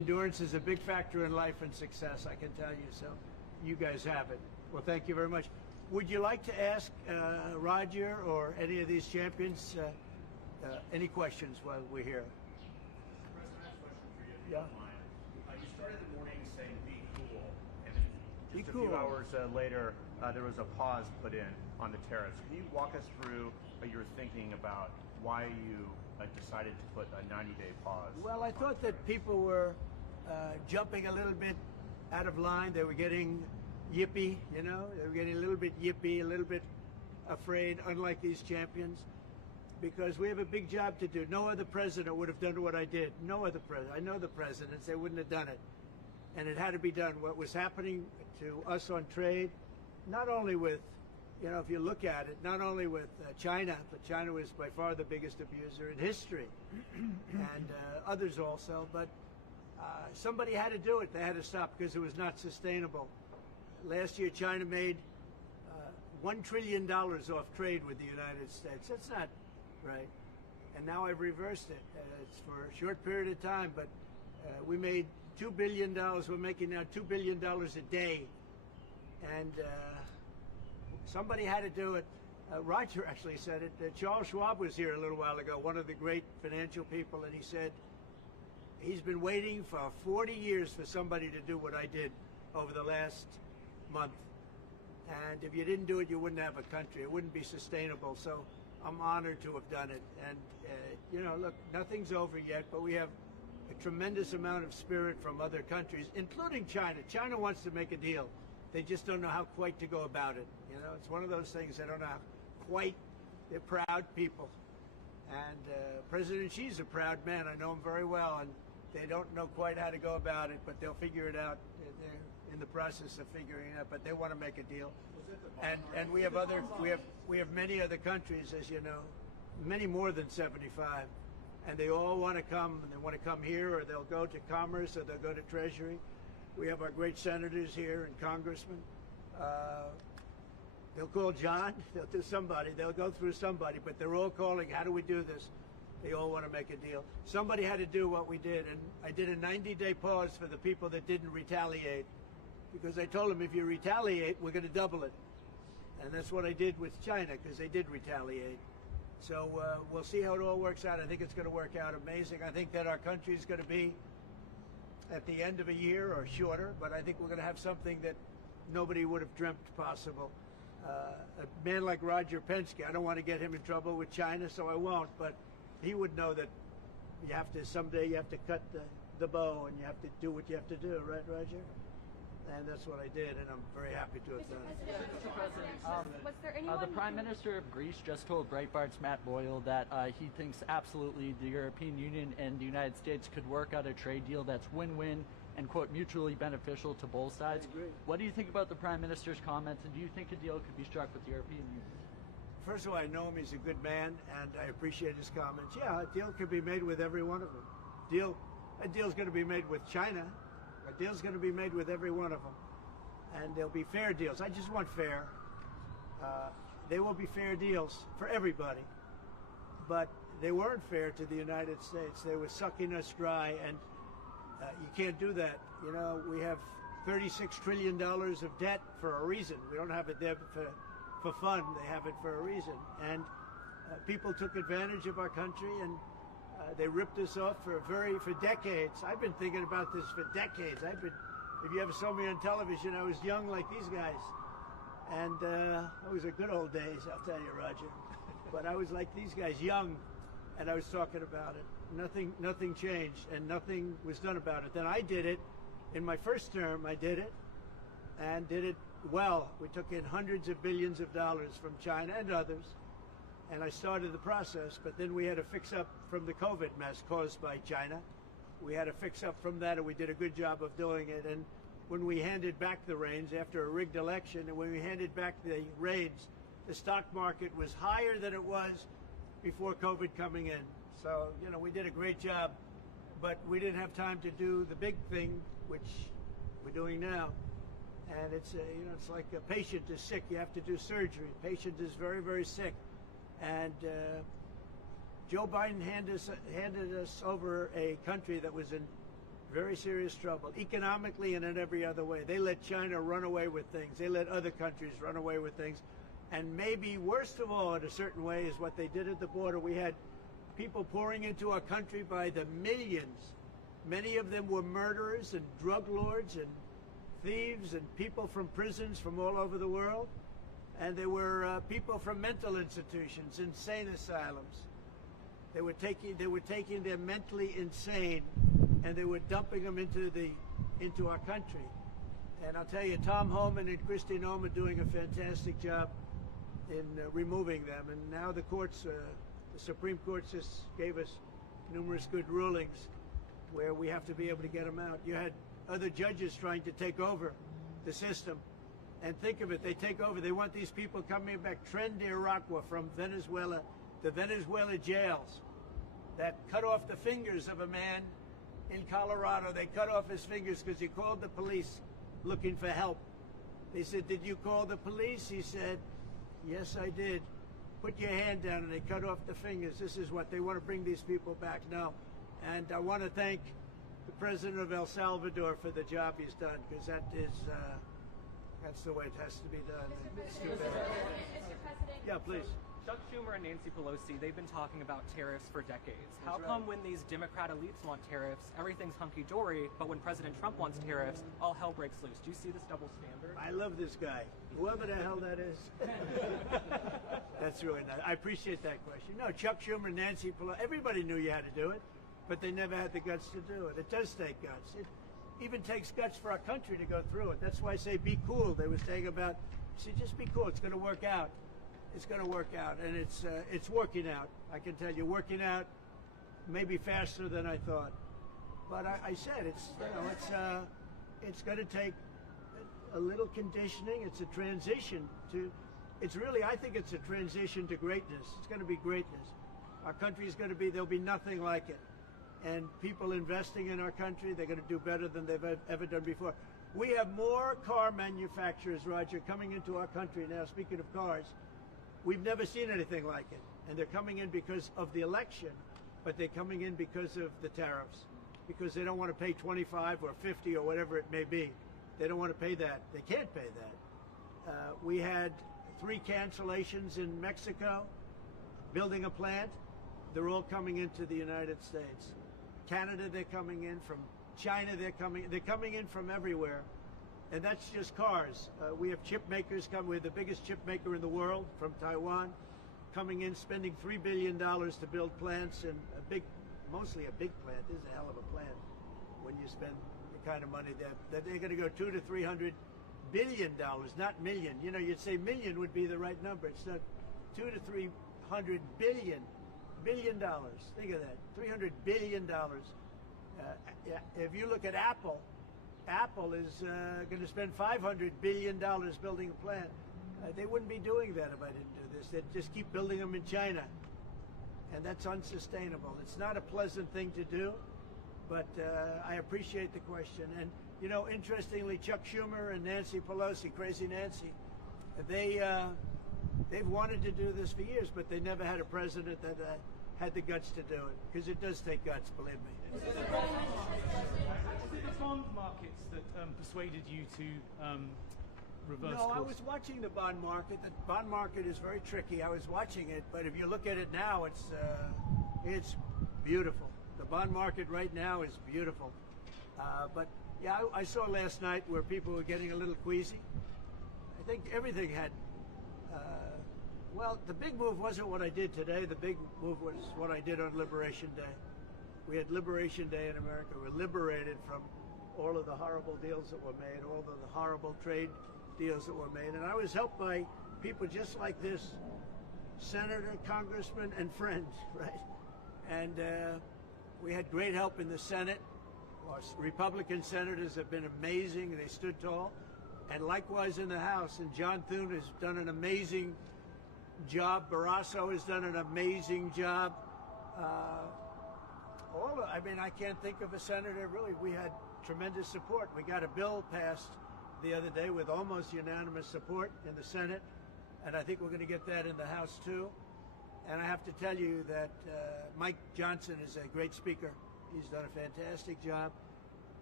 Endurance is a big factor in life and success, I can tell you. So you guys have it. Well, thank you very much. Would you like to ask Roger or any of these champions any questions while we're here? President, I have a question for you. Yeah. You started the morning saying be cool, and just Be a cool. few hours later, there was a pause put in on the tariffs. Can you walk us through your thinking about why you decided to put a 90-day pause? Well, I thought that people were jumping a little bit out of line. They were getting yippy, you know. They were getting a little bit yippy, a little bit afraid, unlike these champions, because we have a big job to do. No other president would have done what I did. No other president. I know the presidents. They wouldn't have done it. And it had to be done. What was happening to us on trade, not only with, you know, if you look at it, not only with China, but China was by far the biggest abuser in history, and others also, but somebody had to do it. They had to stop because it was not sustainable. Last year, China made $1 trillion off trade with the United States. That's not right. And now I've reversed it. It's for a short period of time, but we made $2 billion. We're making now $2 billion a day. And somebody had to do it. Roger actually said it. Charles Schwab was here a little while ago, one of the great financial people, and he said he's been waiting for 40 years for somebody to do what I did over the last month. And if you didn't do it, you wouldn't have a country. It wouldn't be sustainable. So I'm honored to have done it. And, you know, look, nothing's over yet, but we have a tremendous amount of spirit from other countries, including China. China wants to make a deal. They just don't know how quite to go about it. You know, it's one of those things they don't know how quite. They're proud people. And President Xi's a proud man. I know him very well. And they don't know quite how to go about it, but they'll figure it out. They're in the process of figuring it out, but they want to make a deal. And we have many other countries, as you know, many more than 75, and they all want to come, and they want to come here, or they'll go to Commerce, or they'll go to Treasury. We have our great senators here and congressmen. They'll call John, they'll do somebody, they'll go through somebody, but they're all calling, how do we do this? They all want to make a deal. Somebody had to do what we did, and I did a 90-day pause for the people that didn't retaliate, because I told them if you retaliate, we're going to double it. And that's what I did with China, because they did retaliate. So we'll see how it all works out. I think it's going to work out amazing. I think that our country is going to be at the end of a year or shorter, but I think we're going to have something that nobody would have dreamt possible. A man like Roger Penske, I don't want to get him in trouble with China, so I won't, but he would know that you have to, someday you have to cut the bow and you have to do what you have to do, right, Roger? And that's what I did, and I'm very happy to have done it. Mr. President, was there anyone the Prime Minister of Greece just told Breitbart's Matt Boyle that he thinks absolutely the European Union and the United States could work out a trade deal that's win-win and, quote, mutually beneficial to both sides. I agree. What do you think about the Prime Minister's comments, and do you think a deal could be struck with the European Union? First of all, I know him. He's a good man, and I appreciate his comments. Yeah, a deal could be made with every one of them. A deal's going to be made with China. A deal's going to be made with every one of them. And there'll be fair deals. I just want fair. There will be fair deals for everybody. But they weren't fair to the United States. They were sucking us dry, and you can't do that. You know, we have $36 trillion of debt for a reason. We don't have it there for fun. They have it for a reason. And people took advantage of our country, and they ripped us off for decades. I've been thinking about this for decades. If you ever saw me on television, I was young like these guys. And it was the good old days, I'll tell you, Roger. But I was like these guys, young, and I was talking about it. Nothing changed, and nothing was done about it. Then I did it. In my first term, I did it, and did it well. We took in hundreds of billions of dollars from China and others, and I started the process, but then we had to fix up from the COVID mess caused by China. We had to fix up from that, and we did a good job of doing it. And when we handed back the reins after a rigged election, and when we handed back the reins, the stock market was higher than it was before COVID coming in. So, you know, we did a great job, but we didn't have time to do the big thing, which we're doing now. And it's, you know, it's like a patient is sick, you have to do surgery. Patient is very, very sick. And Joe Biden handed us over a country that was in very serious trouble, economically and in every other way. They let China run away with things. They let other countries run away with things. And maybe worst of all, in a certain way, is what they did at the border. We had people pouring into our country by the millions. Many of them were murderers and drug lords and thieves and people from prisons from all over the world. And there were people from mental institutions, insane asylums. They were taking their mentally insane, and they were dumping them into our country. And I'll tell you, Tom Homan and Kristi Noem are doing a fantastic job in removing them. And now the courts, the Supreme Court just gave us numerous good rulings where we have to be able to get them out. You had other judges trying to take over the system. And think of it, they take over. They want these people coming back. Tren de Aragua from Venezuela, the Venezuela jails that cut off the fingers of a man in Colorado. They cut off his fingers because he called the police looking for help. They said, "Did you call the police?" He said, "Yes, I did." "Put your hand down," and they cut off the fingers. This is what they want to bring these people back now. And I want to thank the president of El Salvador for the job he's done, because that's the way it has to be done. Mr. President, Yeah, please. Chuck Schumer and Nancy Pelosi, they've been talking about tariffs for decades. How come when these Democrat elites want tariffs, everything's hunky-dory, but when President Trump wants tariffs, all hell breaks loose? Do you see this double standard? I love this guy, whoever the hell that is. That's really nice. I appreciate that question. No, Chuck Schumer and Nancy Pelosi, everybody knew you had to do it, but they never had the guts to do it. It does take guts. It even takes guts for our country to go through it. That's why I say be cool. They were saying about, see, just be cool. It's going to work out. It's going to work out, and it's working out. I can tell you, working out maybe faster than I thought. But I said it's going to take a little conditioning. It's a transition to. It's really, I think it's a transition to greatness. It's going to be greatness. Our country is going to be. There'll be nothing like it. And people investing in our country, they're going to do better than they've ever done before. We have more car manufacturers, Roger, coming into our country now. Speaking of cars. We've never seen anything like it. And they're coming in because of the election, but they're coming in because of the tariffs, because they don't want to pay 25 or 50 or whatever it may be. They don't want to pay that. They can't pay that. We had 3 cancellations in Mexico, building a plant. They're all coming into the United States. Canada, they're coming in. From China, they're coming in from everywhere. And that's just cars. We have chip makers coming. We're the biggest chip maker in the world from Taiwan, coming in, spending $3 billion to build plants, and mostly a big plant. This is a hell of a plant when you spend the kind of money that they're going to go $200 to $300 billion, not million. You know, you'd say million would be the right number. It's not. $200 to $300 billion. Think of that. $300 billion. If you look at Apple is going to spend $500 billion building a plant. They wouldn't be doing that if I didn't do this. They'd just keep building them in China. And that's unsustainable. It's not a pleasant thing to do, but I appreciate the question. And, you know, interestingly, Chuck Schumer and Nancy Pelosi, Crazy Nancy, they've wanted to do this for years, but they never had a president that had the guts to do it, because it does take guts, believe me. Was it the bond markets that persuaded you to reverse course? No, I was watching the bond market. The bond market is very tricky. I was watching it, but if you look at it now, it's beautiful. The bond market right now is beautiful. But yeah, I saw last night where people were getting a little queasy. I think everything had. Well, the big move wasn't what I did today. The big move was what I did on Liberation Day. We had Liberation Day in America. We're liberated from all of the horrible deals that were made, all of the horrible trade deals that were made. And I was helped by people just like this, senator, congressman, and friends, right? And we had great help in the Senate. Our Republican senators have been amazing. They stood tall. And likewise in the House. And John Thune has done an amazing job. Barrasso has done an amazing job. I can't think of a senator, really. We had tremendous support. We got a bill passed the other day with almost unanimous support in the Senate, and I think we're going to get that in the House too. And I have to tell you that Mike Johnson is a great speaker. He's done a fantastic job.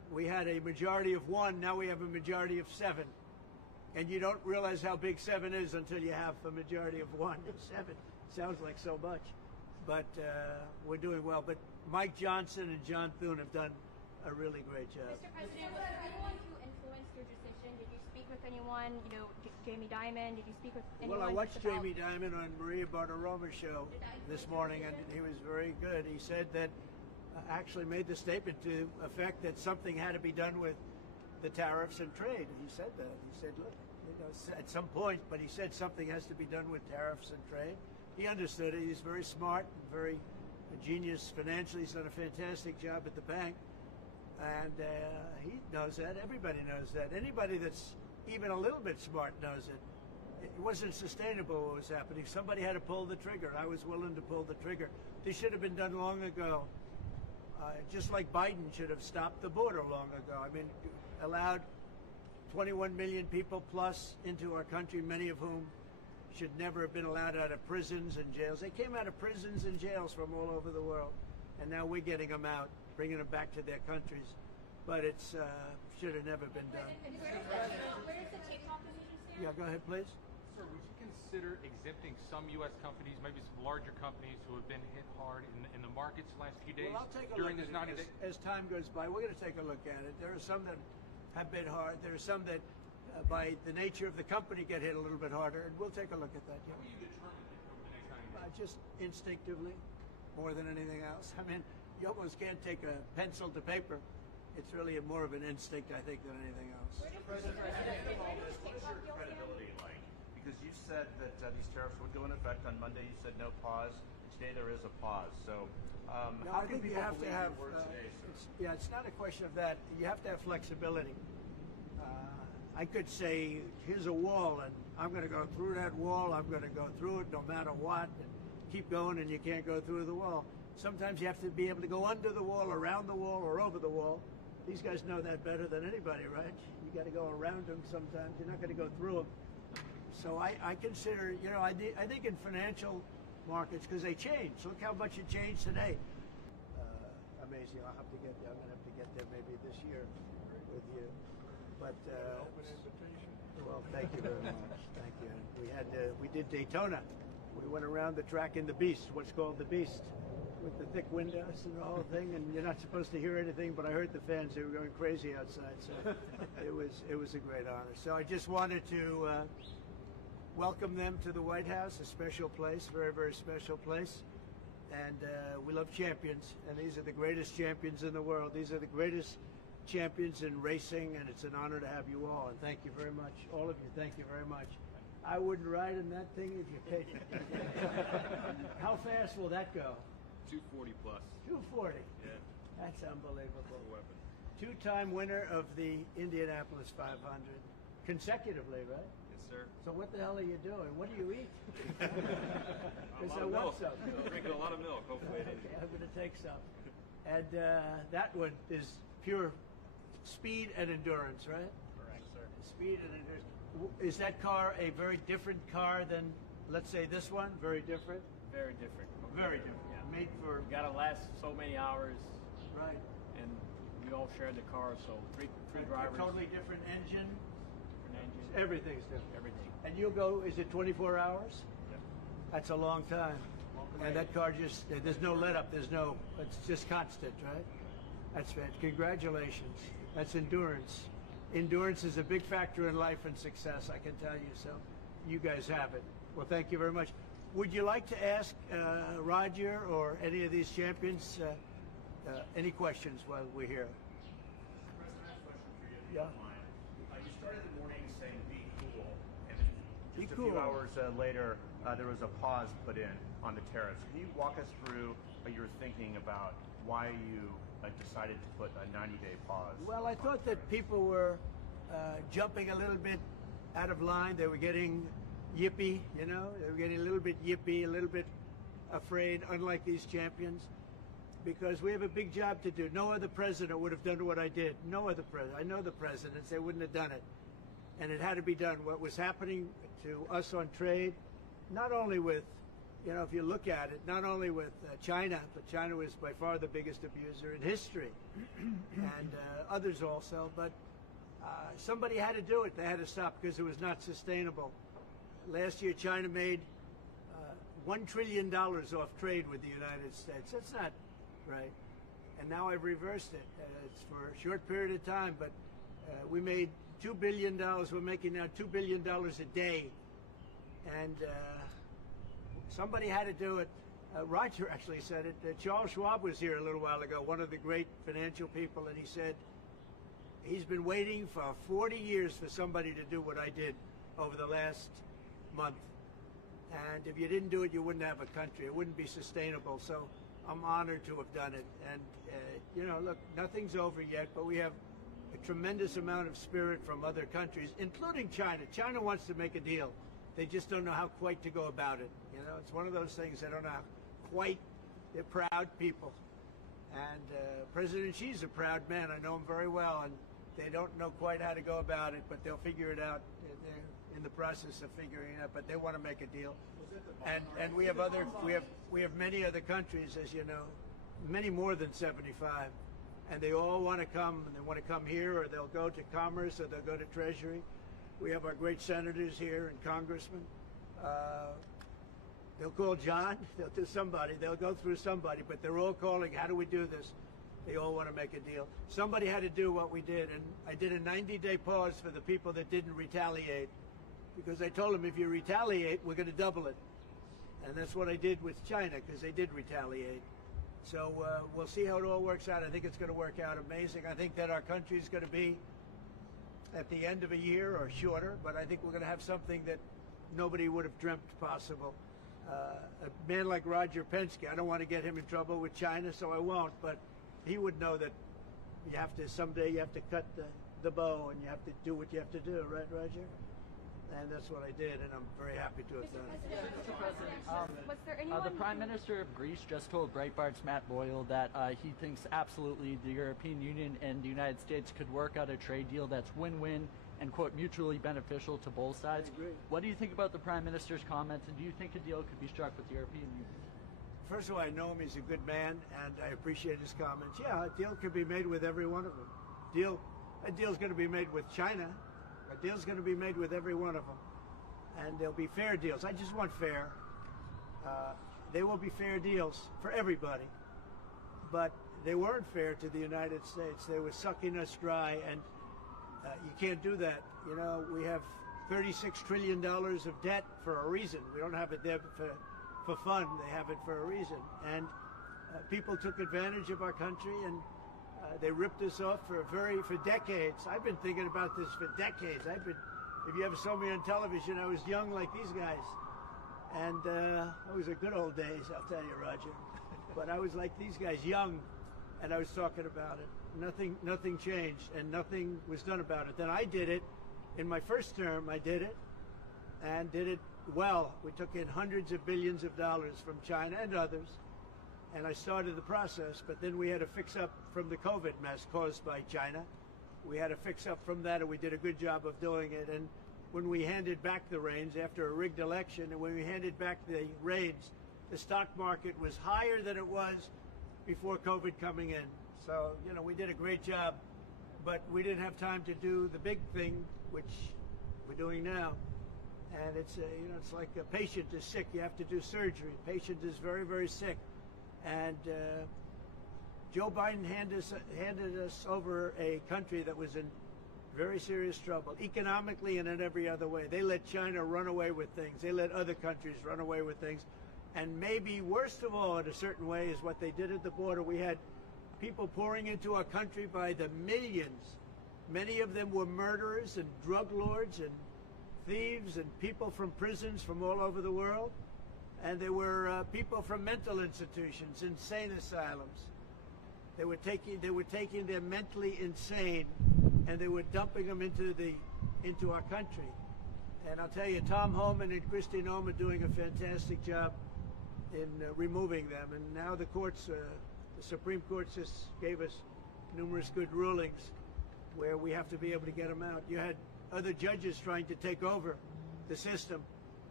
we had a majority of 1, now we have a majority of 7. And you don't realize how big 7 is until you have a majority of 1. 7 sounds like so much. But we're doing well. But Mike Johnson and John Thune have done a really great job. Mr. President, was there anyone who influenced your decision? Did you speak with anyone? You know, Jamie Dimon? Did you speak with anyone? Well, I watched Jamie Dimon on Maria Bartiromo's show this morning, and he was very good. He said that actually made the statement to effect that something had to be done with the tariffs and trade. He said that. He said, look, you know, at some point, but he said something has to be done with tariffs and trade. He understood it. He's very smart, very a genius financially. He's done a fantastic job at the bank. And he knows that. Everybody knows that. Anybody that's even a little bit smart knows it. It wasn't sustainable what was happening. Somebody had to pull the trigger. I was willing to pull the trigger. This should have been done long ago. Just like Biden should have stopped the border long ago. I mean, allowed 21 million people plus into our country, many of whom should never have been allowed out of prisons and jails. They came out of prisons and jails from all over the world. And now we're getting them out, bringing them back to their countries. But it's should have never been done. Where does the TikTok decision stand? Yeah, go ahead, please. Sir, would you consider exempting some U.S. companies, maybe some larger companies who have been hit hard in the markets the last few days Well, I'll take a during look this at 90 it. days? As time goes by, we're going to take a look at it. There are some that have been hard. There are some that, by the nature of the company, get hit a little bit harder, and we'll take a look at that. Yeah. How will you determine it over the next 90 days? Just instinctively, more than anything else. I mean, you almost can't take a pencil to paper. It's really more of an instinct, I think, than anything else. President, at the end of all this, what is your credibility like? Because you said that these tariffs would go into effect on Monday. You said no pause. Today there is a pause. So No, how I can think you people have to believe have. your word today, sir? It's not a question of that. You have to have flexibility. I could say, here's a wall, and I'm going to go through that wall. I'm going to go through it no matter what. And keep going, and you can't go through the wall. Sometimes you have to be able to go under the wall, around the wall, or over the wall. These guys know that better than anybody, right? You got to go around them sometimes. You're not going to go through them. So I consider, you know, I think in financial markets, because they change. Look how much it changed today. Amazing. I'll have to get there. I'm going to have to get there maybe this year with you. But well, thank you very much. Thank you. We did Daytona. We went around the track in the Beast, what's called the Beast, with the thick windows and the whole thing. And you're not supposed to hear anything, but I heard the fans. They were going crazy outside. So it was a great honor. So I just wanted to welcome them to the White House, a special place, very, very special place. And we love champions, and these are the greatest champions in the world. These are the greatest champions in racing, and it's an honor to have you all. And thank you very much, all of you. Thank you very much. I wouldn't ride in that thing if you paid me. How fast will that go? 240 plus. 240. Yeah. That's unbelievable. Weapon. Two-time winner of the Indianapolis 500, consecutively, right? Yes, sir. So what the hell are you doing? What do you eat? A Because lot I of want milk. some. Drinking a lot of milk. Hopefully it Okay, I'm going to take some. And that one is pure speed and endurance, right? Correct, sir. Speed and endurance. Is that car a very different car than, let's say, this one? Very different? Very different. Very different. Yeah. Made for, You gotta last so many hours, right. and we all share the car, so three A drivers, totally different engine. different engines, Everything's different. everything. And you'll go, is it 24 hours? Yep. That's a long time. And that car just, there's no let up, it's just constant, right? That's fantastic. Congratulations. That's endurance. Endurance is a big factor in life and success, I can tell you. So you guys have it. Well, thank you very much. Would you like to ask Roger or any of these champions any questions while we're here? President, I have a question for you, if you Yeah. don't mind. You started the morning saying be cool, and Be just a cool. few hours later, there was a pause put in on the tariffs. Can you walk us through your thinking about why you decided to put a 90-day pause? Well, I on thought that tariffs? people were jumping a little bit out of line. They were getting yippy, you know. They were getting a little bit yippy, a little bit afraid, unlike these champions, because we have a big job to do. No other president would have done what I did. No other president. I know the presidents. They wouldn't have done it. And it had to be done. What was happening to us on trade, not only with you know, if you look at it, not only with China, but China was by far the biggest abuser in history, and others also, but somebody had to do it. They had to stop because it was not sustainable. Last year, China made $1 trillion off trade with the United States. That's not right. And now I've reversed it. It's for a short period of time, but we made $2 billion. We're making now $2 billion a day. And somebody had to do it. Roger actually said it. Charles Schwab was here a little while ago, one of the great financial people, and he said he's been waiting for 40 years for somebody to do what I did over the last month. And if you didn't do it, you wouldn't have a country. It wouldn't be sustainable. So I'm honored to have done it. And, you know, look, nothing's over yet, but we have a tremendous amount of spirit from other countries, including China. China wants to make a deal. They just don't know how quite to go about it. You know, it's one of those things they don't know how quite. They're proud people. And President Xi's a proud man. I know him very well. And they don't know quite how to go about it, but they'll figure it out. They're in the process of figuring it out, but they want to make a deal. And we have many other countries, as you know, many more than 75, and they all want to come, and they want to come here, or they'll go to Commerce, or they'll go to Treasury. We have our great senators here and congressmen. They'll call John, they'll do somebody, they'll go through somebody, but they're all calling, how do we do this? They all want to make a deal. Somebody had to do what we did, and I did a 90-day pause for the people that didn't retaliate, because I told them if you retaliate, we're going to double it. And that's what I did with China, because they did retaliate. So we'll see how it all works out. I think it's going to work out amazing. I think that our country is going to be at the end of a year or shorter, but I think we're going to have something that nobody would have dreamt possible. A man like Roger Penske, I don't want to get him in trouble with China, so I won't, but he would know that you have to, someday you have to cut the bow and you have to do what you have to do, right, Roger? And that's what I did, and I'm very happy to have done it. Mr. President, was there anyone the Prime Minister of Greece just told Breitbart's Matt Boyle that he thinks absolutely the European Union and the United States could work out a trade deal that's win-win and, quote, mutually beneficial to both sides. I agree. What do you think about the Prime Minister's comments, and do you think a deal could be struck with the European Union? First of all, I know him. He's a good man, and I appreciate his comments. Yeah, a deal could be made with every one of them. A deal's going to be made with China. A deal's going to be made with every one of them. And there'll be fair deals. I just want fair. They will be fair deals for everybody. But they weren't fair to the United States. They were sucking us dry, and you can't do that. You know, we have $36 trillion of debt for a reason. We don't have it there for fun. They have it for a reason. And people took advantage of our country, and they ripped us off for decades. I've been thinking about this for decades. If you ever saw me on television, I was young like these guys. And it was the good old days, I'll tell you, Roger. But I was like these guys, young, and I was talking about it. Nothing changed, and nothing was done about it. Then I did it. In my first term, I did it, and did it well. We took in hundreds of billions of dollars from China and others, and I started the process, but then we had to fix up from the COVID mess caused by China. We had to fix up from that, and we did a good job of doing it. And when we handed back the reins after a rigged election, and when we handed back the reins, the stock market was higher than it was before COVID coming in. So, you know, we did a great job, but we didn't have time to do the big thing, which we're doing now. And it's, you know, it's like a patient is sick, you have to do surgery. Patient is very, very sick. And Joe Biden handed us over a country that was in very serious trouble, economically and in every other way. They let China run away with things. They let other countries run away with things. And maybe worst of all, in a certain way, is what they did at the border. We had people pouring into our country by the millions. Many of them were murderers and drug lords and thieves and people from prisons from all over the world. And they were people from mental institutions, insane asylums. They were taking them mentally insane, and they were dumping them into our country. And I'll tell you, Tom Homan and Kristi Noem are doing a fantastic job in removing them. And now the courts, the Supreme Court just gave us numerous good rulings where we have to be able to get them out. You had other judges trying to take over the system,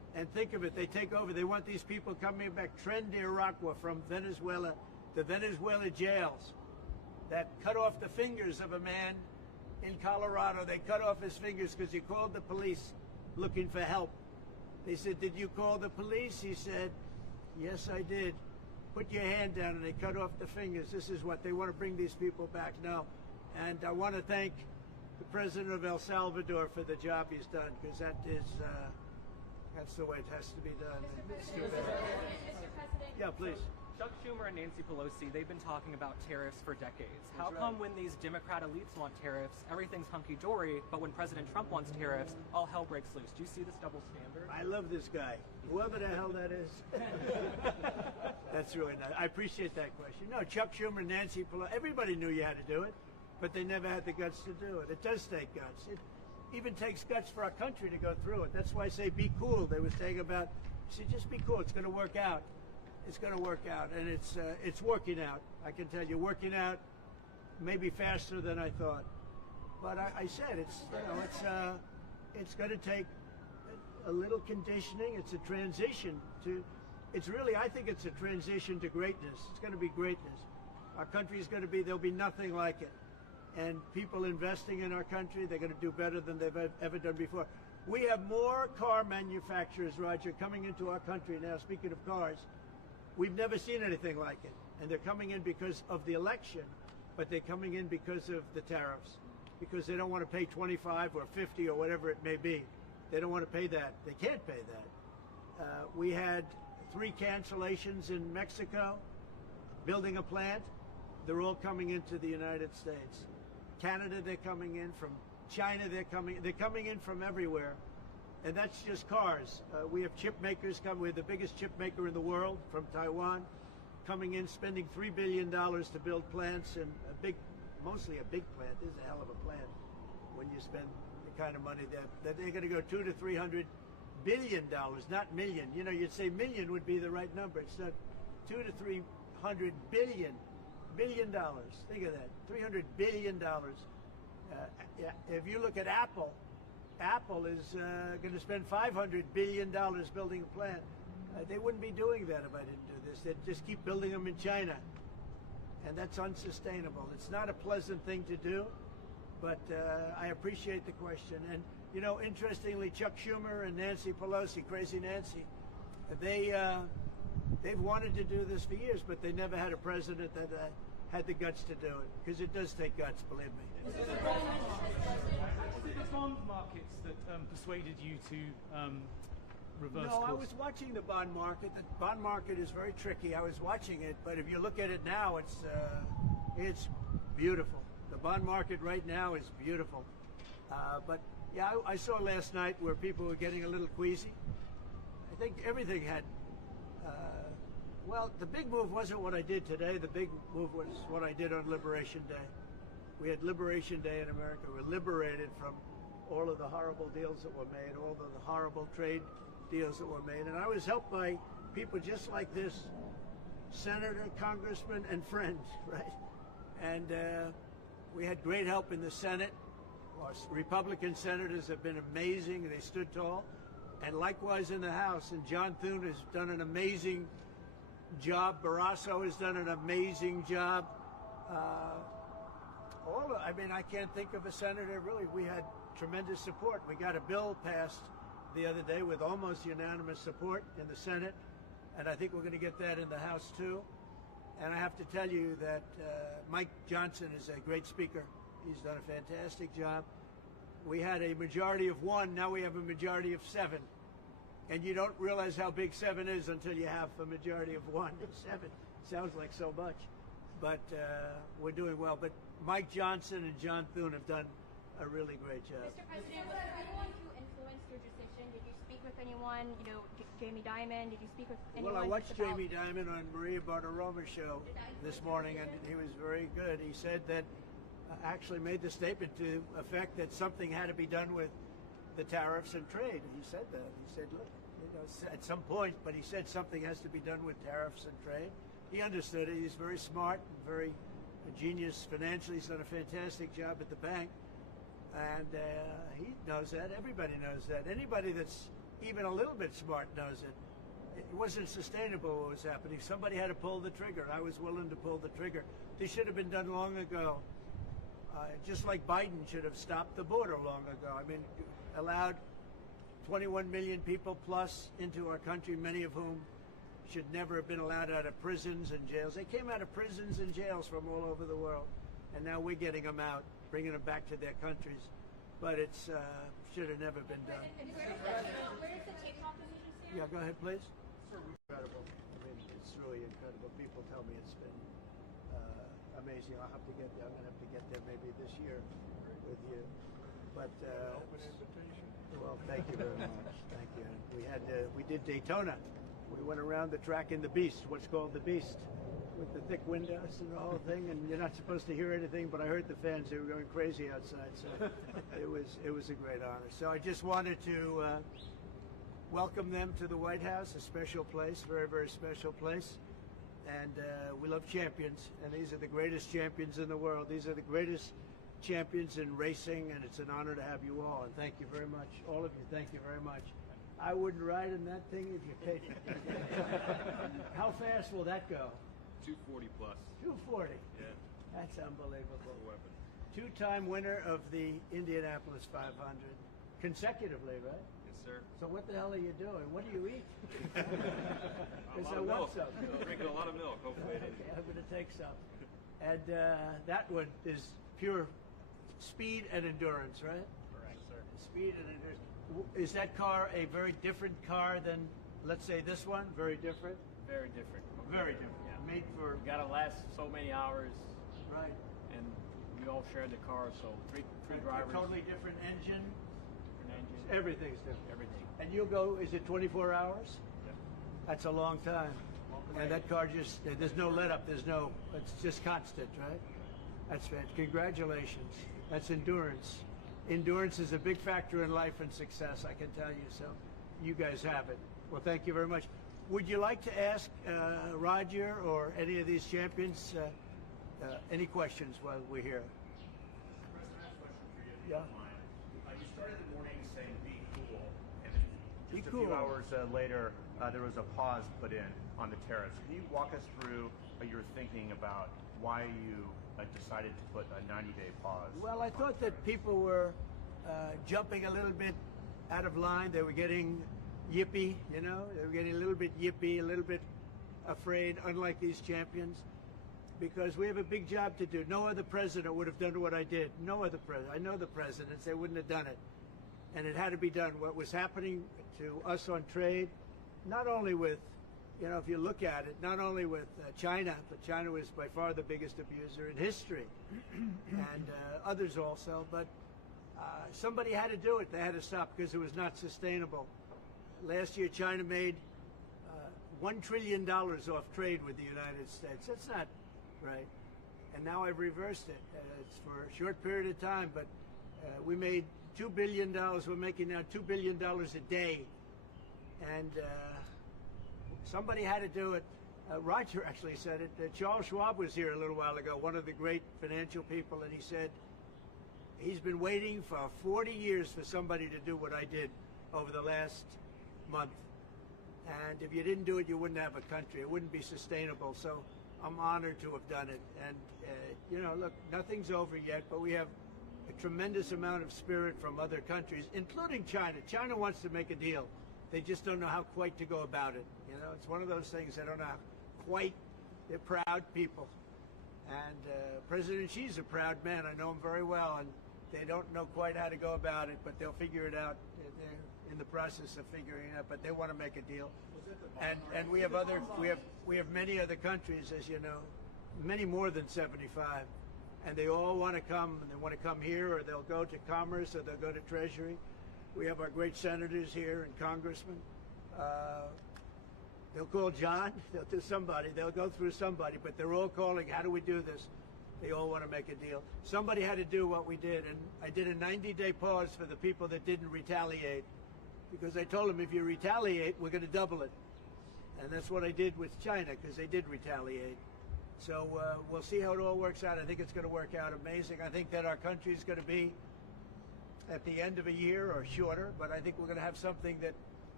And think of it, they take over. They want these people coming back, Tren de Aragua from Venezuela, the Venezuela jails that cut off the fingers of a man in Colorado. They cut off his fingers because he called the police looking for help. They said, "Did you call the police?" He said, "Yes, I did." "Put your hand down," and they cut off the fingers. This is what they want to bring these people back now. And I want to thank the president of El Salvador for the job he's done, because that is, that's the way it has to be done. It's too bad. Mr. President. Yeah, please. Chuck Schumer and Nancy Pelosi, they've been talking about tariffs for decades. How come when these Democrat elites want tariffs, everything's hunky-dory, but when President Trump wants tariffs, all hell breaks loose? Do you see this double standard? I love this guy, whoever the hell that is. That's really nice. I appreciate that question. No, Chuck Schumer, Nancy Pelosi, everybody knew you had to do it, but they never had the guts to do it. It does take guts. It even takes guts for our country to go through it. That's why I say be cool. They were saying about, see, just be cool. It's going to work out. It's going to work out, and it's working out. I can tell you, working out maybe faster than I thought. But I said it's, you know, it's going to take a little conditioning. It's a transition to, it's really, I think it's a transition to greatness. It's going to be greatness. Our country is going to be, there'll be nothing like it. And people investing in our country, they're going to do better than they've ever done before. We have more car manufacturers, Roger, coming into our country now, speaking of cars. We've never seen anything like it. And they're coming in because of the election, but they're coming in because of the tariffs, because they don't want to pay 25 or 50 or whatever it may be. They don't want to pay that. They can't pay that. We had 3 cancellations in Mexico, building a plant. They're all coming into the United States. Canada, they're coming in. From China, they're coming in from everywhere. And that's just cars. We have chip makers coming. We're the biggest chip maker in the world, from Taiwan, coming in, spending $3 billion to build plants, and mostly a big plant. This is a hell of a plant when you spend the kind of money that they're going to go $200 to $300 billion, not million. You know, you'd say million would be the right number. It's not. $200 to $300 billion. Think of that. $300 billion. If you look at Apple, Apple is going to spend $500 billion building a plant. They wouldn't be doing that if I didn't do this. They'd just keep building them in China. And that's unsustainable. It's not a pleasant thing to do, but I appreciate the question. And, you know, interestingly, Chuck Schumer and Nancy Pelosi, Crazy Nancy, they've wanted to do this for years, but they never had a president that had the guts to do it, because it does take guts, believe me. Was it the bond markets that persuaded you to reverse course? No, I was watching the bond market. The bond market is very tricky. I was watching it, but if you look at it now, it's beautiful. The bond market right now is beautiful. But yeah, I saw last night where people were getting a little queasy. I think everything had. Well, the big move wasn't what I did today. The big move was what I did on Liberation Day. We had Liberation Day in America. We were liberated from all of the horrible deals that were made, all of the horrible trade deals that were made. And I was helped by people just like this, senator, congressman, and friends, right? And we had great help in the Senate. Our Republican senators have been amazing. They stood tall. And likewise in the House. And John Thune has done an amazing job. Barrasso has done an amazing job. I mean, I can't think of a senator, really. We had tremendous support. We got a bill passed the other day with almost unanimous support in the Senate, and I think we're going to get that in the House too. And I have to tell you that Mike Johnson is a great speaker. He's done a fantastic job. We had a majority of 1, now we have a majority of 7. And you don't realize how big 7 is until you have a majority of 1. 7 sounds like so much, but we're doing well. But Mike Johnson and John Thune have done a really great job. Mr. President, was there anyone who influenced your decision? Did you speak with anyone? You know, Jamie Dimon? Did you speak with anyone? Well, I watched Jamie Dimon on Maria Bartiromo's show this morning, and he was very good. He said that, actually made the statement to effect that something had to be done with the tariffs and trade. He said that. He said, look, you know, at some point, but he said something has to be done with tariffs and trade. He understood it. He's very smart and very genius financially. He's done a fantastic job at the bank. And he knows that. Everybody knows that. Anybody that's even a little bit smart knows it. It wasn't sustainable what was happening. Somebody had to pull the trigger. I was willing to pull the trigger. This should have been done long ago. Just like Biden should have stopped the border long ago. I mean, allowed 21 million people plus into our country, many of whom should never have been allowed out of prisons and jails. They came out of prisons and jails from all over the world, and now we're getting them out, bringing them back to their countries. But it's should have never been done. Where does the TikTok decision stand? Yeah, go ahead, please. Incredible. I mean, it's really incredible. People tell me it's been amazing. I'll have to get there. I'm going to have to get there maybe this year with you. But open invitation. Well, thank you very much. Thank you. We did Daytona. We went around the track in the Beast, what's called the Beast, with the thick windows and the whole thing. And you're not supposed to hear anything, but I heard the fans. They were going crazy outside. So it was a great honor. So I just wanted to welcome them to the White House, a special place, very, very special place. And we love champions, and these are the greatest champions in the world. These are the greatest champions in racing, and it's an honor to have you all. And thank you very much, all of you. Thank you very much. I wouldn't ride in that thing if you paid me. How fast will that go? 240 plus. 240. Yeah. That's unbelievable. Weapon. Two-time winner of the Indianapolis 500, consecutively, right? Yes, sir. So what the hell are you doing? What do you eat? A Because lot I of want milk. some. Drinking a lot of milk. Hopefully it Okay, I'm going to take some. And that one is pure speed and endurance, right? Correct, sir. Speed and endurance. Is that car a very different car than, let's say, this one? Very different? Very different. Very different. Yeah. Made for... We gotta last so many hours, Right. and we all share the car, so three A drivers. totally different engine. Different engine. Everything's different. Everything. And you'll go, is it 24 hours? Yeah. That's a long time. And that car just, there's no let up, it's just constant, right? That's fantastic. Congratulations. That's endurance. Endurance is a big factor in life and success, I can tell you. So you guys have it. Well, thank you very much. Would you like to ask Roger or any of these champions any questions while we're here? President, I have a question for you. if you Yeah. don't mind. You started the morning saying be cool, and Be just a cool. few hours later, there was a pause put in on the tariffs. Can you walk us through your thinking about why you decided to put a 90-day pause? Well, I thought that people were jumping a little bit out of line. They were getting yippy, you know? They were getting a little bit yippy, a little bit afraid, unlike these champions, because we have a big job to do. No other president would have done what I did. No other president. I know the presidents. They wouldn't have done it. And it had to be done. What was happening to us on trade, not only with, you know, if you look at it, not only with China, but China was by far the biggest abuser in history, and others also, but somebody had to do it. They had to stop because it was not sustainable. Last year, China made $1 trillion off trade with the United States. That's not right. And now I've reversed it. It's for a short period of time, but we made $2 billion. We're making now $2 billion a day. And somebody had to do it. Roger actually said it. Charles Schwab was here a little while ago, one of the great financial people, and he said he's been waiting for 40 years for somebody to do what I did over the last month. And if you didn't do it, you wouldn't have a country. It wouldn't be sustainable. So I'm honored to have done it. And, you know, look, nothing's over yet, but we have a tremendous amount of spirit from other countries, including China. China wants to make a deal. They just don't know how quite to go about it. You know, it's one of those things they don't know how quite. They're proud people. And President Xi's a proud man. I know him very well, and they don't know quite how to go about it, but they'll figure it out. They're in the process of figuring it out, but they want to make a deal. And we have many other countries, as you know, many more than 75, and they all want to come, and they want to come here, or they'll go to Commerce, or they'll go to Treasury. We have our great senators here and congressmen. They'll call John, they'll do somebody, they'll go through somebody, but they're all calling, how do we do this? They all want to make a deal. Somebody had to do what we did, and I did a 90-day pause for the people that didn't retaliate, because I told them if you retaliate, we're going to double it. And that's what I did with China, because they did retaliate. So we'll see how it all works out. I think it's going to work out amazing. I think that our country is going to be at the end of a year or shorter, but I think we're going to have something that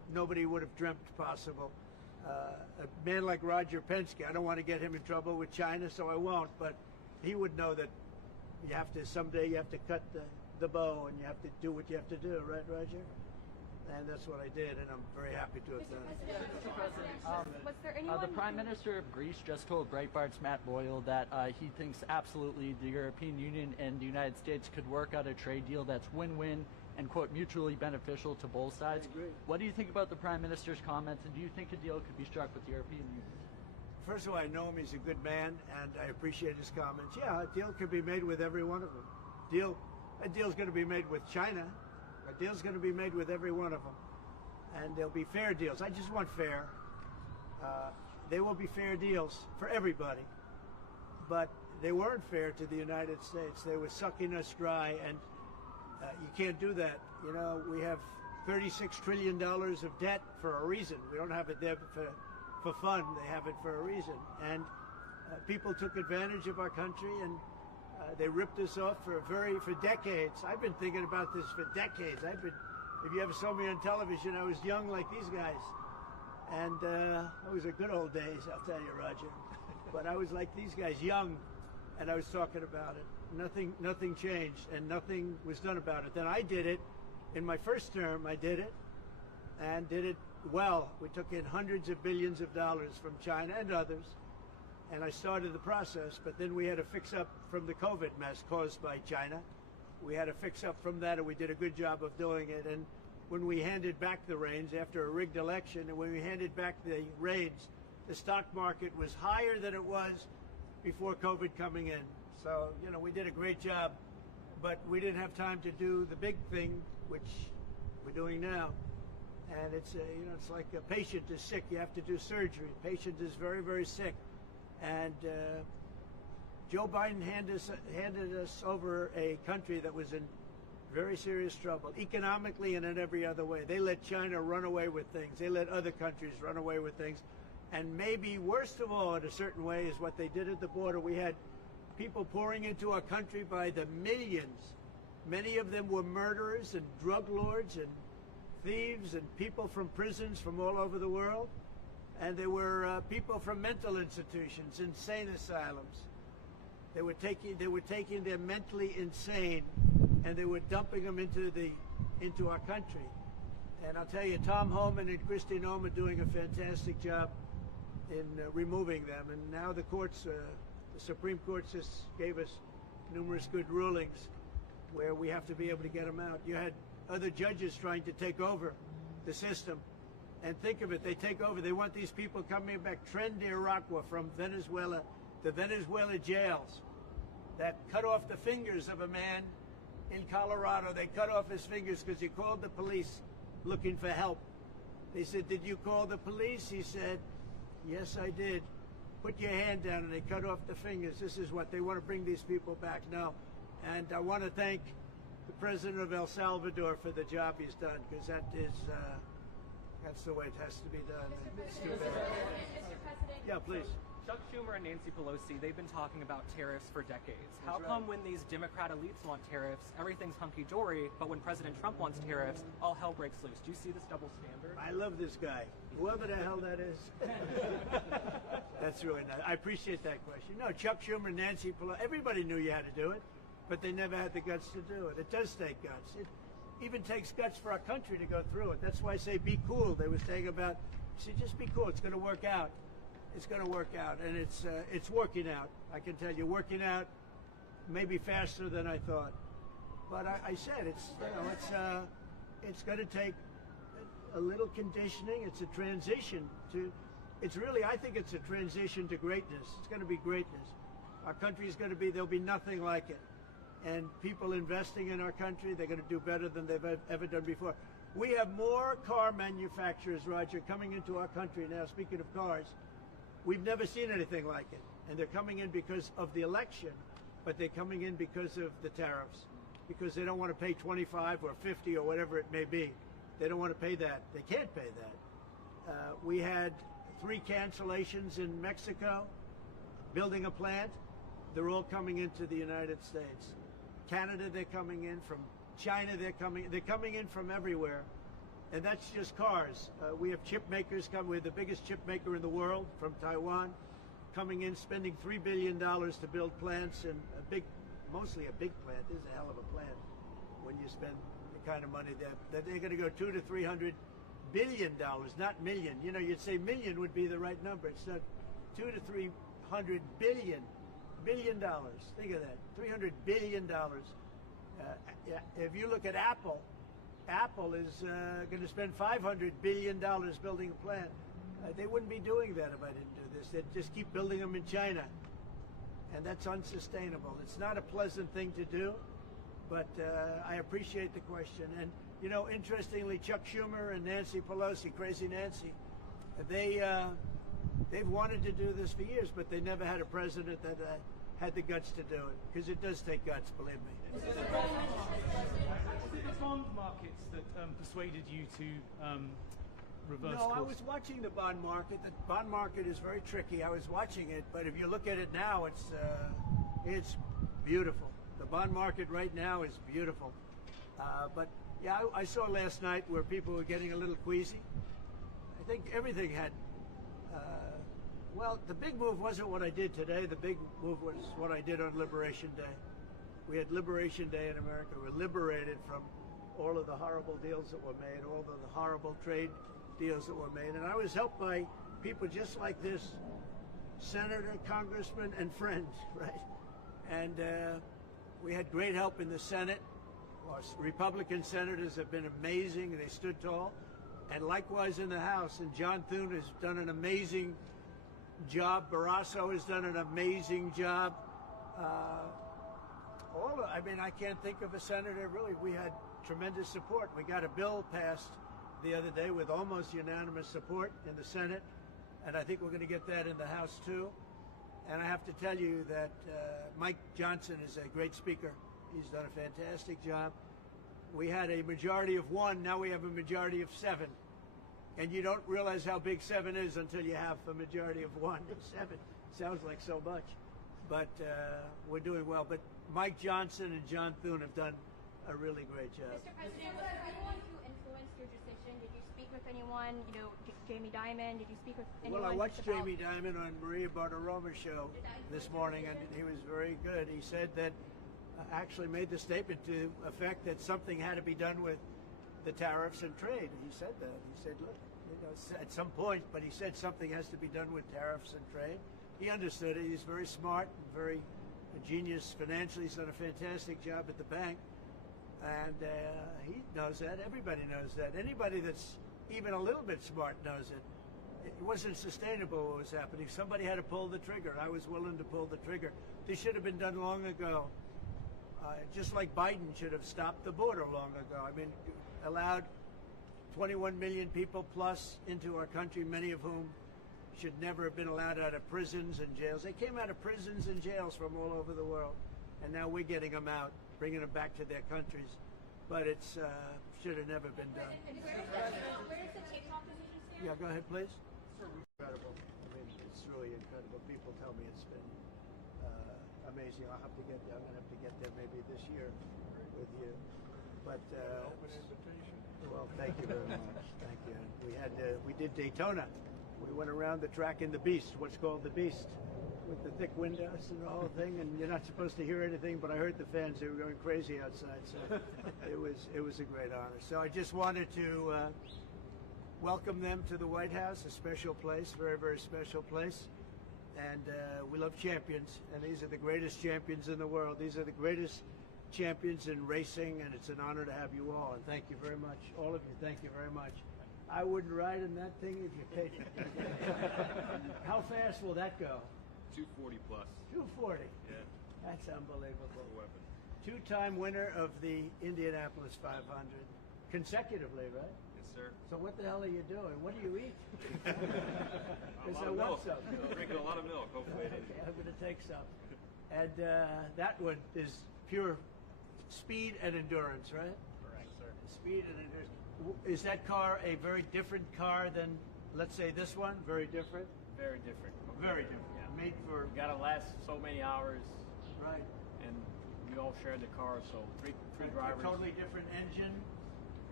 nobody would have dreamt possible. A man like Roger Penske, I don't want to get him in trouble with China, so I won't, but he would know that someday you have to cut the bow and you have to do what you have to do, right, Roger? And that's what I did, and I'm very happy to have done it. Mr. President, was there anyone the Prime Minister of Greece just told Breitbart's Matt Boyle that he thinks absolutely the European Union and the United States could work out a trade deal that's win-win and, quote, mutually beneficial to both sides. I agree. What do you think about the Prime Minister's comments, and do you think a deal could be struck with the European Union? First of all, I know him. He's a good man, and I appreciate his comments. Yeah, a deal could be made with every one of them. A deal's going to be made with China. A deal's going to be made with every one of them. And there'll be fair deals. I just want fair. They will be fair deals for everybody. But they weren't fair to the United States. They were sucking us dry, and you can't do that. You know, we have $36 trillion of debt for a reason. We don't have it there for fun. They have it for a reason. And people took advantage of our country, and they ripped us off for decades. I've been thinking about this for decades. If you ever saw me on television, I was young like these guys. And those are good old days, I'll tell you, Roger. But I was like these guys, young, and I was talking about it. Nothing changed, and nothing was done about it. Then I did it. In my first term, I did it, and did it well. We took in hundreds of billions of dollars from China and others, and I started the process, but then we had to fix up from the COVID mess caused by China. We had to fix up from that, and we did a good job of doing it. And when we handed back the reins after a rigged election, and when we handed back the reins, the stock market was higher than it was before COVID coming in. So, you know, we did a great job, but we didn't have time to do the big thing, which we're doing now. And it's, it's like a patient is sick, you have to do surgery. Patient is very, very sick. And Joe Biden handed us over a country that was in very serious trouble, economically and in every other way. They let China run away with things. They let other countries run away with things. And maybe worst of all, in a certain way, is what they did at the border. We had people pouring into our country by the millions. Many of them were murderers and drug lords and thieves and people from prisons from all over the world. And there were people from mental institutions, insane asylums. They were taking their mentally insane, and they were dumping them into our country. And I'll tell you, Tom Homan and Kristi Noem are doing a fantastic job in removing them. And now the courts, the Supreme Court just gave us numerous good rulings where we have to be able to get them out. You had other judges trying to take over the system. And think of it, they take over. They want these people coming back, Tren de Aragua from Venezuela, the Venezuela jails that cut off the fingers of a man in Colorado. They cut off his fingers because he called the police looking for help. They said, "Did you call the police?" He said, "Yes, I did." "Put your hand down," and they cut off the fingers. This is what they want to bring these people back now. And I want to thank the president of El Salvador for the job he's done, because that's the way it has to be done. Mr. President, Yeah, please. Chuck Schumer and Nancy Pelosi, they've been talking about tariffs for decades. How come when these Democrat elites want tariffs, everything's hunky-dory, but when President Trump wants tariffs, all hell breaks loose? Do you see this double standard? I love this guy, whoever the hell that is. That's really nice. I appreciate that question. No, Chuck Schumer, Nancy Pelosi, everybody knew you had to do it, but they never had the guts to do it. It does take guts. It even takes guts for our country to go through it. That's why I say be cool. They were saying about, just be cool. It's going to work out. It's going to work out, and it's working out. I can tell you, working out maybe faster than I thought. But I said it's going to take a little conditioning. It's a transition to. It's really, I think it's a transition to greatness. It's going to be greatness. Our country is going to be. There'll be nothing like it. And people investing in our country, they're going to do better than they've ever done before. We have more car manufacturers, Roger, coming into our country now. Speaking of cars. We've never seen anything like it. And they're coming in because of the election, but they're coming in because of the tariffs, because they don't want to pay 25 or 50 or whatever it may be. They don't want to pay that. They can't pay that. We had 3 cancellations in Mexico, building a plant. They're all coming into the United States. Canada, they're coming in. From China, they're coming in from everywhere. And that's just cars. We have chip makers coming. We're the biggest chip maker in the world from Taiwan, coming in, spending $3 billion to build plants, and mostly a big plant. This is a hell of a plant when you spend the kind of money that they're going to go $200 to $300 billion, not million. You know, you'd say million would be the right number. It's not. $200 to $300 billion dollars. Think of that, $300 billion. If you look at Apple, Apple is going to spend $500 billion building a plant. They wouldn't be doing that if I didn't do this. They'd just keep building them in China, and that's unsustainable. It's not a pleasant thing to do, but I appreciate the question. And you know, interestingly, Chuck Schumer and Nancy Pelosi, Crazy Nancy, they've wanted to do this for years, but they never had a president that had the guts to do it, because it does take guts, believe me. Was it the bond markets that persuaded you to reverse course? No, I was watching the bond market. The bond market is very tricky. I was watching it, but if you look at it now, it's beautiful. The bond market right now is beautiful. But yeah, I saw last night where people were getting a little queasy. I think everything had. Well, the big move wasn't what I did today. The big move was what I did on Liberation Day. We had Liberation Day in America. We're liberated from all of the horrible deals that were made, all of the horrible trade deals that were made. And I was helped by people just like this, senator, congressman, and friends, right? And we had great help in the Senate. Our Republican senators have been amazing. They stood tall. And likewise in the House. And John Thune has done an amazing job. Barrasso has done an amazing job. I mean, I can't think of a senator, really. We had tremendous support. We got a bill passed the other day with almost unanimous support in the Senate, and I think we're going to get that in the House too. And I have to tell you that Mike Johnson is a great speaker. He's done a fantastic job. We had a majority of 1, now we have a majority of 7. And you don't realize how big 7 is until you have a majority of 1. 7 sounds like so much, but we're doing well. But Mike Johnson and John Thune have done a really great job. Mr. President, was there anyone who influenced your decision? Did you speak with anyone, you know, Jamie Dimon? Did you speak with anyone? Well, I watched Jamie Dimon on Maria Bartiromo's show this morning, and he was very good. He said that, actually made the statement to effect that something had to be done with the tariffs and trade. He said that. He said, look, you know, at some point, but he said something has to be done with tariffs and trade. He understood it. He's very smart and very genius financially. He's done a fantastic job at the bank. And he knows that. Everybody knows that. Anybody that's even a little bit smart knows it. It wasn't sustainable what was happening. Somebody had to pull the trigger. I was willing to pull the trigger. This should have been done long ago. Just like Biden should have stopped the border long ago. I mean, allowed 21 million people plus into our country, many of whom should never have been allowed out of prisons and jails. They came out of prisons and jails from all over the world, and now we're getting them out, bringing them back to their countries. But it's should have never been done. Where does the TikTok position stand? Yeah, go ahead, please. Incredible. I mean, it's really incredible. People tell me it's been amazing. I'll have to get there. I'm going to have to get there maybe this year with you. But Open invitation. well, thank you very much. Thank you. We did Daytona. We went around the track in the Beast, what's called the Beast, with the thick windows and the whole thing. And you're not supposed to hear anything, but I heard the fans. They were going crazy outside. So it was a great honor. So I just wanted to welcome them to the White House, a special place, very, very special place. And we love champions, and these are the greatest champions in the world. These are the greatest champions in racing, and it's an honor to have you all. And thank you very much, all of you. Thank you very much. I wouldn't ride in that thing if you paid me. How fast will that go? 240 plus. 240. Yeah. That's unbelievable. Weapon. Two-time winner of the Indianapolis 500, consecutively, right? Yes, sir. So what the hell are you doing? What do you eat? A Because lot I of want milk. some. Drinking a lot of milk. Hopefully it Okay, I'm going to take some. And that one is pure speed and endurance, right? Correct, sir. Speed and endurance. Is that car a very different car than, let's say, this one? Very different? Very different. Very different. Yeah. Made for... You gotta last so many hours, Right. and we all share the car, so three A drivers. totally different engine.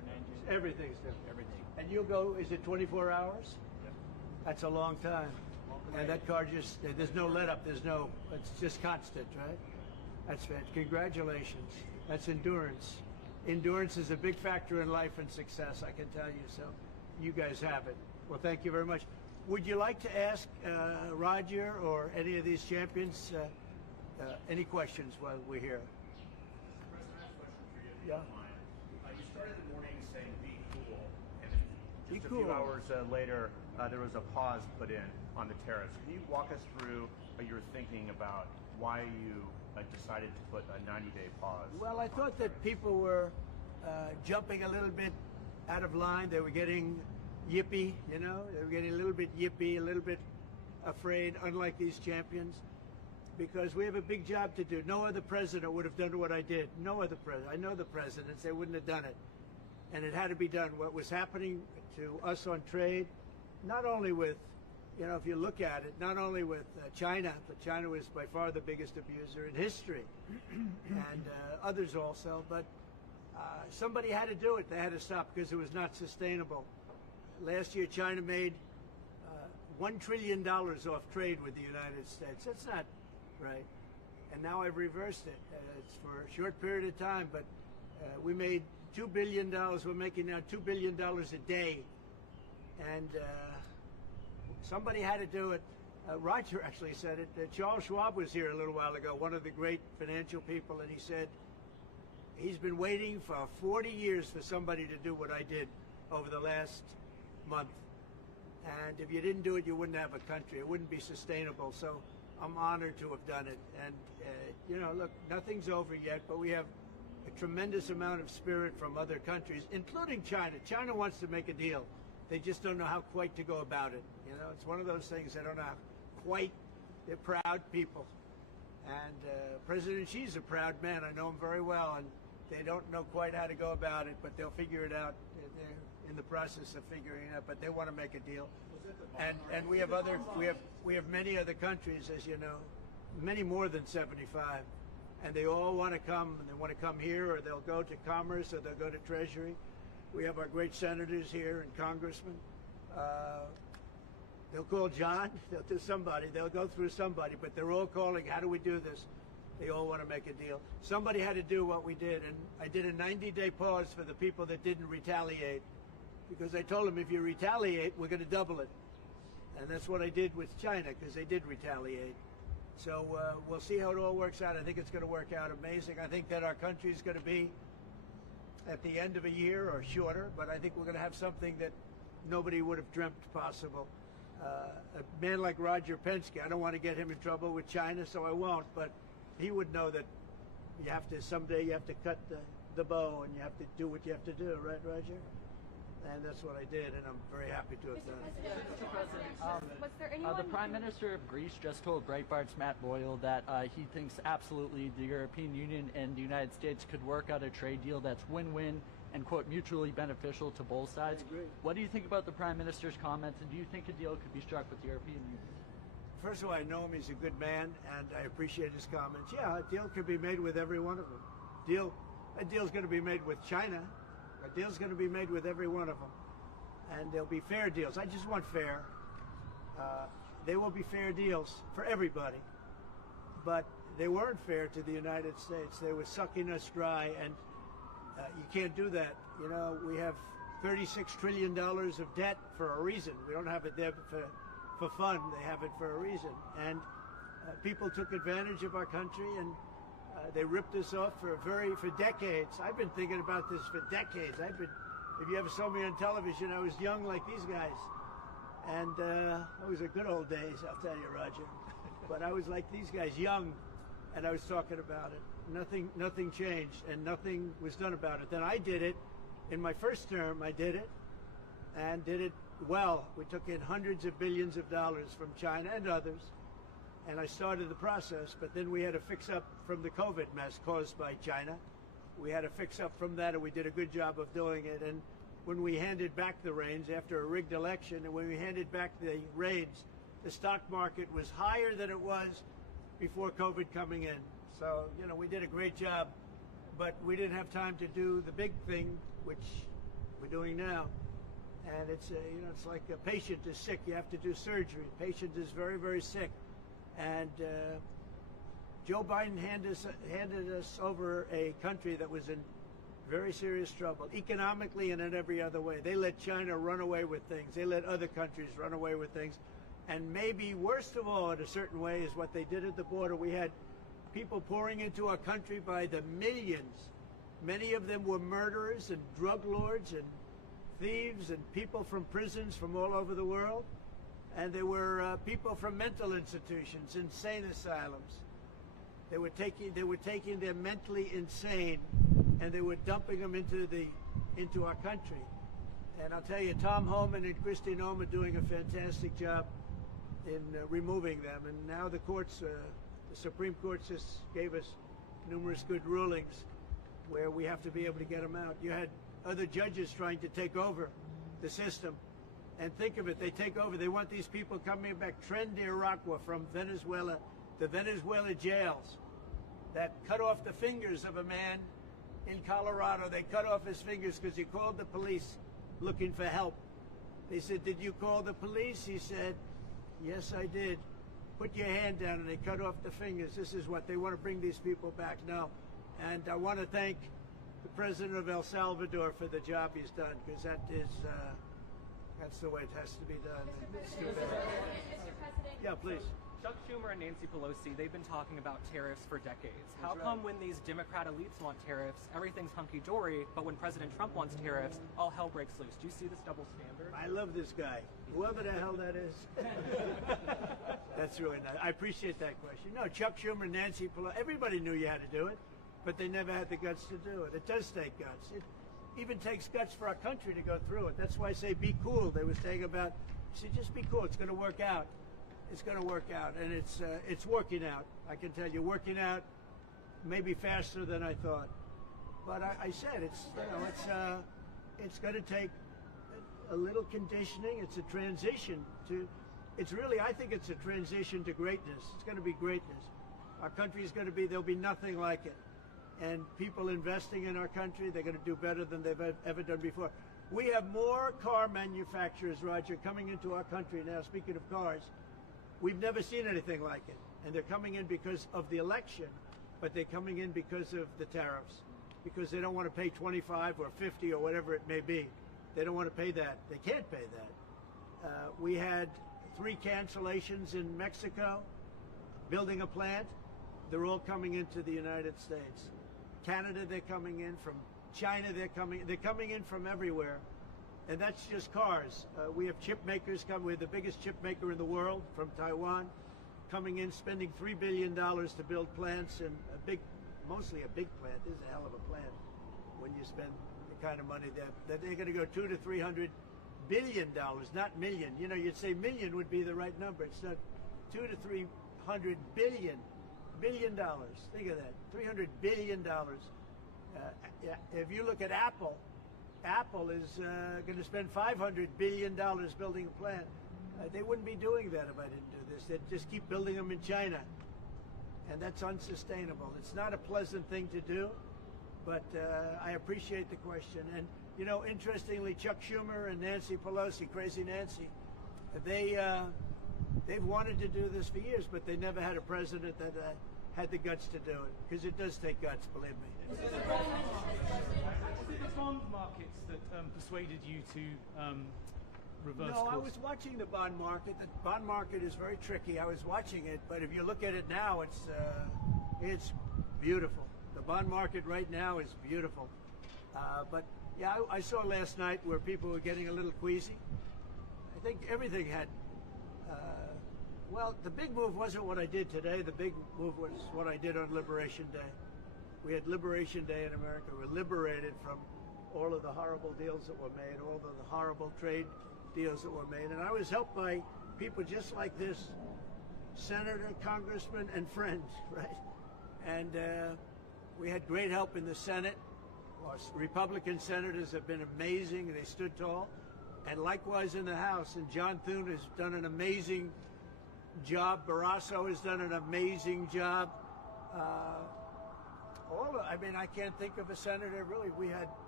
engine. Everything's different. Everything. And you'll go, is it 24 hours? Yep. That's a long time. And that car just, there's no let up, it's just constant, right? That's fantastic. Congratulations. That's endurance. Endurance is a big factor in life and success, I can tell you. So you guys have it. Well, thank you very much. Would you like to ask Roger or any of these champions any questions while we're here? President, I have a question for you. Yeah. You started the morning saying be cool, and Be just a cool. few hours later, there was a pause put in on the tariffs. Can you walk us through your thinking about why you decided to put a 90-day pause? Well, I thought that people were jumping a little bit out of line. They were getting yippy, you know? They were getting a little bit yippy, a little bit afraid, unlike these champions, because we have a big job to do. No other president would have done what I did. No other president. I know the presidents. They wouldn't have done it. And it had to be done. What was happening to us on trade, not only with, you know, if you look at it, not only with China, but China was by far the biggest abuser in history, and others also, but somebody had to do it. They had to stop because it was not sustainable. Last year, China made $1 trillion off trade with the United States. That's not right. And now I've reversed it. It's for a short period of time, but we made $2 billion. We're making now $2 billion a day. And somebody had to do it. Roger actually said it. Charles Schwab was here a little while ago, one of the great financial people, and he said he's been waiting for 40 years for somebody to do what I did over the last month. And if you didn't do it, you wouldn't have a country. It wouldn't be sustainable. So I'm honored to have done it. And, you know, look, nothing's over yet, but we have a tremendous amount of spirit from other countries, including China. China wants to make a deal. They just don't know how quite to go about it. You know, it's one of those things they don't know how quite. They're proud people. And President Xi's a proud man. I know him very well. And they don't know quite how to go about it, but they'll figure it out. They're in the process of figuring it out, but they want to make a deal. And we have many other countries, as you know, many more than 75, and they all want to come, and they want to come here, or they'll go to Commerce, or they'll go to Treasury. We have our great senators here and congressmen. They'll call John, they'll do somebody, they'll go through somebody, but they're all calling, how do we do this? They all want to make a deal. Somebody had to do what we did, and I did a 90-day pause for the people that didn't retaliate, because I told them if you retaliate, we're going to double it. And that's what I did with China, because they did retaliate. So we'll see how it all works out. I think it's going to work out amazing. I think that our country is going to be at the end of a year or shorter, but I think we're going to have something that nobody would have dreamt possible. A man like Roger Penske, I don't want to get him in trouble with China, so I won't, but he would know that you have to, someday you have to cut the bow and you have to do what you have to do, right, Roger? And that's what I did, and I'm very happy to have done it. Mr. President, Was there anyone the Prime Minister of Greece just told Breitbart's Matt Boyle that he thinks absolutely the European Union and the United States could work out a trade deal that's win-win and, quote, mutually beneficial to both sides. I agree. What do you think about the Prime Minister's comments, and do you think a deal could be struck with the European Union? First of all, I know him, he's a good man, and I appreciate his comments. Yeah, a deal could be made with every one of them. A deal's going to be made with China. A deal's going to be made with every one of them. And there'll be fair deals. I just want fair. They will be fair deals for everybody. But they weren't fair to the United States. They were sucking us dry, and you can't do that. You know, we have $36 trillion of debt for a reason. We don't have it there for fun. They have it for a reason. And people took advantage of our country, and they ripped us off for decades. I've been thinking about this for decades. If you ever saw me on television, I was young like these guys. And it was a good old days, I'll tell you, Roger. But I was like these guys, young, and I was talking about it. Nothing changed, and nothing was done about it. Then I did it. In my first term, I did it, and did it well. We took in hundreds of billions of dollars from China and others, and I started the process, but then we had to fix up from the COVID mess caused by China. We had to fix up from that, and we did a good job of doing it. And when we handed back the reins after a rigged election, and when we handed back the reins, the stock market was higher than it was before COVID coming in. So, you know, we did a great job, but we didn't have time to do the big thing, which we're doing now. And it's it's like a patient is sick, you have to do surgery. Patient is very, very sick. And Joe Biden handed us over a country that was in very serious trouble, economically and in every other way. They let China run away with things. They let other countries run away with things. And maybe worst of all, in a certain way, is what they did at the border. We had people pouring into our country by the millions. Many of them were murderers and drug lords and thieves and people from prisons from all over the world. And there were people from mental institutions, insane asylums. They were taking their mentally insane and they were dumping them into our country. And I'll tell you, Tom Homan and Kristi Noem are doing a fantastic job in removing them. And now the courts, the Supreme Court just gave us numerous good rulings where we have to be able to get them out. You had other judges trying to take over the system. And think of it, they take over. They want these people coming back. Tren de Aragua from Venezuela, the Venezuela jails that cut off the fingers of a man in Colorado. They cut off his fingers because he called the police looking for help. They said, "Did you call the police?" He said, "Yes, I did." "Put your hand down," and they cut off the fingers. This is what they want to bring these people back now. And I want to thank the president of El Salvador for the job he's done, because that's the way it has to be done. It's too bad. Mr. President. Yeah, please. Chuck Schumer and Nancy Pelosi, they've been talking about tariffs for decades. How come when these Democrat elites want tariffs, everything's hunky-dory, but when President Trump wants tariffs, all hell breaks loose? Do you see this double standard? I love this guy, whoever the hell that is. That's really nice. I appreciate that question. No, Chuck Schumer and Nancy Pelosi, everybody knew you had to do it, but they never had the guts to do it. It does take guts. It even takes guts for our country to go through it. That's why I say be cool. They were saying about, just be cool. It's going to work out. It's going to work out, and it's working out. I can tell you, working out maybe faster than I thought. But I said it's going to take a little conditioning. It's a transition to. It's really, I think it's a transition to greatness. It's going to be greatness. Our country is going to be. There'll be nothing like it, and people investing in our country, they're going to do better than they've ever done before. We have more car manufacturers, Roger, coming into our country now. Speaking of cars. We've never seen anything like it. And they're coming in because of the election, but they're coming in because of the tariffs, because they don't want to pay 25 or 50 or whatever it may be. They don't want to pay that. They can't pay that. We had 3 cancellations in Mexico, building a plant. They're all coming into the United States. Canada, they're coming in. From China, they're coming in from everywhere. And that's just cars. We have chip makers coming. We're the biggest chip maker in the world from Taiwan, coming in, spending $3 billion to build plants, and mostly a big plant. This is a hell of a plant when you spend the kind of money that they're going to go $200 to $300 billion, not million. You know, you'd say million would be the right number. It's not. $200 to $300 billion. Think of that. $300 billion. If you look at Apple is going to spend $500 billion building a plant. They wouldn't be doing that if I didn't do this. They'd just keep building them in China. And that's unsustainable. It's not a pleasant thing to do, but I appreciate the question. And, you know, interestingly, Chuck Schumer and Nancy Pelosi, Crazy Nancy, they've wanted to do this for years, but they never had a president that had the guts to do it, because it does take guts, believe me. Was it the bond markets that persuaded you to reverse course? No, I was watching the bond market. The bond market is very tricky. I was watching it, but if you look at it now, it's beautiful. The bond market right now is beautiful. But yeah, I saw last night where people were getting a little queasy. I think everything had. Well, the big move wasn't what I did today. The big move was what I did on Liberation Day. We had Liberation Day in America. We're liberated from all of the horrible deals that were made, all of the horrible trade deals that were made. And I was helped by people just like this, senator, congressman, and friends, right? And we had great help in the Senate. Our Republican senators have been amazing. They stood tall. And likewise in the House. And John Thune has done an amazing job. Barrasso has done an amazing job. I mean, I can't think of a senator, really. We had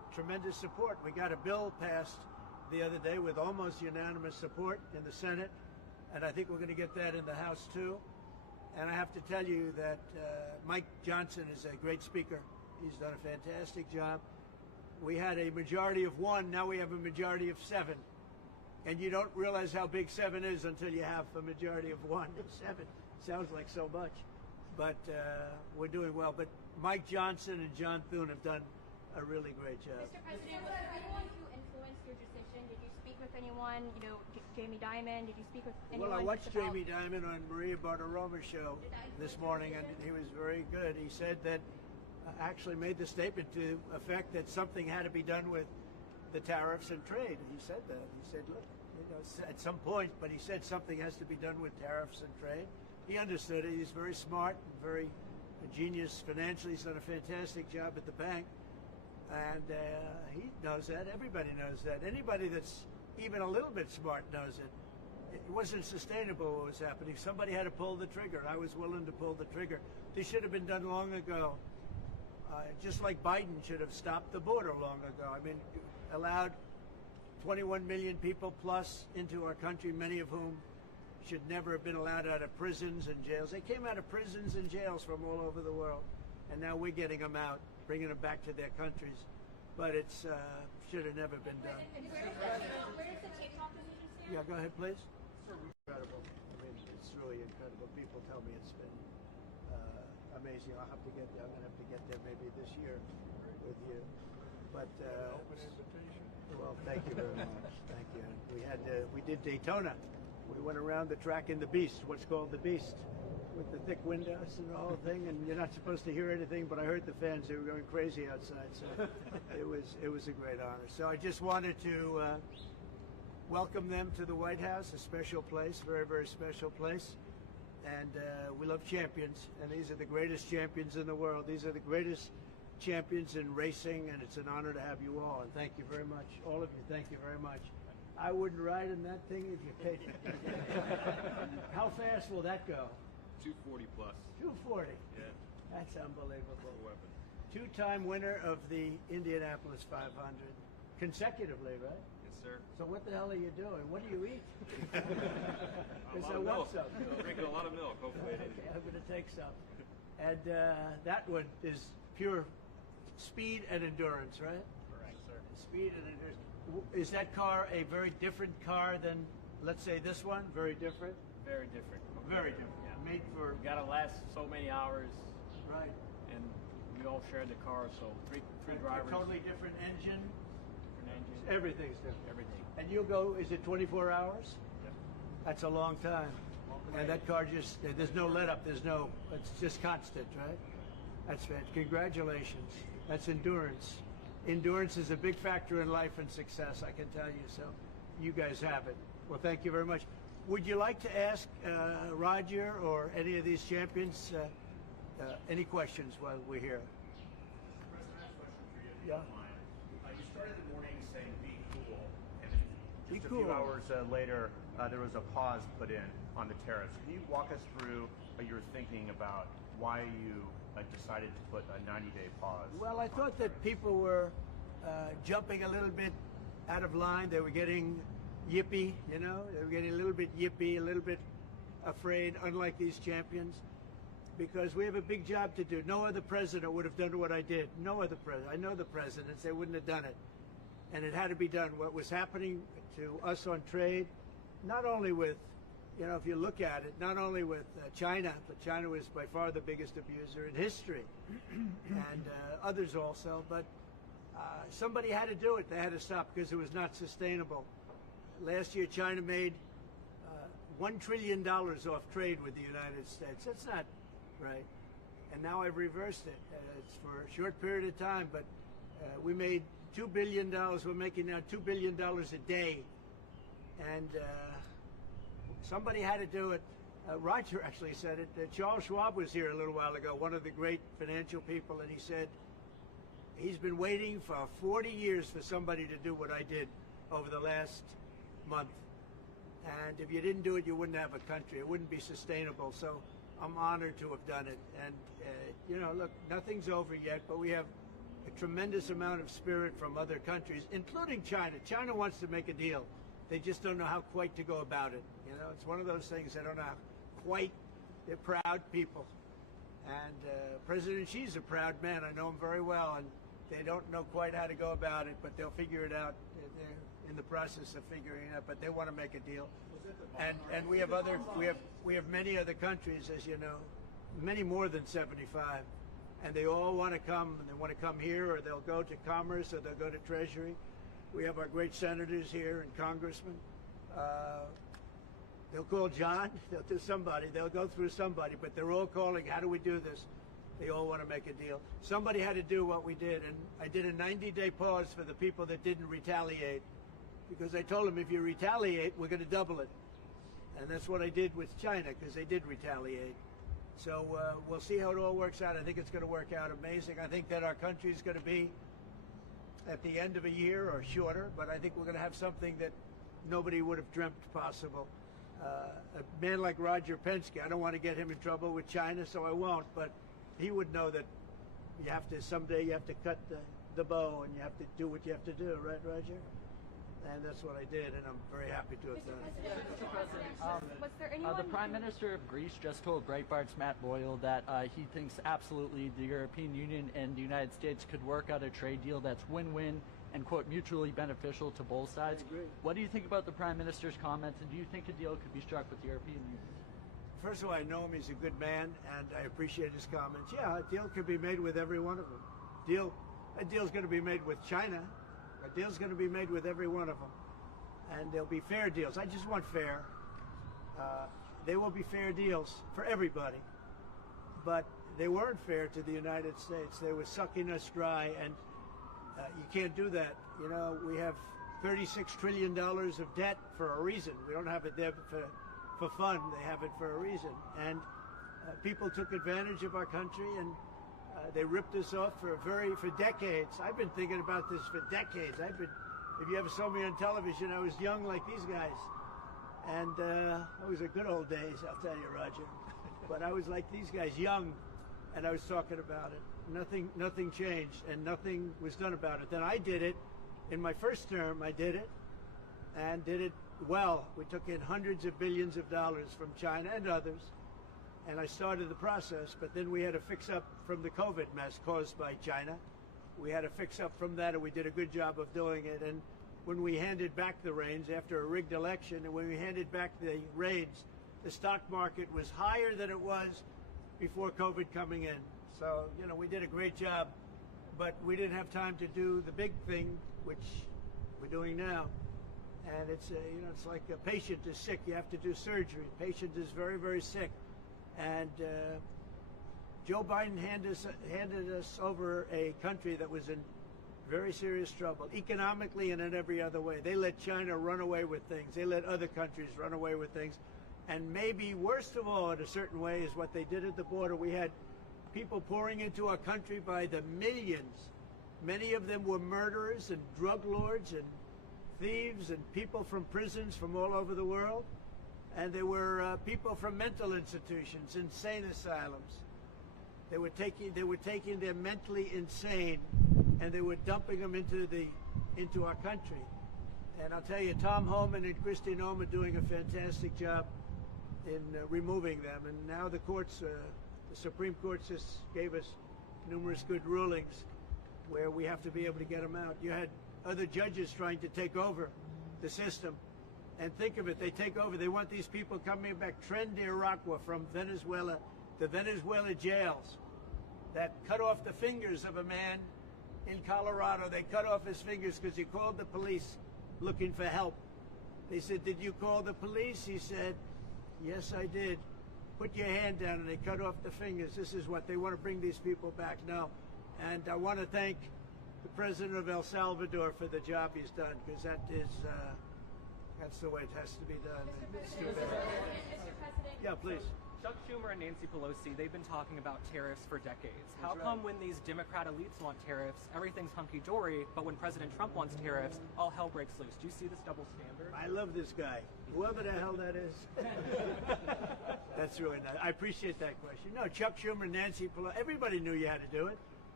tremendous support. We got a bill passed the other day with almost unanimous support in the Senate, and I think we're going to get that in the House too. And I have to tell you that Mike Johnson is a great speaker. He's done a fantastic job. We had a majority of 1, now we have a majority of 7. And you don't realize how big 7 is until you have a majority of 1. 7 sounds like so much. But we're doing well. But Mike Johnson and John Thune have done a really great job. Mr. President, was there anyone who influenced your decision? Did you speak with anyone, Jamie Dimon? Did you speak with anyone? Well, I watched Jamie Dimon on Maria Bartiromo's show this morning, and he was very good. He said that actually made the statement to effect that something had to be done with the tariffs and trade. He said that. He said, look, at some point, but he said something has to be done with tariffs and trade. He understood it. He's very smart, very genius financially. He's done a fantastic job at the bank. And he knows that. Everybody knows that. Anybody that's even a little bit smart knows it. It wasn't sustainable what was happening. Somebody had to pull the trigger. I was willing to pull the trigger. This should have been done long ago. Just like Biden should have stopped the border long ago. I mean, allowed 21 million people plus into our country, many of whom should never have been allowed out of prisons and jails. They came out of prisons and jails from all over the world. And now we're getting them out, bringing them back to their countries. But it's should have never been done. Where does the TikTok decision stand? Yeah, go ahead, please. Incredible. I mean, it's really incredible. People tell me it's been amazing. I'll have to get there. I'm going to have to get there maybe this year with you. But open invitation. Well, thank you very much. Thank you. We did Daytona. We went around the track in the Beast, what's called the Beast, with the thick windows and the whole thing. And you're not supposed to hear anything, but I heard the fans. They were going crazy outside. So it was a great honor. So I just wanted to welcome them to the White House, a special place, very, very special place. And we love champions, and these are the greatest champions in the world. These are the greatest champions in racing, and it's an honor to have you all. And thank you very much, all of you. Thank you very much. I wouldn't ride in that thing if you paid me. How fast will that go? 240 plus. 240. Yeah. That's unbelievable. Weapon. Two-time winner of the Indianapolis 500, consecutively, right? Yes, sir. So what the hell are you doing? What do you eat? A lot of milk. Drinking a lot of milk. Hopefully it Okay, I'm going to take some. And that one is pure speed and endurance, right? Correct, sir. Speed and endurance. Is that car a very different car than, let's say, this one? Very different? Very different. Very different. Yeah. Made for... You gotta last so many hours, Right. and we all share the car, so three drivers. Totally different engine. Different engine. Everything's different. Everything. And you'll go, is it 24 hours? Yep. That's a long time. And that car just, there's no let up, it's just constant, right? That's fantastic. Congratulations. That's endurance. Endurance is a big factor in life and success, I can tell you. So you guys have it. Well, thank you very much. Would you like to ask Roger or any of these champions any questions while we're here? President, I have a question for you. Yeah. You started the morning saying be cool, and Be just a cool. few hours later, there was a pause put in on the tariffs. Can you walk us through your thinking about why you decided to put a 90-day pause? Well, I thought that people were jumping a little bit out of line. They were getting yippy, They were getting a little bit yippy, a little bit afraid, unlike these champions, because we have a big job to do. No other president would have done what I did. No other president. I know the presidents. They wouldn't have done it. And it had to be done. What was happening to us on trade, not only with, if you look at it, not only with China, but China was by far the biggest abuser in history, and others also, but somebody had to do it. They had to stop because it was not sustainable. Last year, China made $1 trillion off trade with the United States. That's not right. And now I've reversed it. It's for a short period of time, but we made $2 billion. We're making now $2 billion a day. And somebody had to do it. Roger actually said it. Charles Schwab was here a little while ago, one of the great financial people, and he said he's been waiting for 40 years for somebody to do what I did over the last month. And if you didn't do it, you wouldn't have a country. It wouldn't be sustainable. So I'm honored to have done it. And, look, nothing's over yet, but we have a tremendous amount of spirit from other countries, including China. China wants to make a deal. They just don't know how quite to go about it. You know, it's one of those things they don't know how quite. They're proud people. And President Xi's a proud man. I know him very well, and they don't know quite how to go about it, but they'll figure it out. They're in the process of figuring it out, but they want to make a deal. And we have many other countries, as you know, many more than 75, and they all want to come, and they want to come here, or they'll go to Commerce, or they'll go to Treasury. We have our great senators here and congressmen. They'll call John, they'll do somebody, they'll go through somebody, but they're all calling, how do we do this? They all want to make a deal. Somebody had to do what we did, and I did a 90-day pause for the people that didn't retaliate, because I told them if you retaliate, we're going to double it. And that's what I did with China, because they did retaliate. So we'll see how it all works out. I think it's going to work out amazing. I think that our country is going to be at the end of a year or shorter, but I think we're going to have something that nobody would have dreamt possible. A man like Roger Penske, I don't want to get him in trouble with China, so I won't, but he would know that you have to, someday you have to cut the bow and you have to do what you have to do, right, Roger? And that's what I did, and I'm very happy to have done it. Mr. President, was there anyone the Prime Minister of Greece just told Breitbart's Matt Boyle that he thinks absolutely the European Union and the United States could work out a trade deal that's win-win and, quote, mutually beneficial to both sides. I agree. What do you think about the Prime Minister's comments, and do you think a deal could be struck with the European Union? First of all, I know him, he's a good man, and I appreciate his comments. Yeah, a deal could be made with every one of them. A deal's going to be made with China. A deal's going to be made with every one of them. And there'll be fair deals. I just want fair. They will be fair deals for everybody. But they weren't fair to the United States. They were sucking us dry, and you can't do that. You know, we have $36 trillion of debt for a reason. We don't have it there for fun. They have it for a reason. And people took advantage of our country, and they ripped us off for decades. I've been thinking about this for decades. If you ever saw me on television, I was young like these guys. And it was a good old days, I'll tell you, Roger. But I was like these guys, young, and I was talking about it. Nothing changed, and nothing was done about it. Then I did it. In my first term, I did it, and did it well. We took in hundreds of billions of dollars from China and others, and I started the process, but then we had to fix up from the COVID mess caused by China. We had to fix up from that, and we did a good job of doing it. And when we handed back the reins after a rigged election, and when we handed back the reins, the stock market was higher than it was before COVID coming in. So, you know, we did a great job, but we didn't have time to do the big thing, which we're doing now. And it's, you know, it's like a patient is sick, you have to do surgery. Patient is very, very sick. And Joe Biden handed us over a country that was in very serious trouble, economically and in every other way. They let China run away with things. They let other countries run away with things. And maybe worst of all, in a certain way, is what they did at the border. We had people pouring into our country by the millions. Many of them were murderers and drug lords and thieves and people from prisons from all over the world. And they were people from mental institutions, insane asylums. They were taking their mentally insane, and they were dumping them into our country. And I'll tell you, Tom Homan and Kristi Noem are doing a fantastic job in removing them. And now the courts, the Supreme Court just gave us numerous good rulings where we have to be able to get them out. You had other judges trying to take over the system. And think of it, they take over, they want these people coming back. Tren de Aragua from Venezuela, the Venezuela jails that cut off the fingers of a man in Colorado. They cut off his fingers because he called the police looking for help. They said, "Did you call the police?" He said, "Yes, I did." "Put your hand down," and they cut off the fingers. This is what they want to bring these people back now. And I want to thank the president of El Salvador for the job he's done, because that is, that's the way it has to be done. It's too bad. Mr. President. Yeah, please. Chuck Schumer and Nancy Pelosi, they've been talking about tariffs for decades. How come when these Democrat elites want tariffs, everything's hunky-dory, but when President Trump wants tariffs, all hell breaks loose? Do you see this double standard? I love this guy, whoever the hell that is. That's really nice. I appreciate that question. No, Chuck Schumer, Nancy Pelosi, everybody knew you had to do it.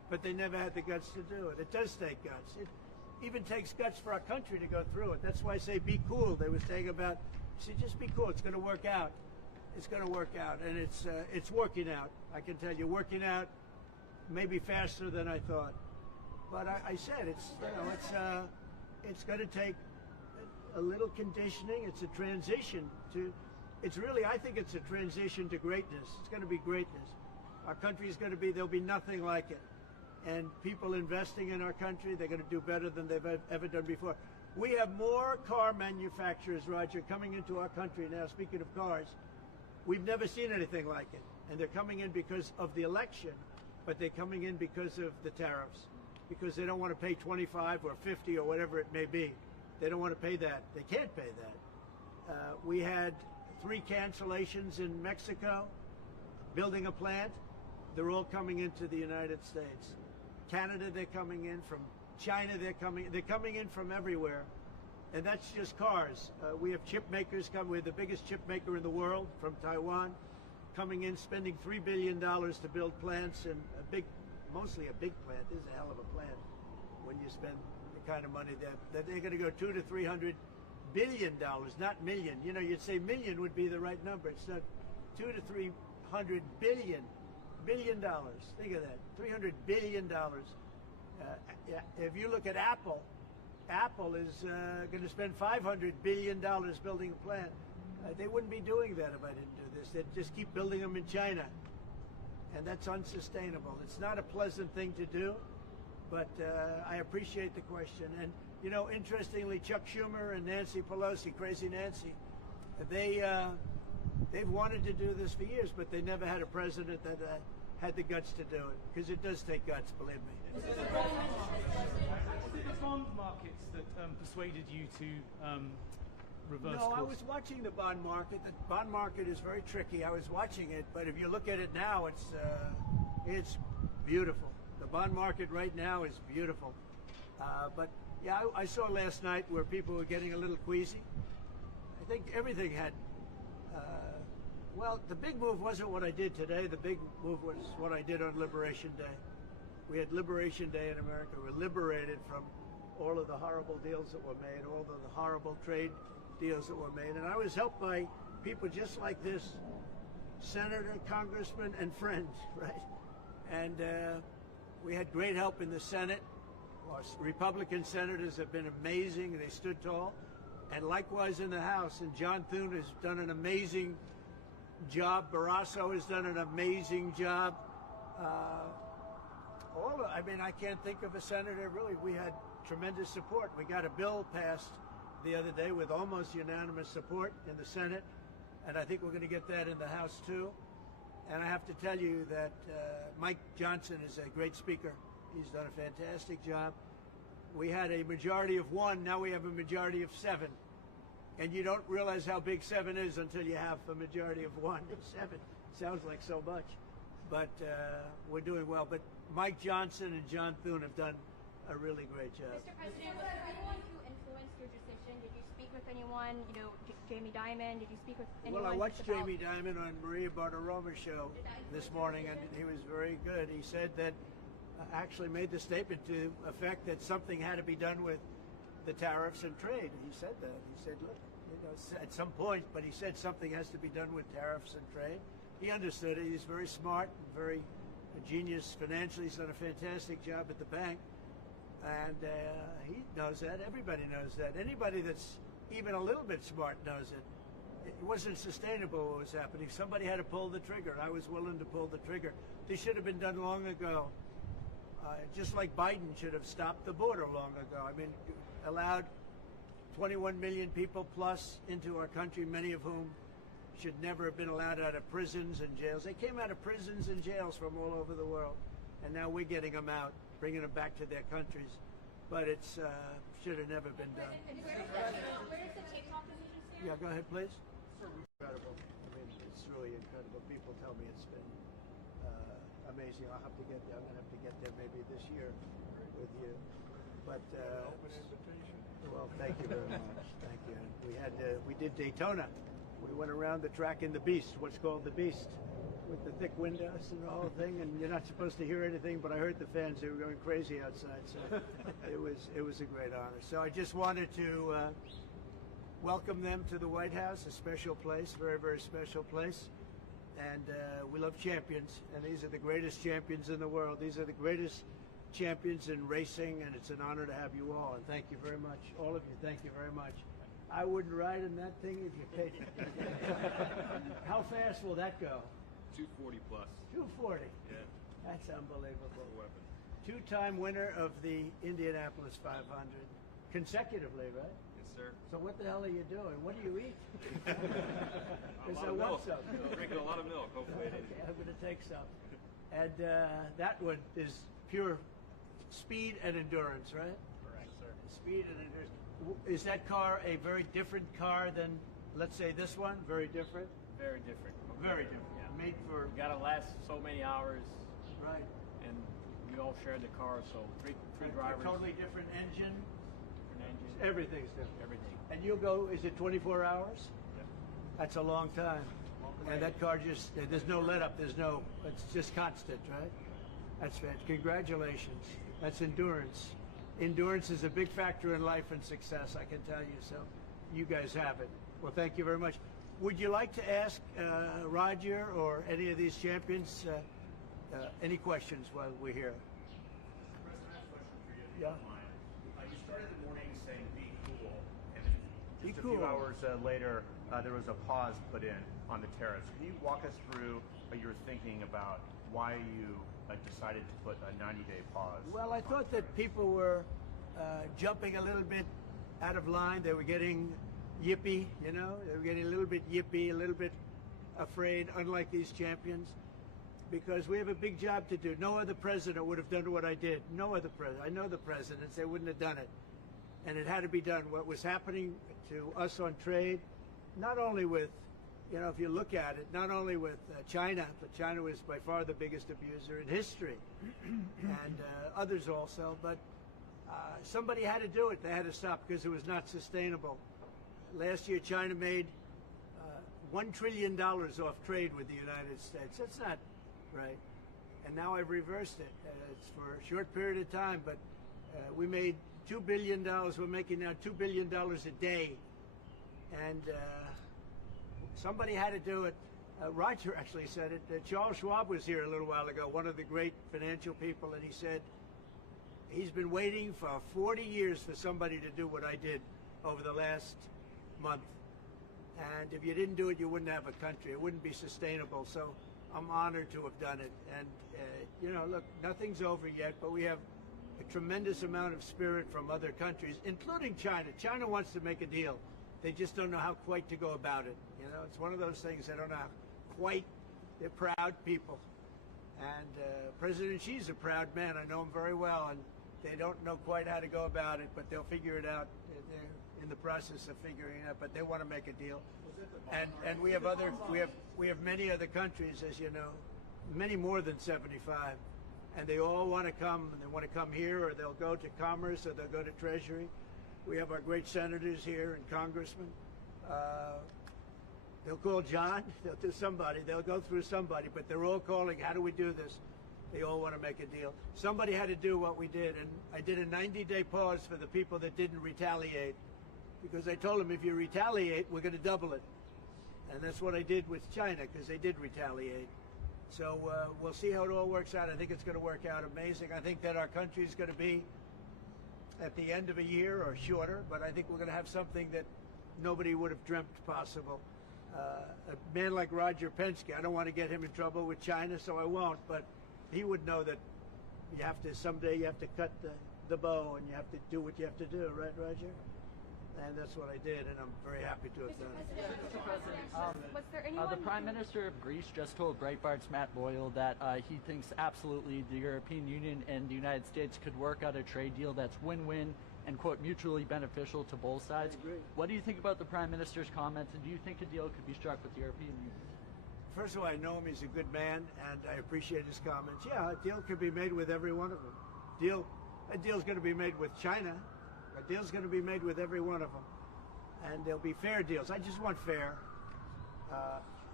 but they never had the guts to do it. It does take guts. It even takes guts for our country to go through it. That's why I say be cool. They were saying about, see, just be cool. It's going to work out. It's going to work out, and it's working out. I can tell you, working out maybe faster than I thought. But I said it's going to take a little conditioning. It's a transition to. It's really, I think it's a transition to greatness. It's going to be greatness. Our country is going to be, there'll be nothing like it. And people investing in our country, they're going to do better than they've ever done before. We have more car manufacturers, Roger, coming into our country now, speaking of cars. We've never seen anything like it. And they're coming in because of the election, but they're coming in because of the tariffs, because they don't want to pay 25 or 50 or whatever it may be. They don't want to pay that. They can't pay that. We had 3 cancellations in Mexico, building a plant. They're all coming into the United States. Canada, they're coming in. From China, they're coming in from everywhere. And that's just cars. We have chip makers coming. We're the biggest chip maker in the world from Taiwan, coming in, spending $3 billion to build plants, and mostly a big plant. This is a hell of a plant when you spend the kind of money that they're going to go $200 to $300 billion, not million. You know, you'd say million would be the right number. It's not. $200 to $300 billion. $billion. Think of that. $300 billion. If you look at Apple, Apple is going to spend $500 billion building a plant. They wouldn't be doing that if I didn't do this. They'd just keep building them in China. And that's unsustainable. It's not a pleasant thing to do, but I appreciate the question. And, you know, interestingly, Chuck Schumer and Nancy Pelosi, Crazy Nancy, they've wanted to do this for years, but they never had a president that had the guts to do it, because it does take guts, believe me. Was it the bond markets that persuaded you to reverse course? No, I was watching the bond market. The bond market is very tricky. I was watching it, but if you look at it now, it's beautiful. The bond market right now is beautiful. But yeah, I saw last night where people were getting a little queasy. I think everything had. Well, the big move wasn't what I did today. The big move was what I did on Liberation Day. We had Liberation Day in America. We're liberated from all of the horrible deals that were made, all of the horrible trade deals that were made. And I was helped by people just like this, senator, congressman, and friends, right? And we had great help in the Senate. Our Republican senators have been amazing. They stood tall. And likewise in the House. And John Thune has done an amazing job. Barrasso has done an amazing job. I mean, I can't think of a senator, really. We had tremendous support. We got a bill passed the other day with almost unanimous support in the Senate, and I think we're going to get that in the House too. And I have to tell you that Mike Johnson is a great speaker. He's done a fantastic job. We had a majority of 1, now we have a majority of 7. And you don't realize how big 7 is until you have a majority of 1. 7 sounds like so much, but we're doing well. But Mike Johnson and John Thune have done a really great job. Mr. President, was there anyone who influenced your decision? Did you speak with anyone? You know, Jamie Dimon? Did you speak with anyone? Well, I watched Jamie Dimon on Maria Bartiromo's show this morning, and he was very good. He said that actually made the statement to effect that something had to be done with the tariffs and trade. He said that. He said, look, you know, at some point, but he said something has to be done with tariffs and trade. He understood it. He's very smart and very a genius financially. He's done a fantastic job at the bank. And he knows that. Everybody knows that. Anybody that's even a little bit smart knows it. It wasn't sustainable what was happening. Somebody had to pull the trigger. I was willing to pull the trigger. This should have been done long ago. Just like Biden should have stopped the border long ago. I mean, allowed 21 million people plus into our country, many of whom should never have been allowed out of prisons and jails. They came out of prisons and jails from all over the world, and now we're getting them out, bringing them back to their countries. But it's should have never been done. Where does the TikTok decision stand? Yeah, go ahead, please. Incredible. I mean, it's really incredible. People tell me it's been amazing. I'll have to get there. I'm going to have to get there maybe this year with you. But open invitation. Well, thank you very much. Thank you. We did Daytona. We went around the track in the Beast, what's called the Beast. with the thick windows and the whole thing, and you're not supposed to hear anything, but I heard the fans, they were going crazy outside, so it was a great honor. So I just wanted to welcome them to the White House, a special place, very, very special place. And we love champions, and these are the greatest champions in the world. These are the greatest champions in racing, and it's an honor to have you all. And thank you very much, all of you. Thank you very much. I wouldn't ride in that thing if you paid me. How fast will that go? 240 plus. 240. Yeah. That's unbelievable. Weapon. Two-time winner of the Indianapolis 500, consecutively, right? Yes, sir. So what the hell are you doing? What do you eat? A lot of milk. Drinking a lot of milk. Hopefully. Okay, I'm going to take some. And that one is pure speed and endurance, right? Correct, sir. Speed and endurance. Is that car a very different car than, let's say, this one? Very different? Very different. Very different. Yeah. Made for... You gotta last so many hours. Right. And we all share the car, so three drivers. Totally different engine. Different engine. Everything's different. Everything. And you'll go, is it 24 hours? Yeah. That's a long time. And that car just, there's no let up, it's just constant, right? That's fantastic. Congratulations. That's endurance. Endurance is a big factor in life and success, I can tell you. So you guys have it. Well, thank you very much. Would you like to ask Roger or any of these champions any questions while we're here? President, I have a question for you. Yeah. You started the morning saying be cool, and just Be a few cool. hours later, there was a pause put in on the tariffs. Can you walk us through your thinking about why you decided to put a 90-day pause? Well, I thought that people were jumping a little bit out of line. They were getting yippy, you know? They were getting a little bit yippy, a little bit afraid, unlike these champions, because we have a big job to do. No other president would have done what I did. No other president. I know the presidents. They wouldn't have done it. And it had to be done. What was happening to us on trade, not only with, you know, if you look at it, not only with China, but China was by far the biggest abuser in history, and others also, but somebody had to do it. They had to stop because it was not sustainable. Last year, China made $1 trillion off trade with the United States. That's not right. And now I've reversed it. It's for a short period of time, but we made $2 billion. We're making now $2 billion a day. And somebody had to do it. Roger actually said it. Charles Schwab was here a little while ago, one of the great financial people, and he said he's been waiting for 40 years for somebody to do what I did over the last month. And if you didn't do it, you wouldn't have a country. It wouldn't be sustainable. So I'm honored to have done it. And, you know, look, nothing's over yet, but we have a tremendous amount of spirit from other countries, including China. China wants to make a deal. They just don't know how quite to go about it. You know, it's one of those things they don't know how quite. They're proud people. And President Xi's a proud man. I know him very well, and they don't know quite how to go about it, but they'll figure it out. They're in the process of figuring it out, but they want to make a deal. And we have other we have many other countries, as you know, many more than 75, and they all want to come. And they want to come here, or they'll go to Commerce, or they'll go to Treasury. We have our great senators here and congressmen. They'll call John. They'll do somebody. They'll go through somebody, but they're all calling. How do we do this? They all want to make a deal. Somebody had to do what we did, and I did a 90-day pause for the people that didn't retaliate, because I told them if you retaliate, we're going to double it. And that's what I did with China, because they did retaliate. So we'll see how it all works out. I think it's going to work out amazing. I think that our country is going to be at the end of a year or shorter, but I think we're going to have something that nobody would have dreamt possible. A man like Roger Penske, I don't want to get him in trouble with China, so I won't, but he would know that you have to, someday you have to cut the bow and you have to do what you have to do, right, Roger? And that's what I did, and I'm very happy to have done it. Mr. President, was there anyone the Prime Minister of Greece just told Breitbart's Matt Boyle that he thinks absolutely the European Union and the United States could work out a trade deal that's win-win and, quote, mutually beneficial to both sides. I agree. What do you think about the Prime Minister's comments, and do you think a deal could be struck with the European Union? First of all, I know him. He's a good man, and I appreciate his comments. Yeah, a deal could be made with every one of them. A deal's going to be made with China. A deal's going to be made with every one of them. And there'll be fair deals. I just want fair.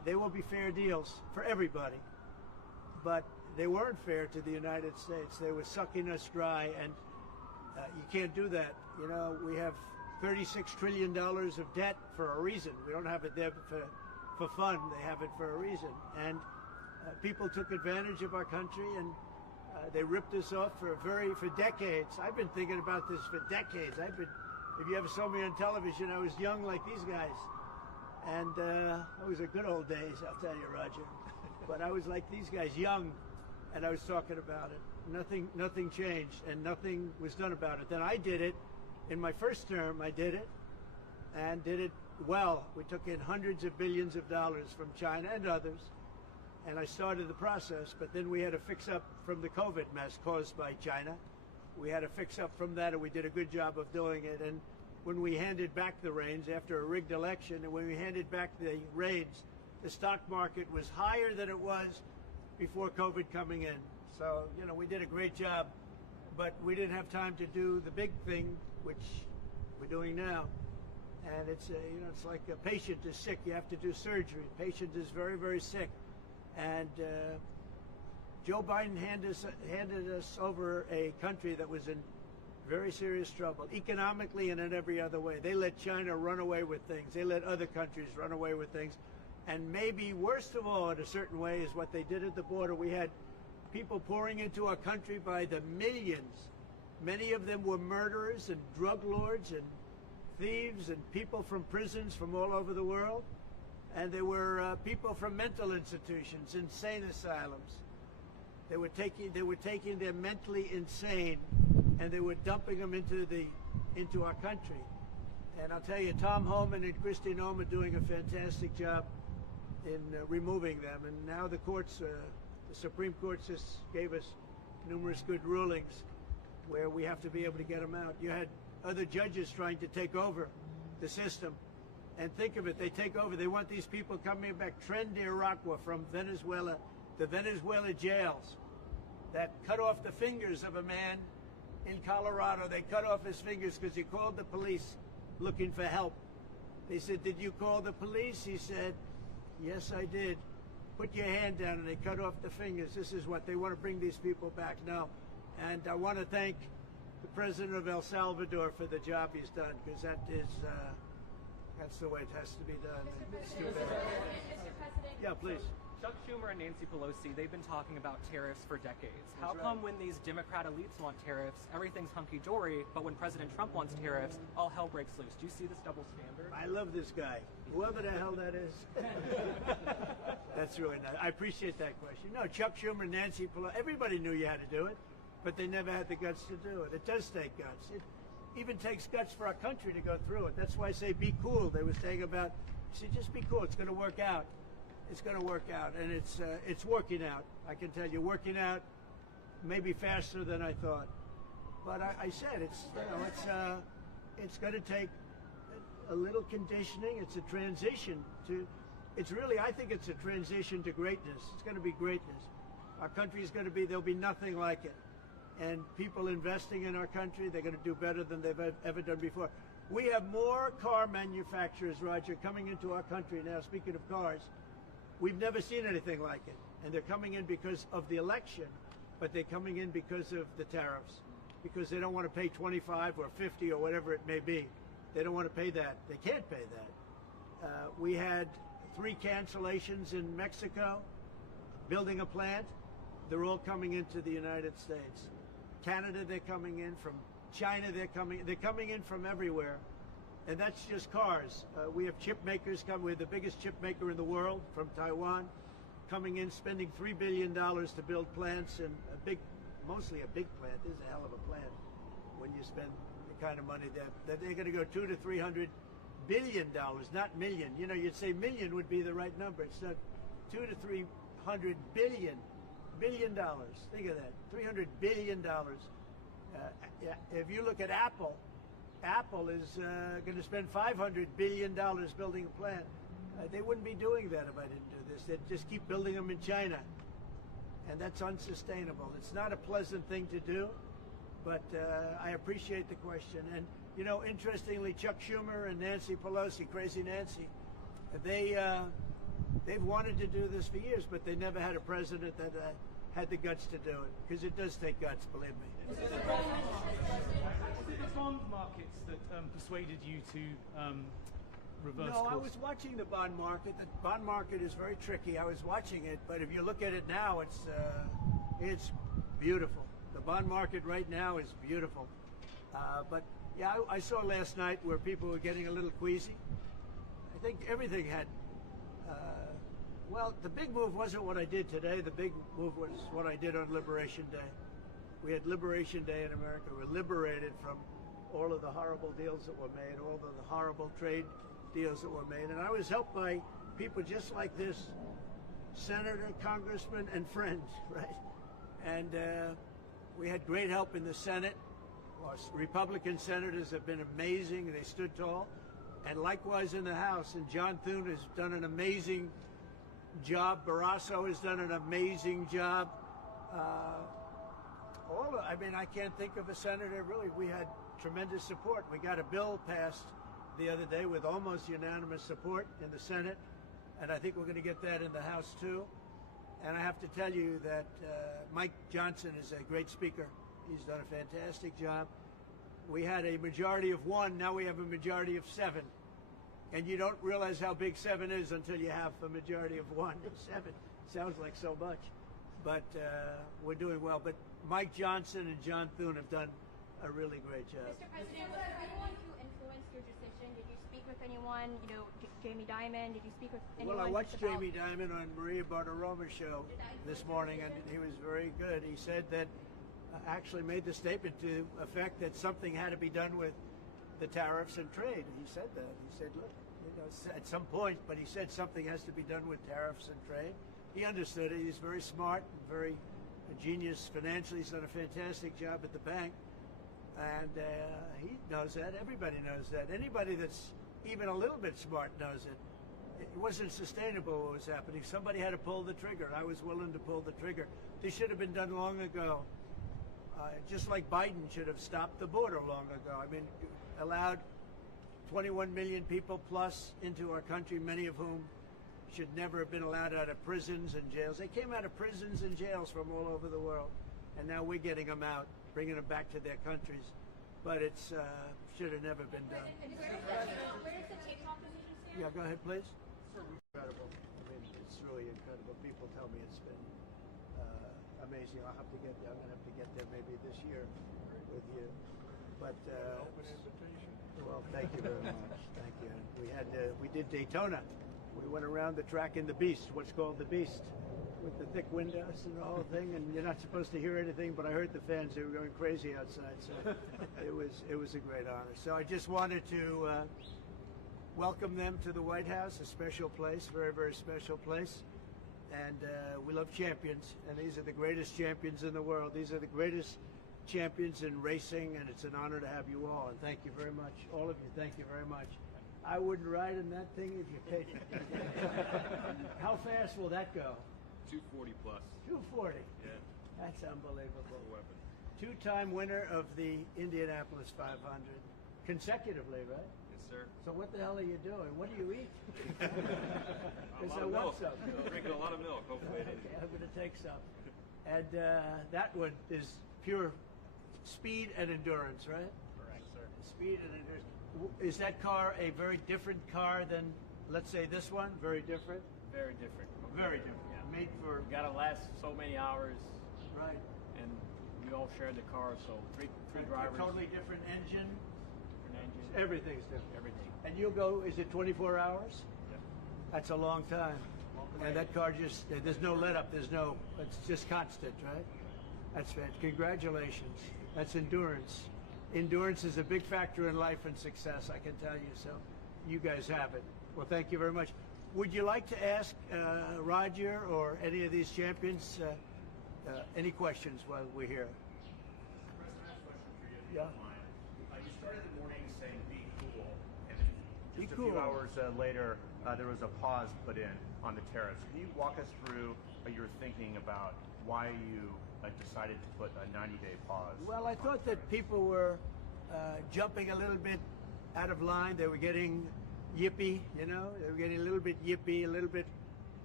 they will be fair deals for everybody. But they weren't fair to the United States. They were sucking us dry, and you can't do that. You know, we have $36 trillion of debt for a reason. We don't have it there for fun. They have it for a reason. And people took advantage of our country, and they ripped us off for decades. I've been thinking about this for decades. If you ever saw me on television, I was young like these guys. And those were good old days, I'll tell you, Roger. But I was like these guys, young, and I was talking about it. Nothing changed, and nothing was done about it. Then I did it. In my first term, I did it, and did it well. We took in hundreds of billions of dollars from China and others, and I started the process, but then we had to fix up from the COVID mess caused by China. We had to fix up from that, and we did a good job of doing it. And when we handed back the reins after a rigged election, and when we handed back the reins, the stock market was higher than it was before COVID coming in. So, you know, we did a great job, but we didn't have time to do the big thing, which we're doing now. And it's, you know, it's like a patient is sick, you have to do surgery. Patient is very, very sick. And Joe Biden handed us over a country that was in very serious trouble, economically and in every other way. They let China run away with things. They let other countries run away with things. And maybe worst of all, in a certain way, is what they did at the border. We had people pouring into our country by the millions. Many of them were murderers and drug lords and thieves and people from prisons from all over the world. And they were people from mental institutions, insane asylums. They were taking their mentally insane, and they were dumping them into our country. And I'll tell you, Tom Homan and Kristi Noem are doing a fantastic job in removing them. And now the courts, the Supreme Court just gave us numerous good rulings where we have to be able to get them out. You had other judges trying to take over the system. And think of it, they take over, they want these people coming back, Tren de Aragua from Venezuela, the Venezuela jails that cut off the fingers of a man in Colorado. They cut off his fingers because he called the police looking for help. They said, "Did you call the police?" He said, "Yes, I did." "Put your hand down," and they cut off the fingers. This is what they want to bring these people back now. And I want to thank the president of El Salvador for the job he's done, because that is, that's the way it has to be done. Mr. President, Yeah, please. Chuck Schumer and Nancy Pelosi, they've been talking about tariffs for decades. How come when these Democrat elites want tariffs, everything's hunky-dory, but when President Trump wants tariffs, all hell breaks loose? Do you see this double standard? I love this guy. Whoever the hell that is. That's really nice. I appreciate that question. No, Chuck Schumer, Nancy Pelosi, everybody knew you had to do it, but they never had the guts to do it. It does take guts. It even takes guts for our country to go through it. That's why I say be cool. They were saying about, see, just be cool. It's going to work out. It's going to work out, and it's working out. I can tell you, working out maybe faster than I thought. But I said it's, you know, it's going to take a little conditioning. It's a transition to, it's really, I think it's a transition to greatness. It's going to be greatness. Our country is going to be, there'll be nothing like it. And people investing in our country, they're going to do better than they've ever done before. We have more car manufacturers, Roger, coming into our country now, speaking of cars. We've never seen anything like it. And they're coming in because of the election, but they're coming in because of the tariffs, because they don't want to pay 25 or 50 or whatever it may be. They don't want to pay that. They can't pay that. We had 3 cancellations in Mexico, building a plant. They're all coming into the United States. Canada, they're coming in. From China, they're coming in from everywhere. And that's just cars. We have chip makers coming. We're the biggest chip maker in the world from Taiwan, coming in, spending $3 billion to build plants, and mostly a big plant. This is a hell of a plant when you spend the kind of money that they're going to go $200 to $300 billion, not million. You know, you'd say million would be the right number. It's not $200 to $300 billion. $billion. Think of that. $300 billion. If you look at Apple, Apple is going to spend $500 billion building a plant. They wouldn't be doing that if I didn't do this. They'd just keep building them in China. And that's unsustainable. It's not a pleasant thing to do, but I appreciate the question. And, you know, interestingly, Chuck Schumer and Nancy Pelosi, Crazy Nancy, they they've wanted to do this for years, but they never had a president that had the guts to do it, because it does take guts, believe me. Was it the bond markets that persuaded you to reverse No, course? I was watching the bond market. The bond market is very tricky. I was watching it, but if you look at it now, it's beautiful. The bond market right now is beautiful. But yeah, I saw last night where people were getting a little queasy. I think everything had. Well, the big move wasn't what I did today. The big move was what I did on Liberation Day. We had Liberation Day in America. We were liberated from all of the horrible deals that were made, all of the horrible trade deals that were made. And I was helped by people just like this, senator, congressman, and friends, right? And we had great help in the Senate. Our Republican senators have been amazing. They stood tall. And likewise in the House. And John Thune has done an amazing job. Barrasso has done an amazing job. I mean, I can't think of a senator, really. We had tremendous support. We got a bill passed the other day with almost unanimous support in the Senate, and I think we're going to get that in the House too. And I have to tell you that Mike Johnson is a great speaker. He's done a fantastic job. We had a majority of 1, now we have a majority of 7. And you don't realize how big 7 is until you have a majority of 1. 7 sounds like so much, but we're doing well. But Mike Johnson and John Thune have done a really great job. Mr. President, was there anyone who influenced your decision? Did you speak with anyone? You know, Jamie Dimon? Did you speak with anyone? Well, I watched Jamie Dimon on Maria Bartiromo's show this morning, and he was very good. He said that actually made the statement to effect that something had to be done with the tariffs and trade. He said that. He said, look, you know, at some point, but he said something has to be done with tariffs and trade. He understood it. He's very smart, very genius financially. He's done a fantastic job at the bank. And he knows that. Everybody knows that. Anybody that's even a little bit smart knows it. It wasn't sustainable what was happening. Somebody had to pull the trigger. I was willing to pull the trigger. This should have been done long ago. Just like Biden should have stopped the border long ago. I mean, allowed 21 million people plus into our country, many of whom should never have been allowed out of prisons and jails. They came out of prisons and jails from all over the world, and now we're getting them out, bringing them back to their countries. But it's should have never been done. Where does the TikTok decision stand? Yeah, go ahead, please. Incredible. I mean, it's really incredible. People tell me it's been amazing. I'll have to get there. I'm going to have to get there maybe this year with you. But Open invitation. well, thank you very much. Thank you. We did Daytona. We went around the track in the Beast, what's called the Beast, with the thick windows and the whole thing. And you're not supposed to hear anything, but I heard the fans. They were going crazy outside. So it was a great honor. So I just wanted to welcome them to the White House, a special place, very, very special place. And we love champions, and these are the greatest champions in the world. These are the greatest champions in racing, and it's an honor to have you all. And thank you very much, all of you. Thank you very much. I wouldn't ride in that thing if you paid me. How fast will that go? 240 plus. 240. Yeah. That's unbelievable. Full weapon. Two-time winner of the Indianapolis 500, consecutively, right? Yes, sir. So what the hell are you doing? What do you eat? A Because lot I of want milk. some. Drinking a lot of milk. Hopefully it Okay, I'm going to take some. And that one is pure speed and endurance, right? Correct, sir. Speed and endurance. Is that car a very different car than, let's say, this one? Very different? Very different. Very different. Yeah. Made for, We gotta last so many hours, right. and we all share the car, so three A drivers, totally different engine. different engine, Everything's different. everything. And you'll go, is it 24 hours? Yeah. That's a long time. And that car just, there's no let up, it's just constant, right? That's fantastic. Congratulations. That's endurance. Endurance is a big factor in life and success, I can tell you. So you guys have it. Well, thank you very much. Would you like to ask Roger or any of these champions any questions while we're here? President, I have a question for you. Yeah. You started the morning saying be cool, and Be just a cool. few hours later, there was a pause put in on the tariffs. Can you walk us through your thinking about why you decided to put a 90-day pause? Well, I thought that people were jumping a little bit out of line. They were getting yippy, you know. They were getting a little bit yippy, a little bit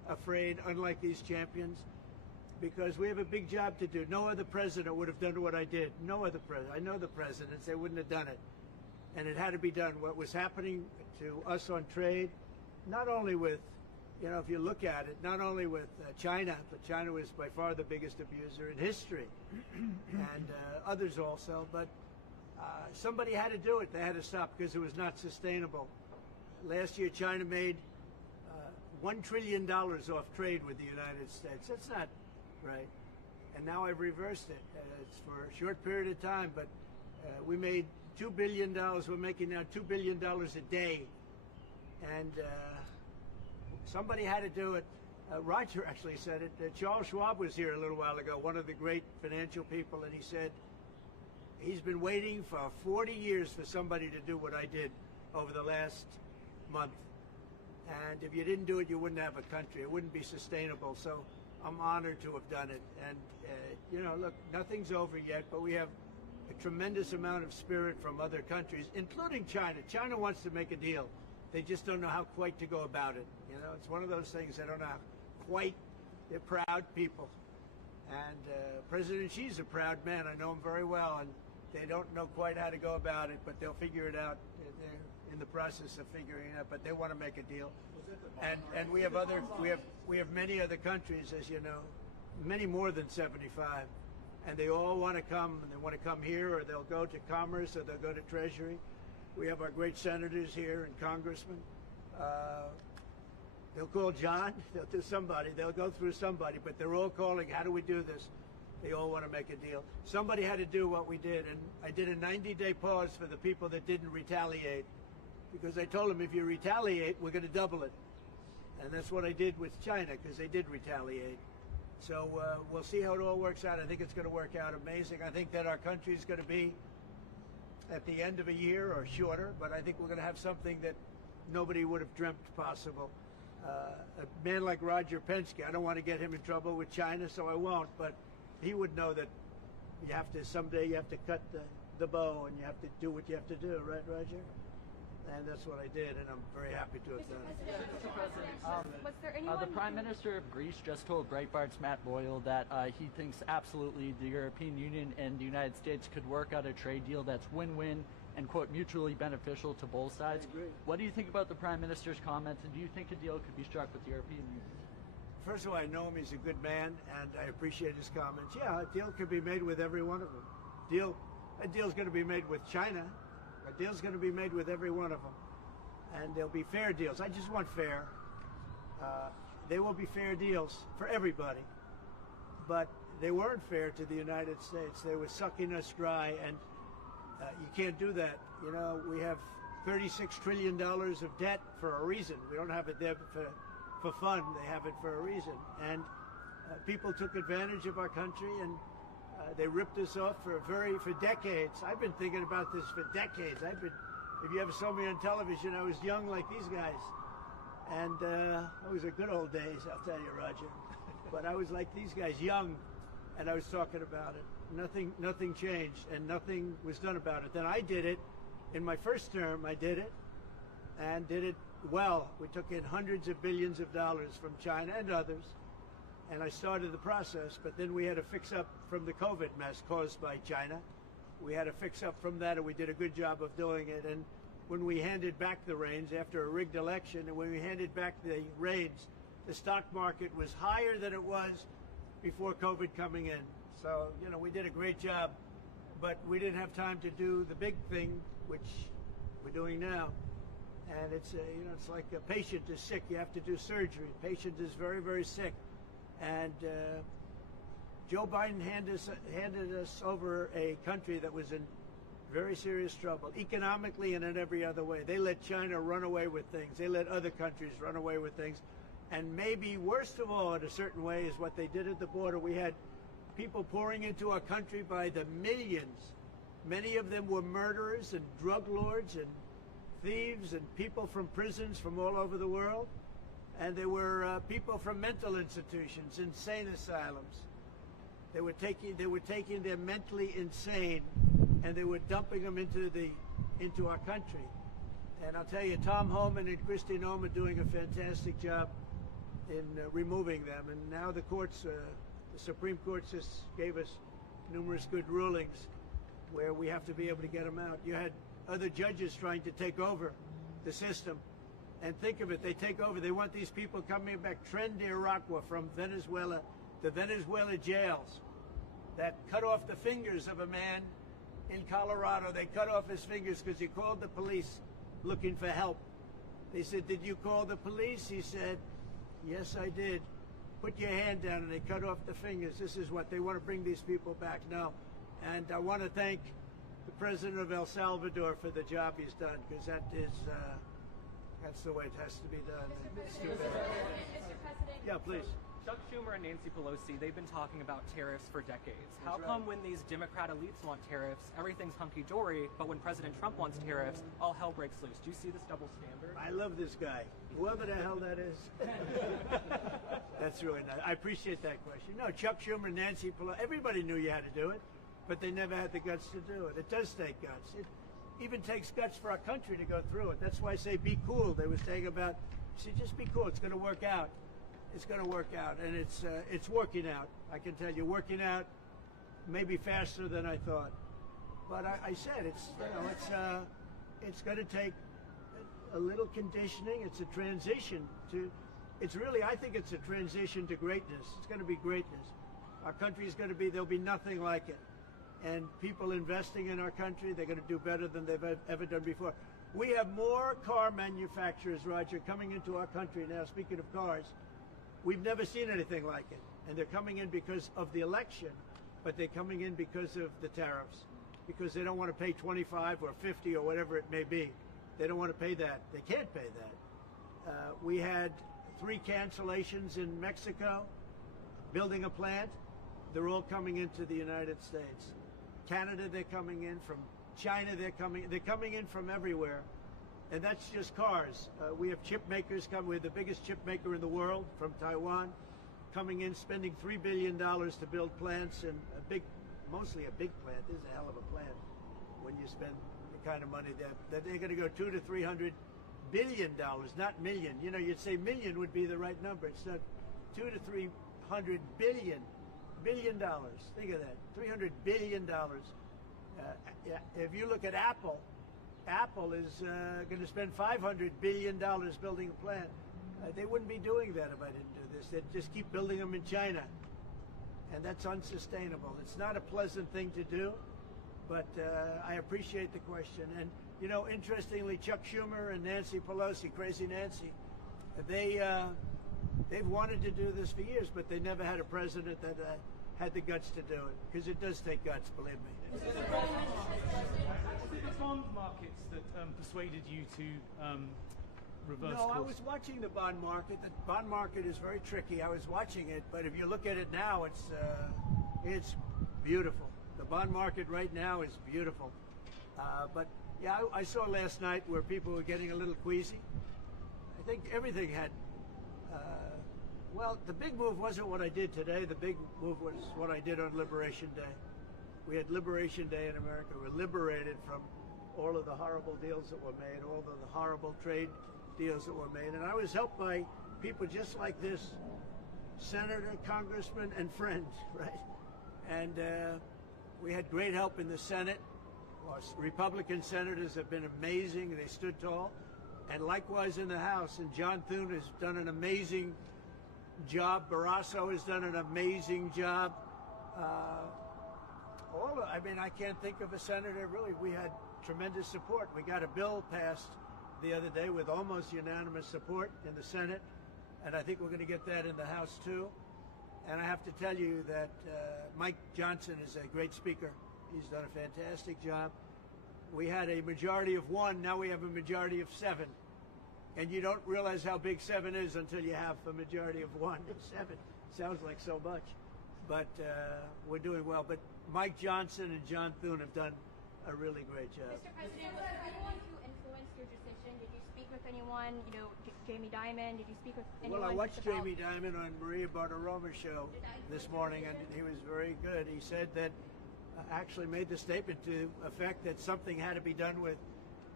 afraid, unlike these champions, because we have a big job to do. No other president would have done what I did. No other president. I know the presidents, they wouldn't have done it. And it had to be done. What was happening to us on trade, not only with, you know, if you look at it, not only with China, but China was by far the biggest abuser in history, and others also, but somebody had to do it. They had to stop because it was not sustainable. Last year, China made $1 trillion off trade with the United States. That's not right. And now I've reversed it. It's for a short period of time, but we made $2 billion. We're making now $2 billion a day. And somebody had to do it. Roger actually said it. Charles Schwab was here a little while ago, one of the great financial people, and he said he's been waiting for 40 years for somebody to do what I did over the last month. And if you didn't do it, you wouldn't have a country. It wouldn't be sustainable. So I'm honored to have done it. And, you know, look, nothing's over yet, but we have a tremendous amount of spirit from other countries, including China. China wants to make a deal. They just don't know how quite to go about it. You know, it's one of those things they don't know how quite. They're proud people. And President Xi's a proud man. I know him very well, and they don't know quite how to go about it, but they'll figure it out. They're in the process of figuring it out, but they want to make a deal. And we have many other countries, as you know, many more than 75, and they all want to come, and they want to come here, or they'll go to Commerce, or they'll go to Treasury. We have our great senators here and congressmen. They'll call John, they'll do somebody, they'll go through somebody, but they're all calling, how do we do this? They all want to make a deal. Somebody had to do what we did, and I did a 90-day pause for the people that didn't retaliate, because I told them if you retaliate, we're going to double it. And that's what I did with China, because they did retaliate. So we'll see how it all works out. I think it's going to work out amazing. I think that our country is going to be at the end of a year or shorter, but I think we're going to have something that nobody would have dreamt possible. A man like Roger Penske, I don't want to get him in trouble with China, so I won't, but he would know that you have to, someday you have to cut the bow and you have to do what you have to do, right, Roger? And that's what I did, and I'm very happy to have done it. Mr. President, was there anyone the Prime Minister of Greece just told Breitbart's Matt Boyle that he thinks absolutely the European Union and the United States could work out a trade deal that's win-win and, quote, mutually beneficial to both sides. I agree. What do you think about the Prime Minister's comments, and do you think a deal could be struck with the European Union? First of all, I know him. He's a good man, and I appreciate his comments. Yeah, a deal could be made with every one of them. A deal's going to be made with China. A deal's going to be made with every one of them. And there'll be fair deals. I just want fair. They will be fair deals for everybody. But they weren't fair to the United States. They were sucking us dry, and you can't do that. You know, we have $36 trillion of debt for a reason. We don't have it there for fun. They have it for a reason. And people took advantage of our country, and they ripped us off for decades. I've been thinking about this for decades. If you ever saw me on television, I was young like these guys. And those are good old days, I'll tell you, Roger. But I was like these guys, young, and I was talking about it. Nothing changed, and nothing was done about it. Then I did it. In my first term, I did it, and did it well. We took in hundreds of billions of dollars from China and others, and I started the process, but then we had to fix up from the COVID mess caused by China. We had to fix up from that, and we did a good job of doing it. And when we handed back the reins after a rigged election, and when we handed back the reins, the stock market was higher than it was before COVID coming in. So, you know, we did a great job, but we didn't have time to do the big thing, which we're doing now. And it's, you know, it's like a patient is sick, you have to do surgery. Patient is very, very sick. And Joe Biden handed us over a country that was in very serious trouble, economically and in every other way. They let China run away with things. They let other countries run away with things. And maybe worst of all, in a certain way, is what they did at the border. We had people pouring into our country by the millions. Many of them were murderers and drug lords and thieves and people from prisons from all over the world. And there were people from mental institutions, insane asylums. They were taking their mentally insane, and they were dumping them into our country. And I'll tell you, Tom Homan and Kristi Noem are doing a fantastic job. in removing them. And now the courts, the Supreme Court just gave us numerous good rulings where we have to be able to get them out. You had other judges trying to take over the system. And think of it, they take over, they want these people coming back, Tren de Aragua from Venezuela, the Venezuela jails that cut off the fingers of a man in Colorado. They cut off his fingers because he called the police looking for help. They said, "Did you call the police?" He said, "Yes, I did." "Put your hand down," and they cut off the fingers. This is what they want to bring these people back now. And I want to thank the president of El Salvador for the job he's done, because that is, that's the way it has to be done. Mr. President. Yeah, please. Chuck Schumer and Nancy Pelosi, they've been talking about tariffs for decades. How come when these Democrat elites want tariffs, everything's hunky-dory, but when President Trump wants tariffs, all hell breaks loose? Do you see this double standard? I love this guy, whoever the hell that is. That's really nice. I appreciate that question. No, Chuck Schumer, Nancy Pelosi, everybody knew you had to do it, but they never had the guts to do it. It does take guts. It even takes guts for our country to go through it. That's why I say be cool. They were saying about, see, just be cool. It's going to work out. It's going to work out, and it's working out. I can tell you, working out maybe faster than I thought. But I said it's going to take a little conditioning. It's a transition to. It's really, I think it's a transition to greatness. It's going to be greatness. Our country is going to be. There'll be nothing like it, and people investing in our country, they're going to do better than they've ever done before. We have more car manufacturers, Roger, coming into our country now. Speaking of cars. We've never seen anything like it. And they're coming in because of the election, but they're coming in because of the tariffs, because they don't want to pay 25 or 50 or whatever it may be. They don't want to pay that. They can't pay that. We had 3 cancellations in Mexico, building a plant. They're all coming into the United States. Canada, they're coming in. From China, they're coming in from everywhere. And that's just cars. We have chip makers coming. We're the biggest chip maker in the world from Taiwan, coming in, spending $3 billion to build plants, and mostly a big plant. This is a hell of a plant when you spend the kind of money that they're going to go $200 to $300 billion, not million. You know, you'd say million would be the right number. It's not. $200 to $300 billion. Think of that. $300 billion. If you look at Apple is going to spend $500 billion building a plant. They wouldn't be doing that if I didn't do this. They'd just keep building them in China. And that's unsustainable. It's not a pleasant thing to do, but I appreciate the question. And, you know, interestingly, Chuck Schumer and Nancy Pelosi, Crazy Nancy, they've wanted to do this for years, but they never had a president that had the guts to do it, because it does take guts, believe me. Was it the bond markets that persuaded you to reverse course? No, I was watching the bond market. The bond market is very tricky. I was watching it, but if you look at it now, it's beautiful. The bond market right now is beautiful. But yeah, I saw last night where people were getting a little queasy. I think everything had. Well, the big move wasn't what I did today. The big move was what I did on Liberation Day. We had Liberation Day in America. We were liberated from all of the horrible deals that were made, all of the horrible trade deals that were made. And I was helped by people just like this, senator, congressman, and friends, right? And we had great help in the Senate. Our Republican senators have been amazing. They stood tall. And likewise in the House. And John Thune has done an amazing job. Barrasso has done an amazing job. I mean, I can't think of a senator, really. We had tremendous support. We got a bill passed the other day with almost unanimous support in the Senate, and I think we're going to get that in the House, too. And I have to tell you that Mike Johnson is a great speaker. He's done a fantastic job. We had a majority of 1. Now we have a majority of 7. And you don't realize how big 7 is until you have a majority of 1. 7 sounds like so much. But we're doing well. But Mike Johnson and John Thune have done a really great job. Mr. President, was there anyone who influenced your decision? Did you speak with anyone, you know, Jamie Dimon? Did you speak with anyone? Well, I watched Jamie Dimon on Maria Bartiromo's show this morning, and he was very good. He said that, actually made the statement to effect that something had to be done with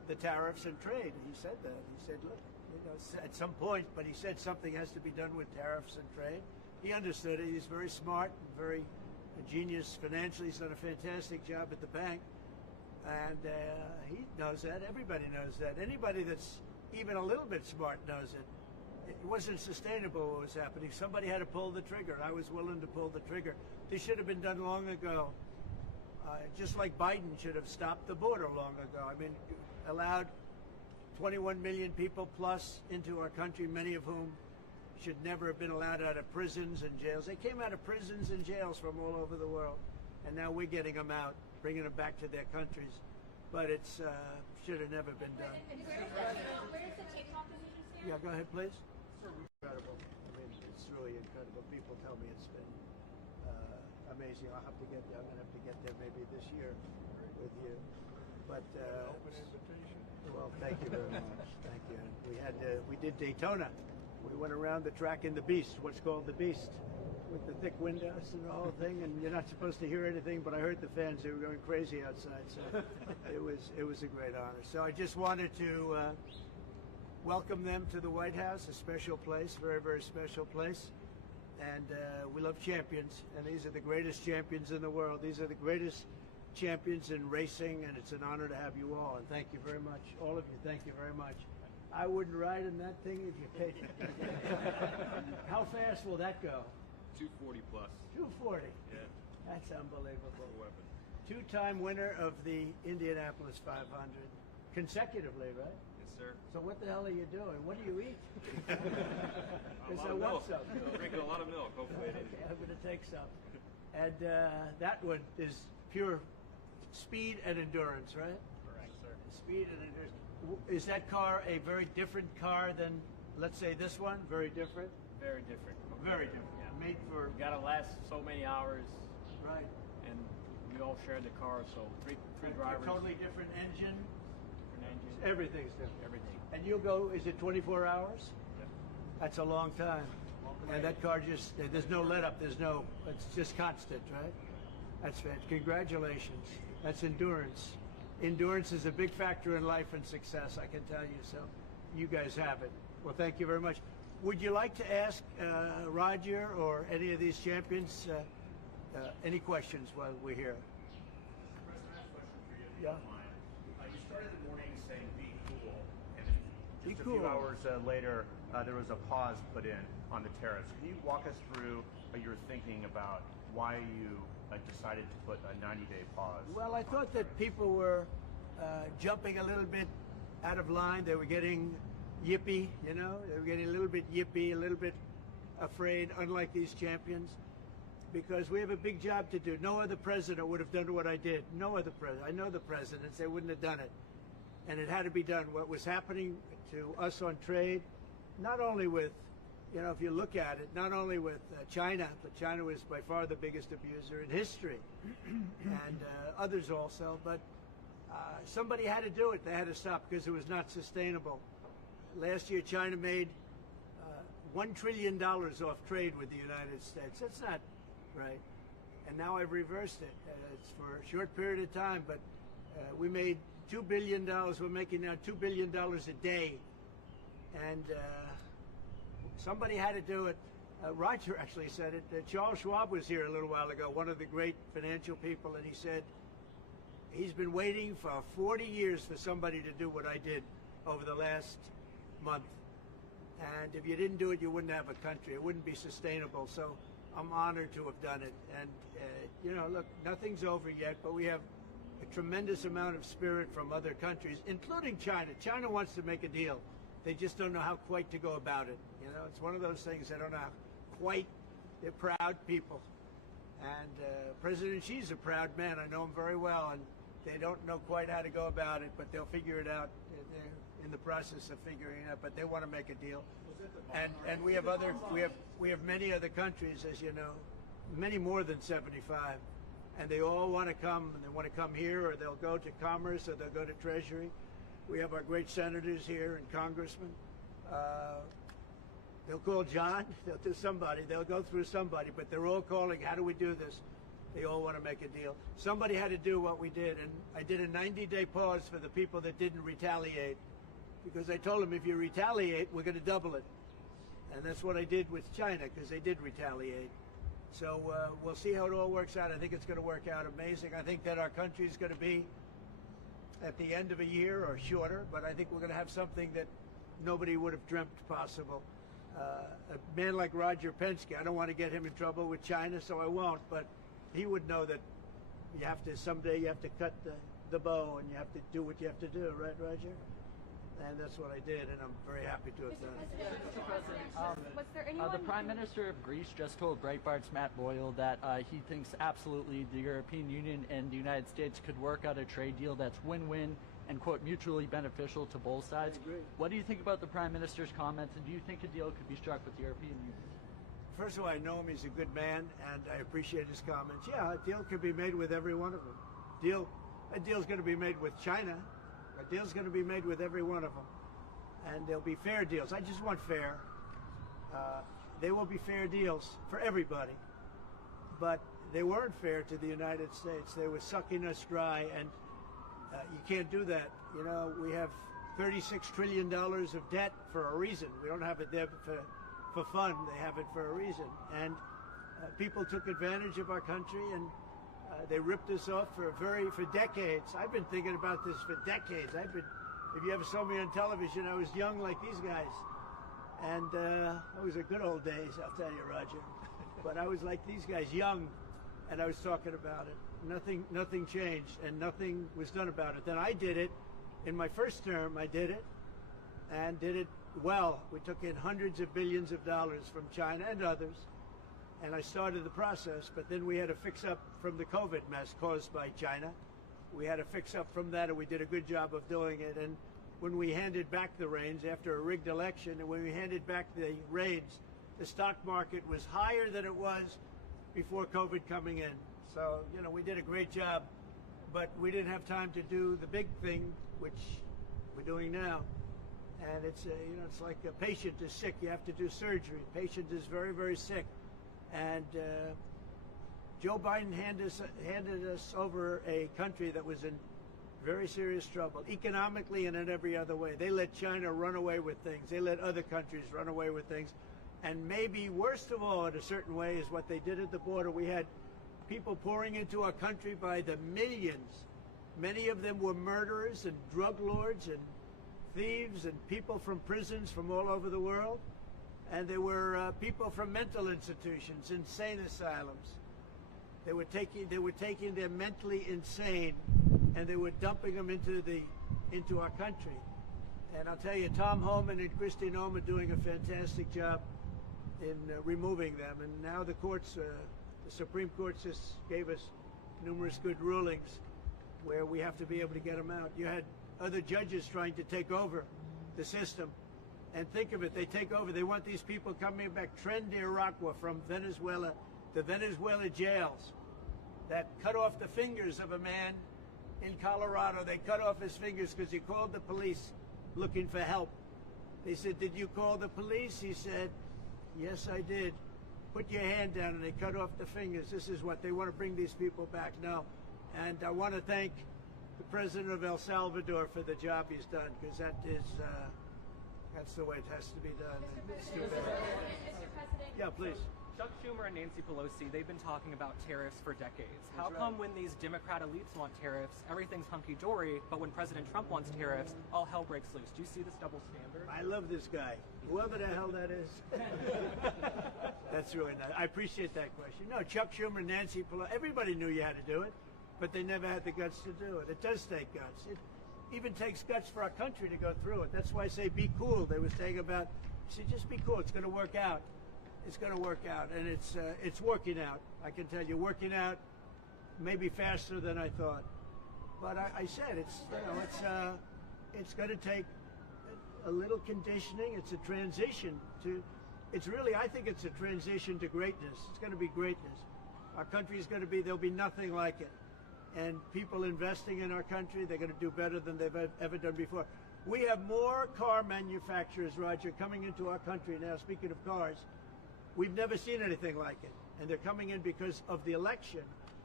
the tariffs and trade. He said that. He said, look, at some point, but he said something has to be done with tariffs and trade. He understood it. He's very smart, very genius financially. He's done a fantastic job at the bank. And he knows that. Everybody knows that. Anybody that's even a little bit smart knows it. It wasn't sustainable what was happening. Somebody had to pull the trigger. I was willing to pull the trigger. This should have been done long ago. Just like Biden should have stopped the border long ago. I mean, allowed 21 million people plus into our country, many of whom should never have been allowed out of prisons and jails. They came out of prisons and jails from all over the world. And now we're getting them out, bringing them back to their countries. But it's should have never been done. Where does the TikTok position stand? Yeah, go ahead, please. Incredible. I mean, it's really incredible. People tell me it's been amazing. I'll have to get there. I'm going to have to get there maybe this year with you. But open invitation. Well, thank you very much. Thank you. We did Daytona. We went around the track in the Beast, what's called the Beast, with the thick windows and the whole thing. And you're not supposed to hear anything, but I heard the fans. They were going crazy outside. So it was a great honor. So I just wanted to welcome them to the White House, a special place, very, very special place. And we love champions, and these are the greatest champions in the world. These are the greatest champions in racing, and it's an honor to have you all. And thank you very much, all of you. Thank you very much. I wouldn't ride in that thing if you paid me. How fast will that go? 240 plus. 240. Yeah. That's unbelievable. Weapon. Two-time winner of the Indianapolis 500, consecutively, right? Yes, sir. So what the hell are you doing? What do you eat? A lot of milk. Drinking a lot of milk. Hopefully it is. Okay, I'm going to take some. And that one is pure speed and endurance, right? Correct, sir. Speed and endurance. Is that car a very different car than, let's say, this one? Very different? Very different. Very different. Yeah. Made for... You gotta last so many hours. Right. And we all share the car, so three drivers. Totally different engine. Different engine. Everything's different. Everything. And you'll go, is it 24 hours? Yeah. That's a long time. And that car just, there's no let up, it's just constant, right? That's fantastic. Congratulations. That's endurance. Endurance is a big factor in life and success, I can tell you. So you guys have it. Well, thank you very much. Would you like to ask Roger or any of these champions any questions while we're here? President, I have a question for you. Yeah. You started the morning saying be cool, and just a cool. few hours later, there was a pause put in on the tariffs. Can you walk us through your thinking about why you decided to put a 90-day pause? Well, I thought that people were jumping a little bit out of line. They were getting yippy, you know. They were getting a little bit yippy, a little bit afraid, unlike these champions, because we have a big job to do. No other president would have done what I did. No other president. I know the presidents. They wouldn't have done it. And it had to be done. What was happening to us on trade, not only with, you know, if you look at it, not only with China, but China was by far the biggest abuser in history, and others also, but somebody had to do it. They had to stop because it was not sustainable. Last year, China made $1 trillion off trade with the United States. That's not right. And now I've reversed it. It's for a short period of time, but we made $2 billion. We're making now $2 billion a day. And somebody had to do it. Roger actually said it. Charles Schwab was here a little while ago, one of the great financial people, and he said he's been waiting for 40 years for somebody to do what I did over the last month. And if you didn't do it, you wouldn't have a country. It wouldn't be sustainable. So I'm honored to have done it. And, you know, look, nothing's over yet, but we have a tremendous amount of spirit from other countries, including China. China wants to make a deal. They just don't know how quite to go about it. You know, it's one of those things they don't know how quite. They're proud people. And President Xi's a proud man. I know him very well, and they don't know quite how to go about it, but they'll figure it out. They're in the process of figuring it out, but they want to make a deal. And we have many other countries, as you know, many more than 75, and they all want to come, and they want to come here, or they'll go to Commerce, or they'll go to Treasury. We have our great senators here and congressmen. They'll call John, they'll do somebody, they'll go through somebody, but they're all calling, how do we do this? They all want to make a deal. Somebody had to do what we did, and I did a 90-day pause for the people that didn't retaliate, because I told them if you retaliate, we're going to double it. And that's what I did with China, because they did retaliate. So we'll see how it all works out. I think it's going to work out amazing. I think that our country is going to be at the end of a year or shorter, but I think we're going to have something that nobody would have dreamt possible. A man like Roger Penske, I don't want to get him in trouble with China, so I won't, but he would know that someday you have to cut the bow and you have to do what you have to do, right, Roger? And that's what I did, and I'm very happy to have done it. Mr. President, was there anyone the Prime Minister of Greece just told Breitbart's Matt Boyle that he thinks absolutely the European Union and the United States could work out a trade deal that's win-win and, quote, mutually beneficial to both sides. I agree. What do you think about the Prime Minister's comments, and do you think a deal could be struck with the European Union? First of all, I know him. He's a good man, and I appreciate his comments. Yeah, a deal could be made with every one of them. A deal's going to be made with China. A deal's going to be made with every one of them. And there'll be fair deals. I just want fair. They will be fair deals for everybody. But they weren't fair to the United States. They were sucking us dry, and you can't do that. You know, we have $36 trillion of debt for a reason. We don't have it there for fun. They have it for a reason. And people took advantage of our country, and they ripped us off for decades. I've been thinking about this for decades. If you ever saw me on television, I was young like these guys. And it was a good old days, I'll tell you, Roger. But I was like these guys, young, and I was talking about it. Nothing changed, and nothing was done about it. Then I did it. In my first term, I did it, and did it well. We took in hundreds of billions of dollars from China and others, and I started the process, but then we had to fix up from the COVID mess caused by China. We had to fix up from that, and we did a good job of doing it. And when we handed back the reins after a rigged election, and when we handed back the reins, the stock market was higher than it was before COVID coming in. So, you know, we did a great job, but we didn't have time to do the big thing, which we're doing now. And it's, it's like a patient is sick, you have to do surgery. Patient is very, very sick. And Joe Biden handed us over a country that was in very serious trouble, economically and in every other way. They let China run away with things. They let other countries run away with things. And maybe worst of all, in a certain way, is what they did at the border. We had people pouring into our country by the millions. Many of them were murderers and drug lords and thieves and people from prisons from all over the world. And there were people from mental institutions, insane asylums. They were taking their mentally insane, and they were dumping them into our country. And I'll tell you, Tom Homan and Kristi Noem are doing a fantastic job in removing them. And now the courts, the Supreme Court just gave us numerous good rulings where we have to be able to get them out. You had other judges trying to take over the system. And think of it, they take over. They want these people coming back, Tren de Aragua from Venezuela, the Venezuela jails that cut off the fingers of a man in Colorado. They cut off his fingers because he called the police looking for help. They said, "Did you call the police?" He said, "Yes, I did." "Put your hand down," and they cut off the fingers. This is what they want to bring these people back now. And I want to thank the president of El Salvador for the job he's done, because that's the way it has to be done. Mr. President, Yeah, please. Chuck Schumer and Nancy Pelosi, they've been talking about tariffs for decades. How come when these Democrat elites want tariffs, everything's hunky-dory, but when President Trump wants tariffs, all hell breaks loose? Do you see this double standard? I love this guy, whoever the hell that is. That's really nice. I appreciate that question. No, Chuck Schumer, Nancy Pelosi, everybody knew you had to do it, but they never had the guts to do it. It does take guts. It even takes guts for our country to go through it. That's why I say be cool. They were saying about, just be cool. It's going to work out. It's going to work out, and it's working out. I can tell you, working out maybe faster than I thought. But I said it's going to take a little conditioning. It's a transition to. I think it's a transition to greatness. It's going to be greatness. Our country is going to be. There'll be nothing like it. And people investing in our country, they're going to do better than they've ever done before. We have more car manufacturers, Roger, coming into our country now. Speaking of cars, we've never seen anything like it. And they're coming in because of the election.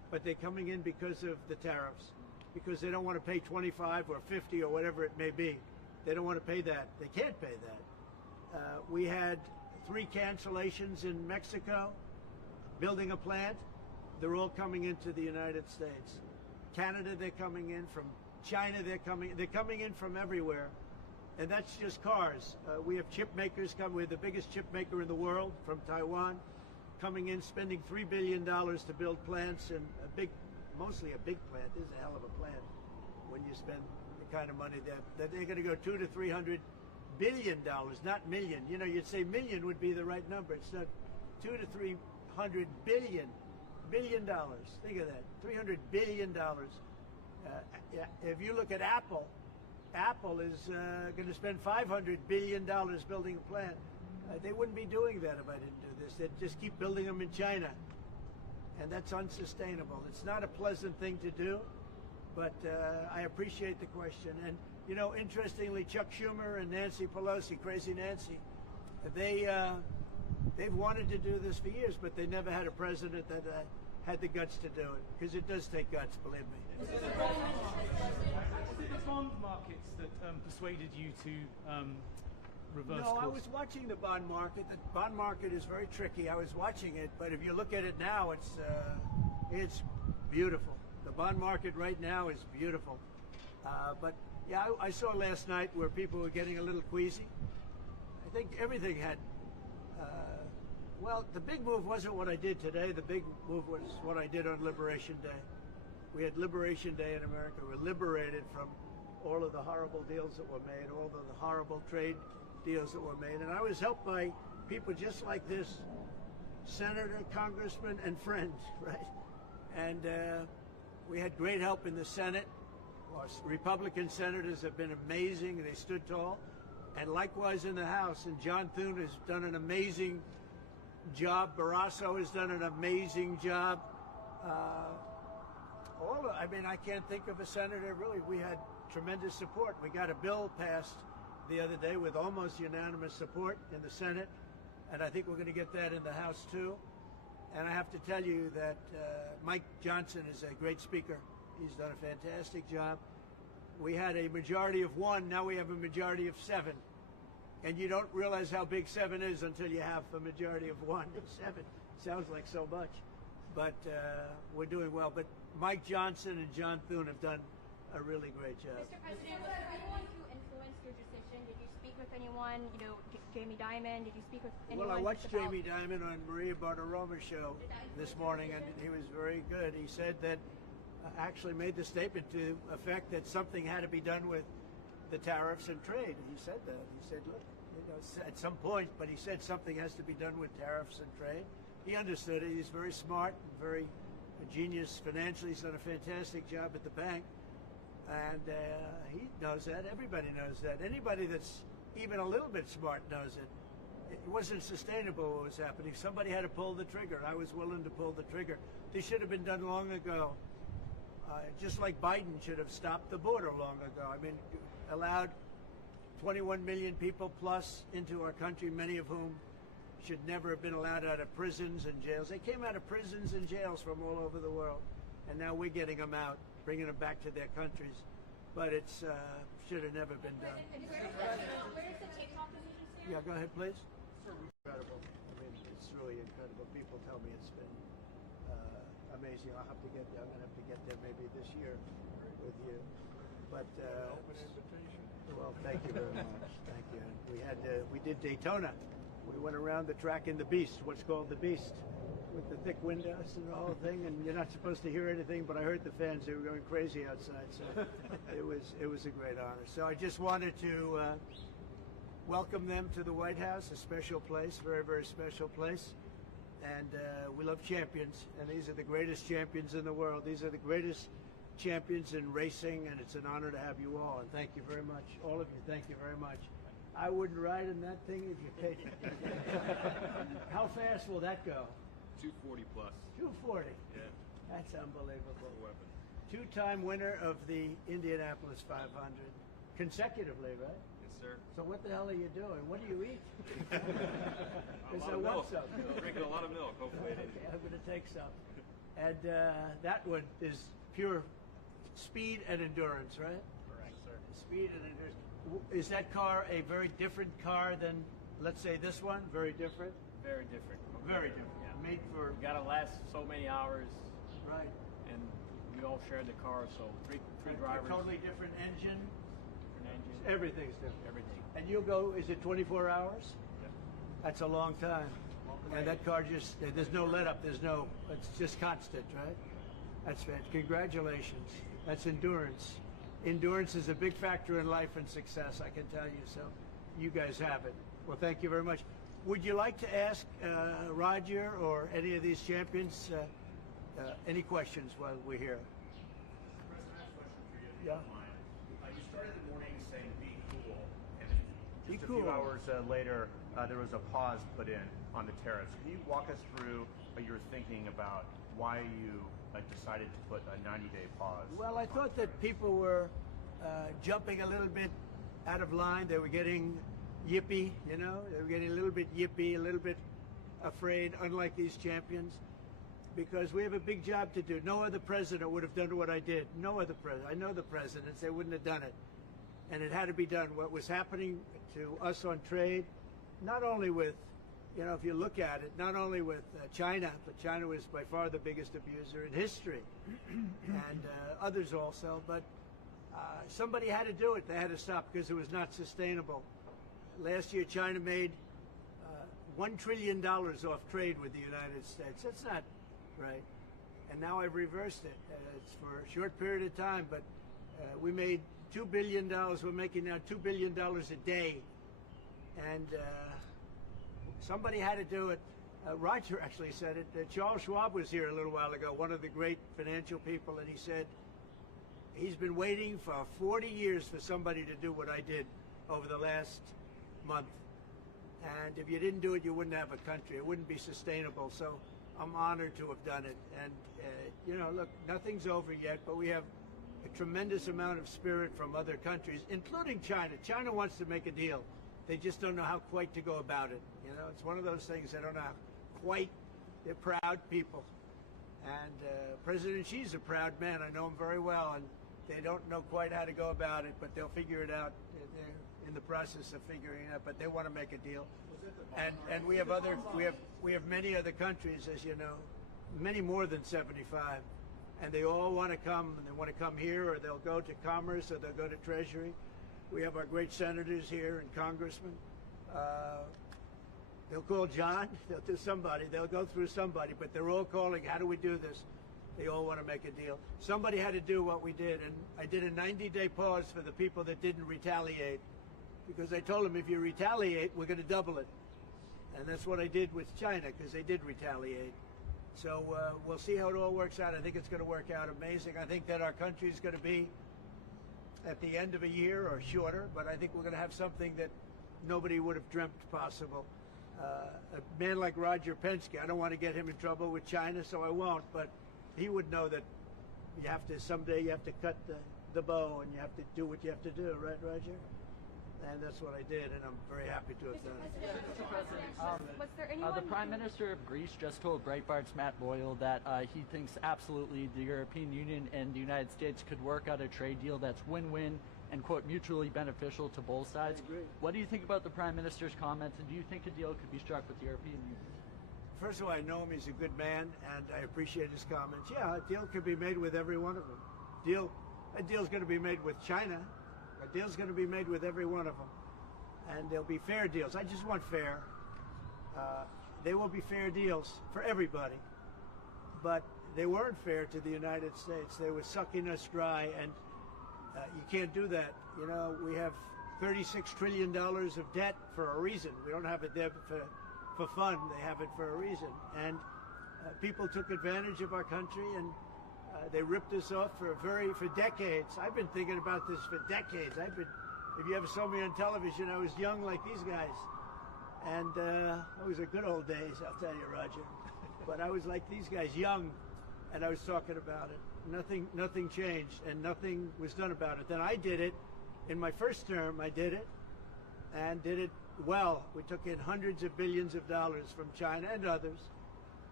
but they're coming in because of the tariffs, because they don't want to pay 25 or 50 or whatever it may be. They don't want to pay that. They can't pay that. We had 3 cancellations in Mexico, building a plant. They're all coming into the United States. Canada, they're coming in. From China, they're coming in from everywhere. And that's just cars. We have chip makers coming. We're the biggest chip maker in the world from Taiwan, coming in, spending $3 billion to build plants, and mostly a big plant. This is a hell of a plant when you spend the kind of money that they're going to go $200 to $300 billion, not million. You know, you'd say million would be the right number. It's not. $200 to $300 billion. Think of that. $300 billion. If you look at Apple, Apple is going to spend $500 billion building a plant. They wouldn't be doing that if I didn't do this. They'd just keep building them in China. And that's unsustainable. It's not a pleasant thing to do, but I appreciate the question. And, you know, interestingly, Chuck Schumer and Nancy Pelosi, Crazy Nancy, they've wanted to do this for years, but they never had a president that had the guts to do it, because it does take guts, believe me. Was it the bond markets that persuaded you to reverse course? No, I was watching the bond market. The bond market is very tricky. I was watching it, but if you look at it now, it's beautiful. The bond market right now is beautiful. But yeah, I saw last night where people were getting a little queasy. I think everything had. Well, the big move wasn't what I did today. The big move was what I did on Liberation Day. We had Liberation Day in America. We're liberated from all of the horrible deals that were made, all of the horrible trade deals that were made. And I was helped by people just like this, senator, congressman, and friends, right? And we had great help in the Senate. Our Republican senators have been amazing. They stood tall. And likewise in the House. And John Thune has done an amazing job. Barrasso has done an amazing job. I mean, I can't think of a senator, really. We had tremendous support. We got a bill passed the other day with almost unanimous support in the Senate, and I think we're going to get that in the House too. And I have to tell you that Mike Johnson is a great speaker. He's done a fantastic job. We had a majority of 1, now we have a majority of 7. And you don't realize how big 7 is until you have a majority of 1. 7 sounds like so much, but we're doing well. But Mike Johnson and John Thune have done a really great job. Mr. President, was there anyone who influenced your decision? Did you speak with anyone, you know, Jamie Dimon? Did you speak with anyone? Well, I watched Jamie Dimon on Maria Bartiromo's show this morning, and he was very good. He said that, actually made the statement to effect that something had to be done with the tariffs and trade. He said that. He said, look, you know, at some point, but he said something has to be done with tariffs and trade. He understood it. He's very smart and very genius financially. He's done a fantastic job at the bank. And he knows that. Everybody knows that. Anybody that's even a little bit smart knows it. It wasn't sustainable what was happening. Somebody had to pull the trigger. I was willing to pull the trigger. This should have been done long ago. Just like Biden should have stopped the border long ago. I mean, allowed 21 million people plus into our country, many of whom should never have been allowed out of prisons and jails. They came out of prisons and jails from all over the world, and now we're getting them out, bringing them back to their countries. But it's should have never been done. Where does the TikTok position stand? Yeah, go ahead, please. Incredible. I mean, it's really incredible. People tell me it's been amazing. I'll have to get there. I'm going to have to get there maybe this year with you. But Open invitation. well, thank you very much. Thank you. We did Daytona. We went around the track in the Beast, what's called the Beast, with the thick windows and the whole thing. And you're not supposed to hear anything, but I heard the fans. They were going crazy outside. So it was a great honor. So I just wanted to welcome them to the White House, a special place, very, very special place. And we love champions, and these are the greatest champions in the world. These are the greatest champions in racing, and it's an honor to have you all. And thank you very much, all of you. Thank you very much. I wouldn't ride in that thing if you paid me. How fast will that go? 240 plus. 240. Yeah. That's unbelievable. Weapon. Two-time winner of the Indianapolis 500, consecutively, right? Yes, sir. So what the hell are you doing? What do you eat? A Because lot I of want milk. some. Drinking a lot of milk, hopefully. Okay, I'm going to take some. And that one is pure speed and endurance, right? Correct, sir. Speed and endurance. Is that car a very different car than, let's say, this one? Very different? Very different. Very different. Yeah. Made for... You gotta last so many hours. Right. And we all share the car, so three drivers. A totally different engine. Different engine. Everything's different. Everything. And you'll go, is it 24 hours? Yep. That's a long time. And that car just, there's no let up, it's just constant, right? That's fantastic. Congratulations. That's endurance. Endurance is a big factor in life and success, I can tell you. So you guys have it. Well, thank you very much. Would you like to ask Roger or any of these champions any questions while we're here? President, I have a question for you. Yeah. You started the morning saying be cool, and Be just a cool. few hours later, there was a pause put in on the tariffs. Can you walk us through your thinking about why you decided to put a 90-day pause? Well, I thought that people were jumping a little bit out of line. They were getting yippy, you know? They were getting a little bit yippy, a little bit afraid, unlike these champions, because we have a big job to do. No other president would have done what I did. No other president. I know the presidents. They wouldn't have done it. And it had to be done. What was happening to us on trade, not only with, you know, if you look at it, not only with China, but China was by far the biggest abuser in history, and others also, but somebody had to do it. They had to stop because it was not sustainable. Last year, China made $1 trillion off trade with the United States. That's not right. And now I've reversed it. It's for a short period of time, but we made $2 billion. We're making now $2 billion a day. And somebody had to do it. Roger actually said it. Charles Schwab was here a little while ago, one of the great financial people, and he said he's been waiting for 40 years for somebody to do what I did over the last month. And if you didn't do it, you wouldn't have a country. It wouldn't be sustainable. So I'm honored to have done it. And, you know, look, nothing's over yet, but we have a tremendous amount of spirit from other countries, including China. China wants to make a deal. They just don't know how quite to go about it. You know, it's one of those things they don't know how quite. They're proud people. And President Xi's a proud man. I know him very well. And they don't know quite how to go about it, but they'll figure it out. They're in the process of figuring it out, but they want to make a deal. And we have many other countries, as you know, many more than 75. And they all want to come, and they want to come here, or they'll go to Commerce, or they'll go to Treasury. We have our great senators here and congressmen. They'll call John, they'll do somebody, they'll go through somebody, but they're all calling, how do we do this? They all want to make a deal. Somebody had to do what we did, and I did a 90-day pause for the people that didn't retaliate, because I told them if you retaliate, we're going to double it. And that's what I did with China, because they did retaliate. So we'll see how it all works out. I think it's going to work out amazing. I think that our country is going to be at the end of a year or shorter, but I think we're going to have something that nobody would have dreamt possible. A man like Roger Penske, I don't want to get him in trouble with China, so I won't, but he would know that you have to, someday you have to cut the bow and you have to do what you have to do, right, Roger? And that's what I did, and I'm very happy to have done it. Mr. President, Was there anyone the Prime Minister of Greece just told Breitbart's Matt Boyle that he thinks absolutely the European Union and the United States could work out a trade deal that's win-win and, quote, mutually beneficial to both sides. I agree. What do you think about the Prime Minister's comments, and do you think a deal could be struck with the European Union? First of all, I know him, he's a good man, and I appreciate his comments. Yeah, a deal could be made with every one of them. A deal's going to be made with China. A deal's going to be made with every one of them. And there'll be fair deals. I just want fair. They will be fair deals for everybody. But they weren't fair to the United States. They were sucking us dry, and you can't do that. You know, we have $36 trillion of debt for a reason. We don't have it there for fun. They have it for a reason. And people took advantage of our country, and they ripped us off for decades. I've been thinking about this for decades. If you ever saw me on television, I was young like these guys. And it was a good old days, I'll tell you, Roger. But I was like these guys, young, and I was talking about it. Nothing changed, and nothing was done about it. Then I did it. In my first term, I did it, and did it well. We took in hundreds of billions of dollars from China and others,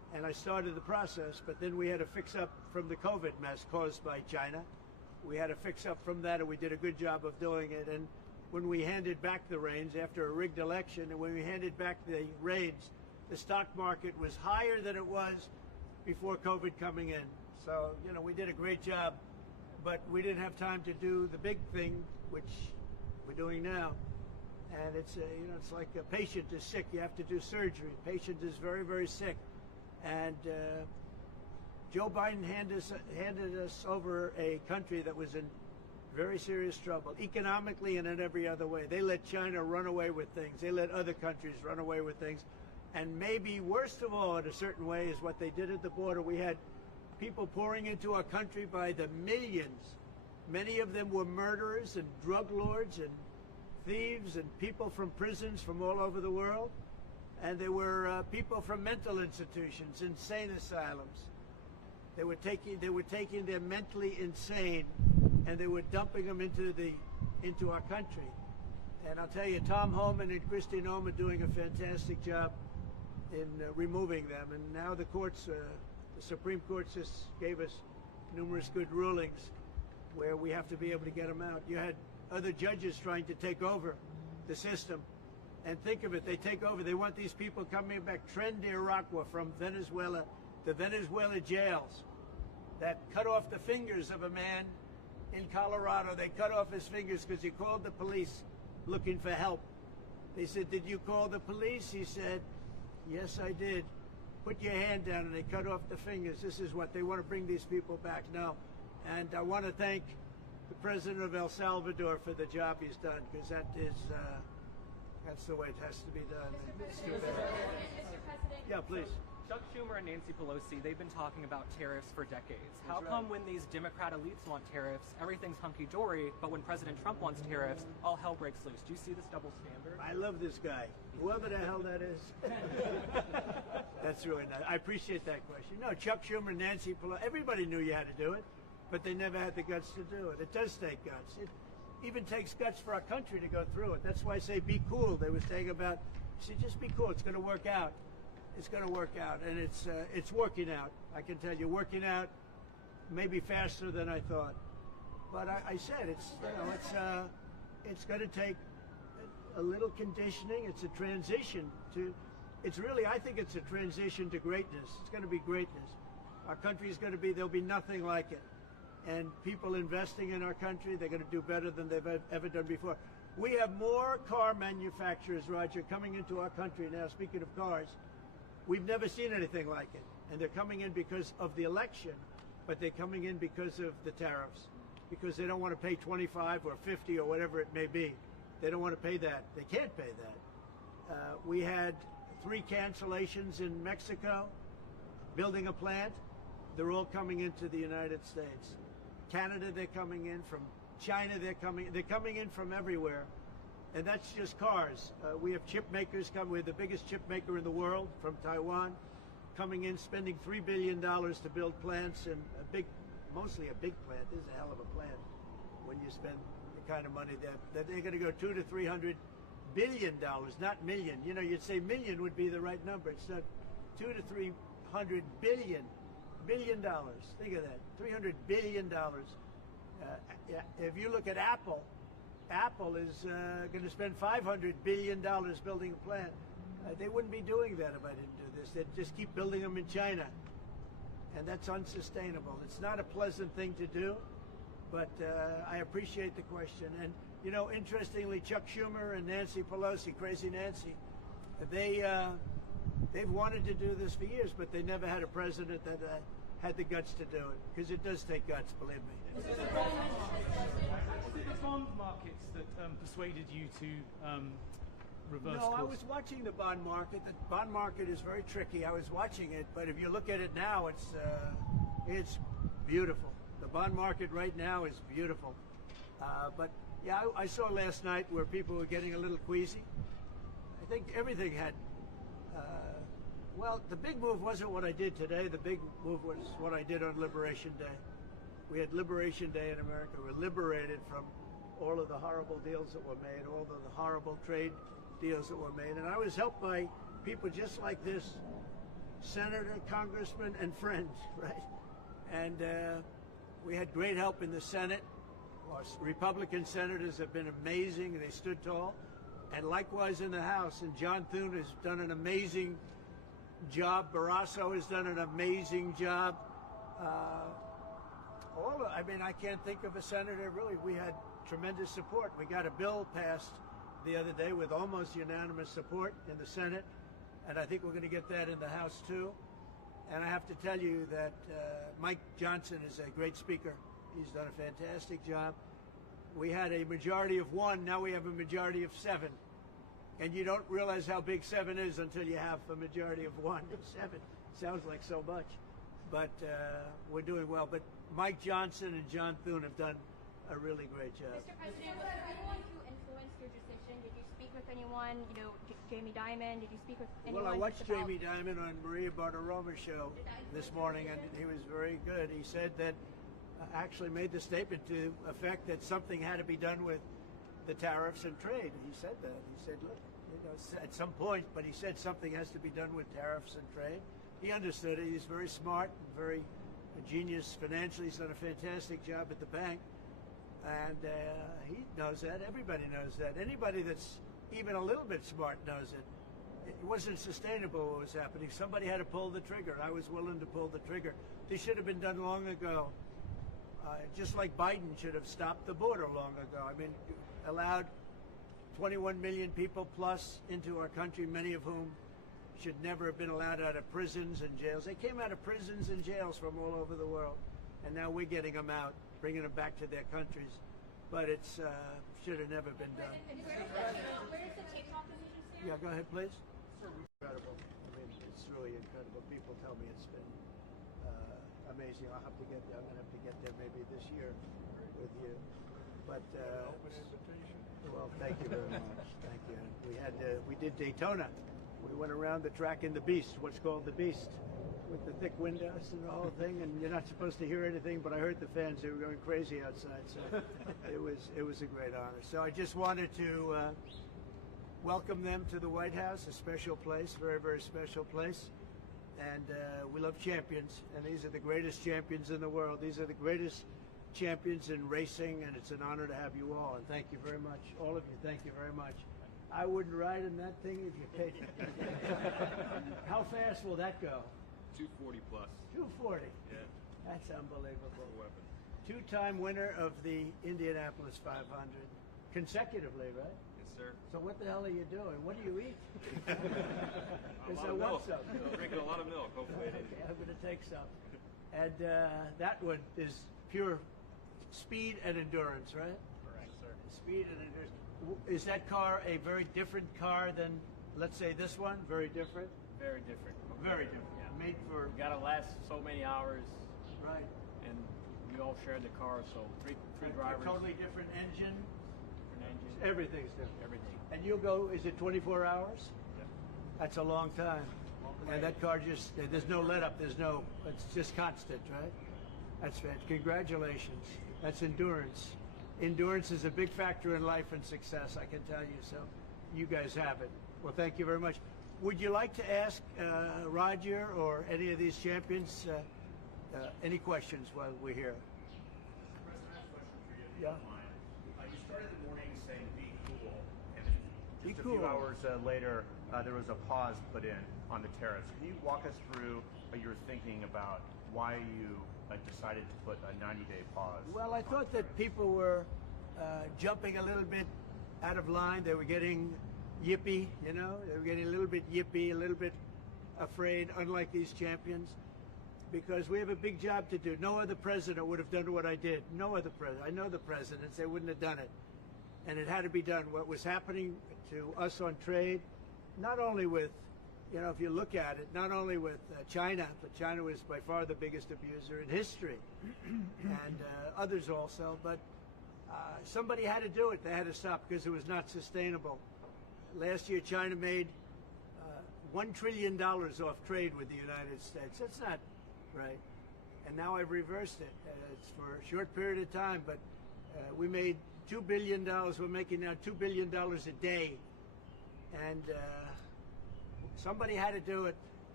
and I started the process, but then we had to fix up from the COVID mess caused by China. We had to fix up from that, and we did a good job of doing it. And when we handed back the reins after a rigged election, and when we handed back the reins, the stock market was higher than it was before COVID coming in. So, you know, we did a great job, but we didn't have time to do the big thing, which we're doing now. And it's, you know, it's like a patient is sick, you have to do surgery. Patient is very, very sick. And Joe Biden handed us over a country that was in very serious trouble, economically and in every other way. They let China run away with things. They let other countries run away with things. And maybe worst of all, in a certain way, is what they did at the border. We had people pouring into our country by the millions. Many of them were murderers and drug lords and thieves and people from prisons from all over the world. And there were people from mental institutions, insane asylums. They were taking their mentally insane, and they were dumping them into our country. And I'll tell you, Tom Homan and Kristi Noem are doing a fantastic job in removing them. And now the courts, the Supreme Court just gave us numerous good rulings where we have to be able to get them out. You had other judges trying to take over the system. And think of it, they take over. They want these people coming back. Tren de Aragua from Venezuela, the Venezuela jails that cut off the fingers of a man in Colorado. They cut off his fingers because he called the police looking for help. They said, "Did you call the police?" He said, "Yes, I did." "Put your hand down," and they cut off the fingers. This is what they want to bring these people back now. And I want to thank the president of El Salvador for the job he's done, because that is, that's the way it has to be done. It's too bad. Mr. President. Yeah, please. Chuck Schumer and Nancy Pelosi, they've been talking about tariffs for decades. How come when these Democrat elites want tariffs, everything's hunky-dory, but when President Trump wants tariffs, all hell breaks loose? Do you see this double standard? I love this guy, whoever the hell that is. That's really nice. I appreciate that question. No, Chuck Schumer, Nancy Pelosi, everybody knew you had to do it, but they never had the guts to do it. It does take guts. It even takes guts for our country to go through it. That's why I say be cool. They were saying about, just be cool. It's going to work out. It's going to work out, and it's working out. I can tell you, working out maybe faster than I thought. But I said it's going to take a little conditioning. It's a transition to. It's really, I think it's a transition to greatness. It's going to be greatness. Our country is going to be. There'll be nothing like it, and people investing in our country, they're going to do better than they've ever done before. We have more car manufacturers, Roger, coming into our country now. Speaking of cars. We've never seen anything like it. And they're coming in because of the election, but they're coming in because of the tariffs, because they don't want to pay 25 or 50 or whatever it may be. They don't want to pay that. They can't pay that. We had 3 cancellations in Mexico, building a plant. They're all coming into the United States. Canada, they're coming in. From China, they're coming in from everywhere. And that's just cars. We have chip makers coming. We're the biggest chip maker in the world from Taiwan, coming in, spending $3 billion to build plants, and mostly a big plant. This is a hell of a plant when you spend the kind of money that they're going to go $200 to $300 billion, not million. You know, you'd say million would be the right number. It's not. $200 to $300 billion. Think of that. $300 billion. If you look at Apple is going to spend $500 billion building a plant. They wouldn't be doing that if I didn't do this. They'd just keep building them in China. And that's unsustainable. It's not a pleasant thing to do, but I appreciate the question. And, you know, interestingly, Chuck Schumer and Nancy Pelosi, Crazy Nancy, they've wanted to do this for years, but they never had a president that had the guts to do it, because it does take guts, believe me. Was it the bond markets that persuaded you to reverse course? No, I was watching the bond market. The bond market is very tricky. I was watching it, but if you look at it now, it's beautiful. The bond market right now is beautiful. But yeah, I saw last night where people were getting a little queasy. I think everything had. Well, the big move wasn't what I did today. The big move was what I did on Liberation Day. We had Liberation Day in America. We're liberated from all of the horrible deals that were made, all of the horrible trade deals that were made. And I was helped by people just like this, senator, congressman, and friend, right? And we had great help in the Senate. Our Republican senators have been amazing. They stood tall. And likewise in the House. And John Thune has done an amazing job. Barrasso has done an amazing job. I can't think of a senator, really. We had tremendous support. We got a bill passed the other day with almost unanimous support in the Senate. And I think we're going to get that in the House, too. And I have to tell you that Mike Johnson is a great speaker. He's done a fantastic job. We had a majority of 1. Now we have a majority of 7. And you don't realize how big 7 is until you have a majority of 1. 7 sounds like so much. But we're doing well. But Mike Johnson and John Thune have done a really great job. Mr. President, was there anyone who influenced your decision? Did you speak with anyone? Jamie Dimon? Did you speak with anyone? Well, I watched Jamie Dimon on Maria Bartiromo's show this morning, and he was very good. He said that actually made the statement to effect that something had to be done with the tariffs and trade. He said that. He said, look, at some point, but he said something has to be done with tariffs and trade. He understood it. He's very smart, very genius financially. He's done a fantastic job at the bank. And he knows that. Everybody knows that. Anybody that's even a little bit smart knows it. It wasn't sustainable what was happening. Somebody had to pull the trigger. I was willing to pull the trigger. This should have been done long ago. Just like Biden should have stopped the border long ago. I mean, allowed 21 million people plus into our country, many of whom should never have been allowed out of prisons and jails. They came out of prisons and jails from all over the world. And now we're getting them out, bringing them back to their countries. But it's should have never been done. Where does the TikTok decision stand? Yeah, go ahead, please. Incredible. I mean, it's really incredible. People tell me it's been amazing. I'll have to get there. I'm going to have to get there maybe this year with you. But Open invitation. well, thank you very much. Thank you. We did Daytona. We went around the track in the Beast, what's called the Beast, with the thick windows and the whole thing. And you're not supposed to hear anything, but I heard the fans. They were going crazy outside. So it was a great honor. So I just wanted to welcome them to the White House, a special place, very, very special place. And we love champions, and these are the greatest champions in the world. These are the greatest champions in racing, and it's an honor to have you all. And thank you very much, all of you. Thank you very much. I wouldn't ride in that thing if you paid me. How fast will that go? 240 plus. 240. Yeah. That's unbelievable. Weapon. Two-time winner of the Indianapolis 500, consecutively, right? Yes, sir. So what the hell are you doing? What do you eat? A Because lot I of want milk. some. Drinking a lot of milk. Hopefully it Okay, I'm going to take some. And that one is pure speed and endurance, right? Correct, sir. Speed and endurance. Is that car a very different car than, let's say, this one? Very different? Very different. Very different. Yeah. Made for... You gotta last so many hours, Right. and we all share the car, so three drivers. Totally different engine. Different engine. Everything's different. Everything. And you'll go, is it 24 hours? Yeah. That's a long time. And that car just, there's no let up, it's just constant, right? That's fantastic. Congratulations. That's endurance. Endurance is a big factor in life and success, I can tell you. So you guys have it. Well, thank you very much. Would you like to ask Roger or any of these champions any questions while we're here? President, I have a question for you. Yeah. You started the morning saying be cool, and Be just a cool. few hours later, there was a pause put in on the tariffs. Can you walk us through your thinking about why you decided to put a 90-day pause? Well, I thought that people were jumping a little bit out of line. They were getting yippy, you know? They were getting a little bit yippy, a little bit afraid, unlike these champions, because we have a big job to do. No other president would have done what I did. No other president. I know the presidents. They wouldn't have done it. And it had to be done. What was happening to us on trade, not only with, you know, if you look at it, not only with China, but China was by far the biggest abuser in history, and others also, but somebody had to do it. They had to stop because it was not sustainable. Last year, China made $1 trillion off trade with the United States. That's not right. And now I've reversed it. It's for a short period of time, but we made $2 billion. We're making now $2 billion a day. And somebody had to do it.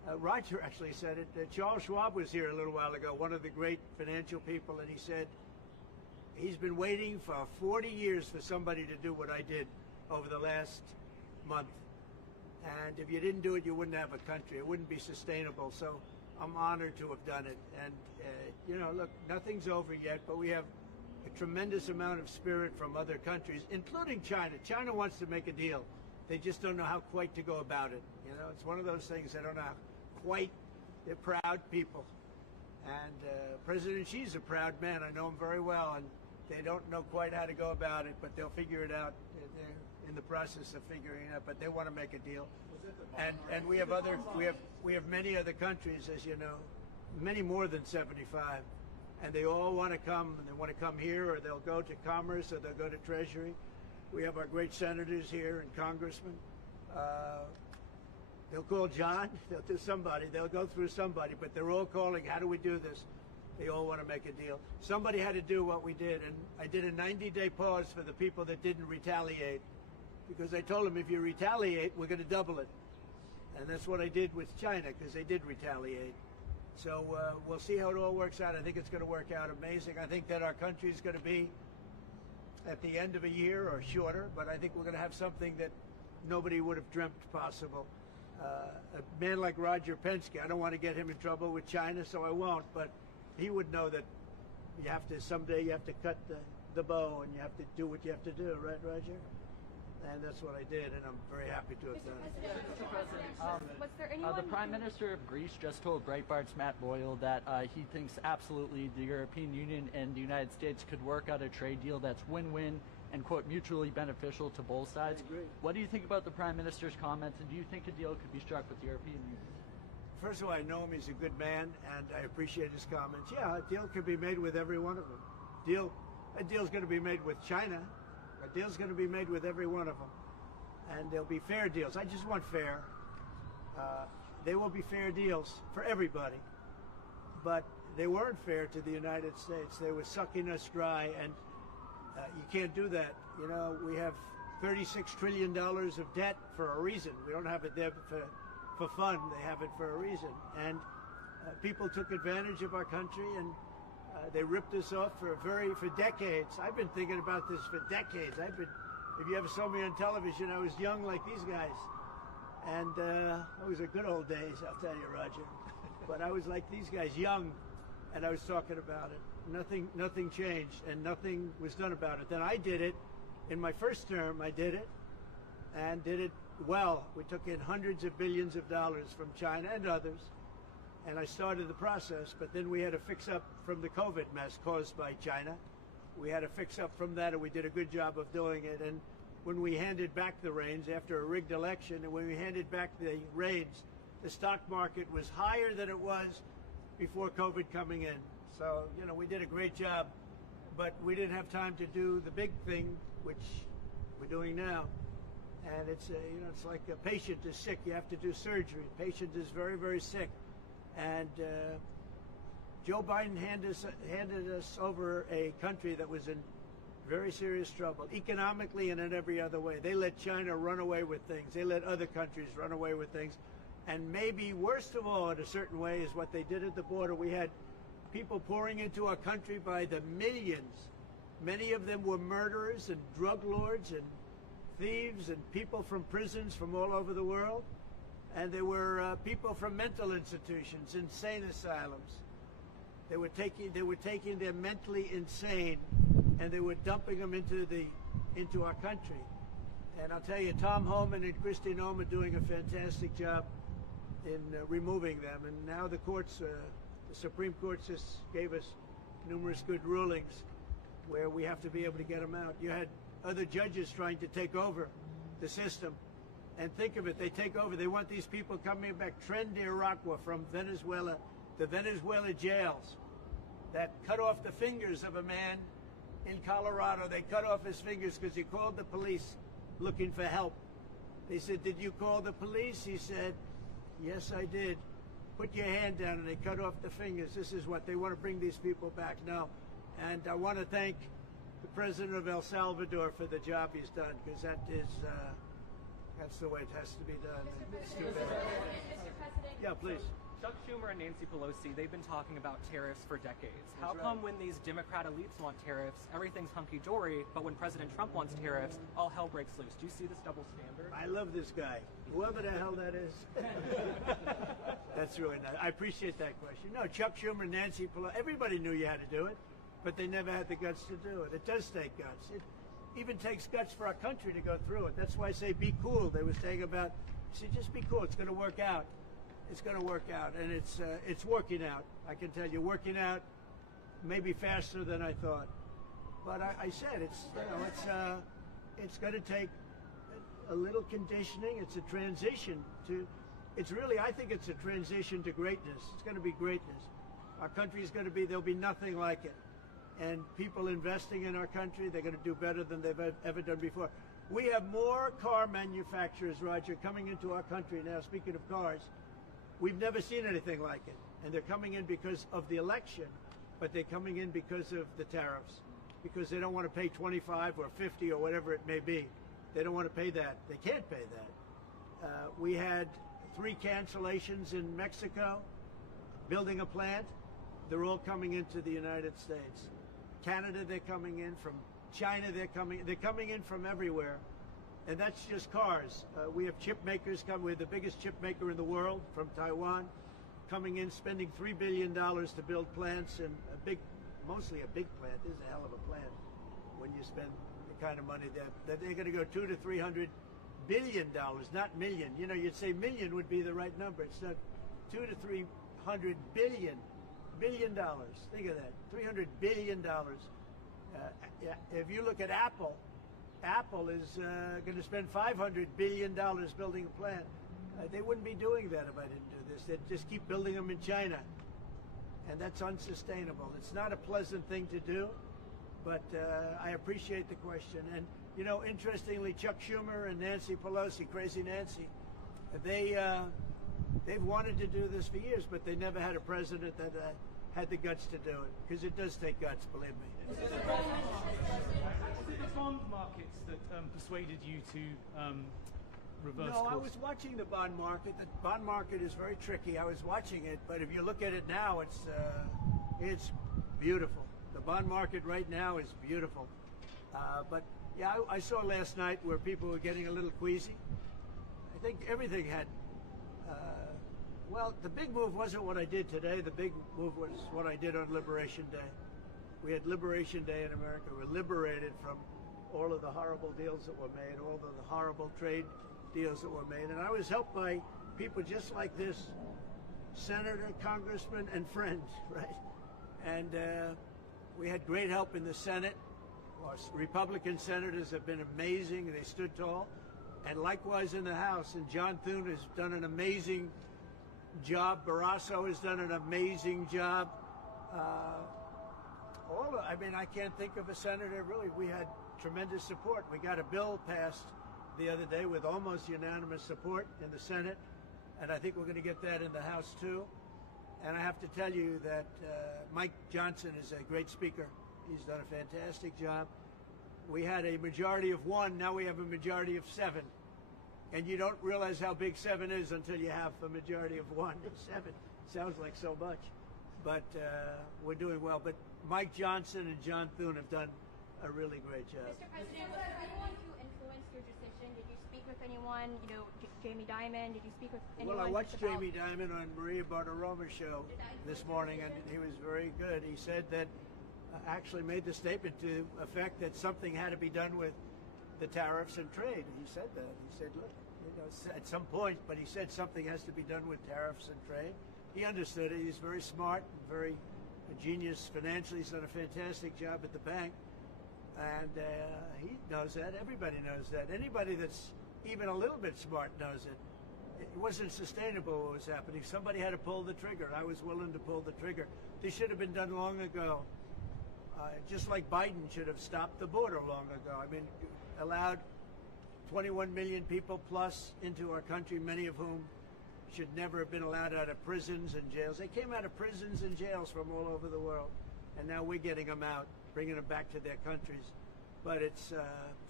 Roger actually said it. Charles Schwab was here a little while ago, one of the great financial people, and he said he's been waiting for 40 years for somebody to do what I did over the last month. And if you didn't do it, you wouldn't have a country. It wouldn't be sustainable. So I'm honored to have done it. And, look, nothing's over yet, but we have a tremendous amount of spirit from other countries, including China. China wants to make a deal. They just don't know how quite to go about it. It's one of those things they don't know how quite. They're proud people. And President Xi's a proud man. I know him very well. And they don't know quite how to go about it, but they'll figure it out. They're in the process of figuring it out, but they want to make a deal. And we have many other countries, as you know, many more than 75, and they all want to come, and they want to come here, or they'll go to Commerce, or they'll go to Treasury. We have our great senators here and congressmen. They'll call John, they'll do somebody, they'll go through somebody, but they're all calling, how do we do this? They all want to make a deal. Somebody had to do what we did, and I did a 90-day pause for the people that didn't retaliate, because I told them if you retaliate, we're going to double it. And that's what I did with China, because they did retaliate. So we'll see how it all works out. I think it's going to work out amazing. I think that our country is going to be at the end of a year or shorter, but I think we're going to have something that nobody would have dreamt possible. A man like Roger Penske, I don't want to get him in trouble with China, so I won't, but he would know that someday you have to cut the bow and you have to do what you have to do, right, Roger? And that's what I did, and I'm very happy to have done it. Mr. President, was there anyone the Prime Minister of Greece just told Breitbart's Matt Boyle that he thinks absolutely the European Union and the United States could work out a trade deal that's win-win and, quote, mutually beneficial to both sides. I agree. What do you think about the Prime Minister's comments, and do you think a deal could be struck with the European Union? First of all, I know him. He's a good man, and I appreciate his comments. Yeah, a deal could be made with every one of them. A deal's going to be made with China. A deal's going to be made with every one of them. And there'll be fair deals. I just want fair. They will be fair deals for everybody. But they weren't fair to the United States. They were sucking us dry, and you can't do that. We have $36 trillion of debt for a reason. We don't have it there for fun. They have it for a reason. And people took advantage of our country, and they ripped us off for decades. I've been thinking about this for decades. If you ever saw me on television, I was young like these guys. And those were good old days, I'll tell you, Roger. But I was like these guys, young, and I was talking about it. Nothing changed, and nothing was done about it. Then I did it. In my first term, I did it, and did it well. We took in hundreds of billions of dollars from China and others, and I started the process, but then we had to fix up from the COVID mess caused by China. We had to fix up from that, and we did a good job of doing it. And when we handed back the reins after a rigged election, and when we handed back the reins, the stock market was higher than it was before COVID coming in. So, we did a great job, but we didn't have time to do the big thing, which we're doing now. And it's like a patient is sick, you have to do surgery. Patient is very, very sick. And Joe Biden handed us over a country that was in very serious trouble, economically and in every other way. They let China run away with things. They let other countries run away with things. And maybe worst of all, in a certain way, is what they did at the border. We had people pouring into our country by the millions. Many of them were murderers and drug lords and thieves and people from prisons from all over the world. And they were people from mental institutions, insane asylums. They were taking their mentally insane, and they were dumping them into our country. And I'll tell you, Tom Homan and Kristi Noem are doing a fantastic job in removing them. And now the courts, the Supreme Court just gave us numerous good rulings where we have to be able to get them out. You had other judges trying to take over the system. And think of it, they take over. They want these people coming back. Tren de Aragua from Venezuela, the Venezuela jails that cut off the fingers of a man in Colorado. They cut off his fingers because he called the police looking for help. They said, "Did you call the police?" He said, "Yes, I did." "Put your hand down," and they cut off the fingers. This is what they want to bring these people back now. And I want to thank the president of El Salvador for the job he's done, because that is That's the way it has to be done. It's too bad. Mr. President. Yeah, please. Chuck Schumer and Nancy Pelosi, they've been talking about tariffs for decades. How come when these Democrat elites want tariffs, everything's hunky-dory, but when President Trump wants tariffs, all hell breaks loose? Do you see this double standard? I love this guy. Whoever the hell that is. That's really nice. I appreciate that question. No, Chuck Schumer, Nancy Pelosi, everybody knew you had to do it, but they never had the guts to do it. It does take guts. It even takes guts for our country to go through it. That's why I say be cool. They were saying about, just be cool. It's going to work out. It's going to work out, and it's working out. I can tell you, working out maybe faster than I thought. But I said it's going to take a little conditioning. It's a transition to. It's really, I think, it's a transition to greatness. It's going to be greatness. Our country is going to be. There'll be nothing like it, and people investing in our country, they're going to do better than they've ever done before. We have more car manufacturers, Roger, coming into our country now. Speaking of cars. We've never seen anything like it. And they're coming in because of the election, but they're coming in because of the tariffs, because they don't want to pay 25 or 50 or whatever it may be. They don't want to pay that. They can't pay that. We had 3 cancellations in Mexico, building a plant. They're all coming into the United States. Canada, they're coming in. From China, they're coming in from everywhere. And that's just cars. We have chip makers coming. We're the biggest chip maker in the world from Taiwan, coming in, spending $3 billion to build plants, and mostly a big plant. This is a hell of a plant when you spend the kind of money that they're going to go $200 to $300 billion, not million. You know, you'd say million would be the right number. It's not. $200 to $300 billion. Think of that. $300 billion. If you look at Apple. Apple is going to spend $500 billion building a plant. They wouldn't be doing that if I didn't do this. They'd just keep building them in China. And that's unsustainable. It's not a pleasant thing to do, but I appreciate the question. And, you know, interestingly, Chuck Schumer and Nancy Pelosi, Crazy Nancy, they've wanted to do this for years, but they never had a president that had the guts to do it, because it does take guts, believe me. Was it the bond markets that persuaded you to reverse course? No, I was watching the bond market. The bond market is very tricky. I was watching it, but if you look at it now, it's beautiful. The bond market right now is beautiful. But yeah, I saw last night where people were getting a little queasy. I think everything had. Well, the big move wasn't what I did today. The big move was what I did on Liberation Day. We had Liberation Day in America. We're liberated from all of the horrible deals that were made, all of the horrible trade deals that were made. And I was helped by people just like this, senator, congressman, and friends, right? And we had great help in the Senate. Our Republican senators have been amazing. They stood tall. And likewise in the House. And John Thune has done an amazing job. Barrasso has done an amazing job. I can't think of a senator, really. We had tremendous support. We got a bill passed the other day with almost unanimous support in the Senate, and I think we're going to get that in the House too. And I have to tell you that Mike Johnson is a great speaker. He's done a fantastic job. We had a majority of 1, now we have a majority of 7. And you don't realize how big 7 is until you have a majority of 1. 7 sounds like so much. But we're doing well. But Mike Johnson and John Thune have done a really great job. Mr. President, was there anyone who influenced your decision? Did you speak with anyone, Jamie Dimon? Did you speak with anyone? Well, I watched Jamie Dimon on Maria Bartiromo's show this morning, and he was very good. He said that, actually made the statement to effect that something had to be done with the tariffs and trade. He said that. He said, look, at some point, but he said something has to be done with tariffs and trade. He understood it. He's very smart, very a genius financially. He's done a fantastic job at the bank. And he knows that. Everybody knows that. Anybody that's even a little bit smart knows it. It wasn't sustainable what was happening. Somebody had to pull the trigger. I was willing to pull the trigger. This should have been done long ago. Just like Biden should have stopped the border long ago. I mean, allowed 21 million people plus into our country, many of whom should never have been allowed out of prisons and jails. They came out of prisons and jails from all over the world, and now we're getting them out, bringing them back to their countries. But it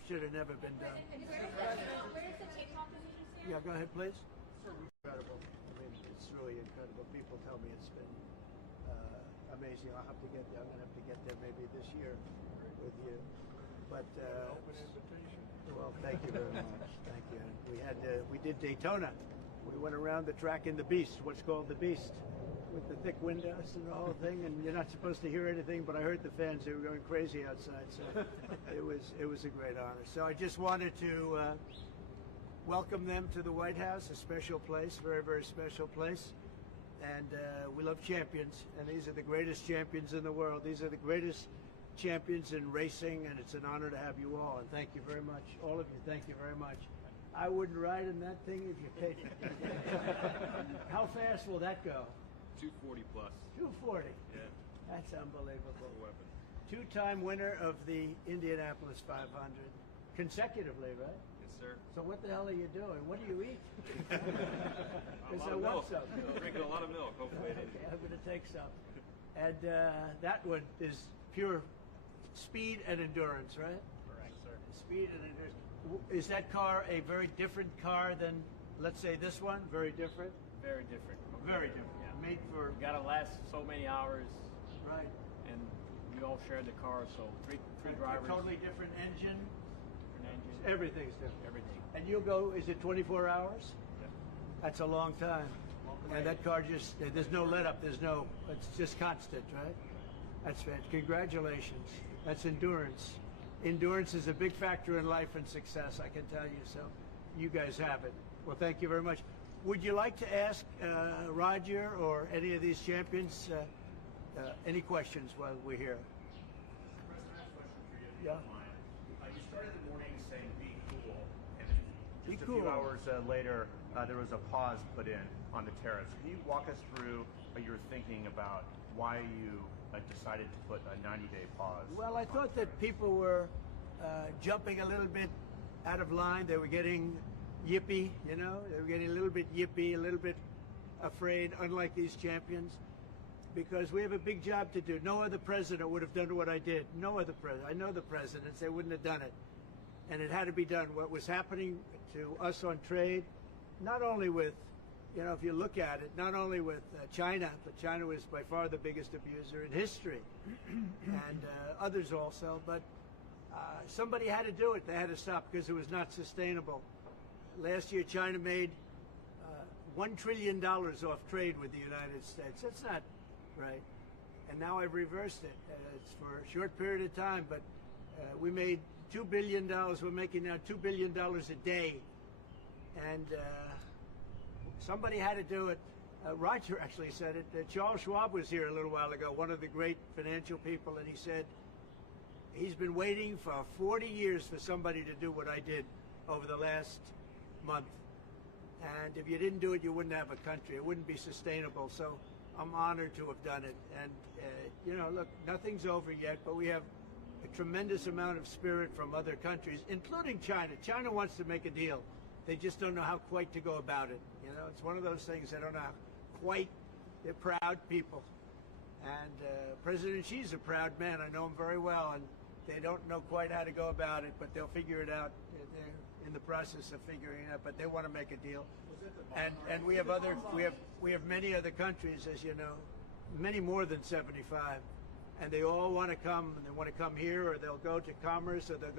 should have never been done. Where does the TikTok decision stand? Yeah, go ahead, please. Incredible. I mean, it's really incredible. People tell me it's been amazing. I'll have to get there. I'm going to have to get there maybe this year with you. But open invitation. Well, thank you very much. Thank you. We did Daytona. We went around the track in the Beast, what's called the Beast, with the thick windows and the whole thing. And you're not supposed to hear anything, but I heard the fans. They were going crazy outside. So it was a great honor. So I just wanted to welcome them to the White House, a special place, very, very special place. And we love champions, and these are the greatest champions in the world. These are the greatest champions in racing, and it's an honor to have you all. And thank you very much, all of you. Thank you very much. I wouldn't ride in that thing if you paid me. How fast will that go? 240 plus. 240. Yeah. That's unbelievable. Weapon. Two-time winner of the Indianapolis 500, consecutively, right? Yes, sir. So what the hell are you doing? What do you eat? A lot of milk. Drinking a lot of milk. Hopefully. Okay, I'm going to take some. And that one is pure speed and endurance, right? Correct, sir. Speed and endurance. Is that car a very different car than, let's say, this one? Very different? Very different. Very different. Yeah. Made for... You gotta last so many hours. Right. And we all share the car, so three drivers. Totally different engine. Different engine. Everything's different. Everything. And you'll go, is it 24 hours? Yeah. That's a long time. And that car just, there's no let up, it's just constant, right? That's fantastic. Congratulations. That's endurance. Endurance is a big factor in life and success, I can tell you. So you guys have it. Well, thank you very much. Would you like to ask Roger or any of these champions any questions while we're here? President, I have a question for you. Yeah. You started the morning saying be cool, and just Be a few cool. hours later, there was a pause put in on the tariffs. Can you walk us through your thinking about why you decided to put a 90-day pause? Well, I thought that people were jumping a little bit out of line. They were getting yippy, you know. They were getting a little bit yippy, a little bit afraid, unlike these champions, because we have a big job to do. No other president would have done what I did. No other president. I know the presidents. They wouldn't have done it. And it had to be done. What was happening to us on trade, not only with, you know, if you look at it, not only with China, but China was by far the biggest abuser in history, and others also, but somebody had to do it. They had to stop because it was not sustainable. Last year, China made $1 trillion off trade with the United States. That's not right. And now I've reversed it. It's for a short period of time, but we made $2 billion. We're making now $2 billion a day. And somebody had to do it. Roger actually said it. Charles Schwab was here a little while ago, one of the great financial people, and he said he's been waiting for 40 years for somebody to do what I did over the last month. And if you didn't do it, you wouldn't have a country. It wouldn't be sustainable. So I'm honored to have done it. And, you know, look, nothing's over yet, but we have a tremendous amount of spirit from other countries, including China. China wants to make a deal. They just don't know how quite to go about it. You know, it's one of those things they don't know how quite. They're proud people. And President Xi's a proud man. I know him very well, and they don't know quite how to go about it, but they'll figure it out. They're in the process of figuring it out, but they want to make a deal. And we have many other countries, as you know, many more than 75, and they all want to come. And they want to come here, or they'll go to Commerce, or they'll go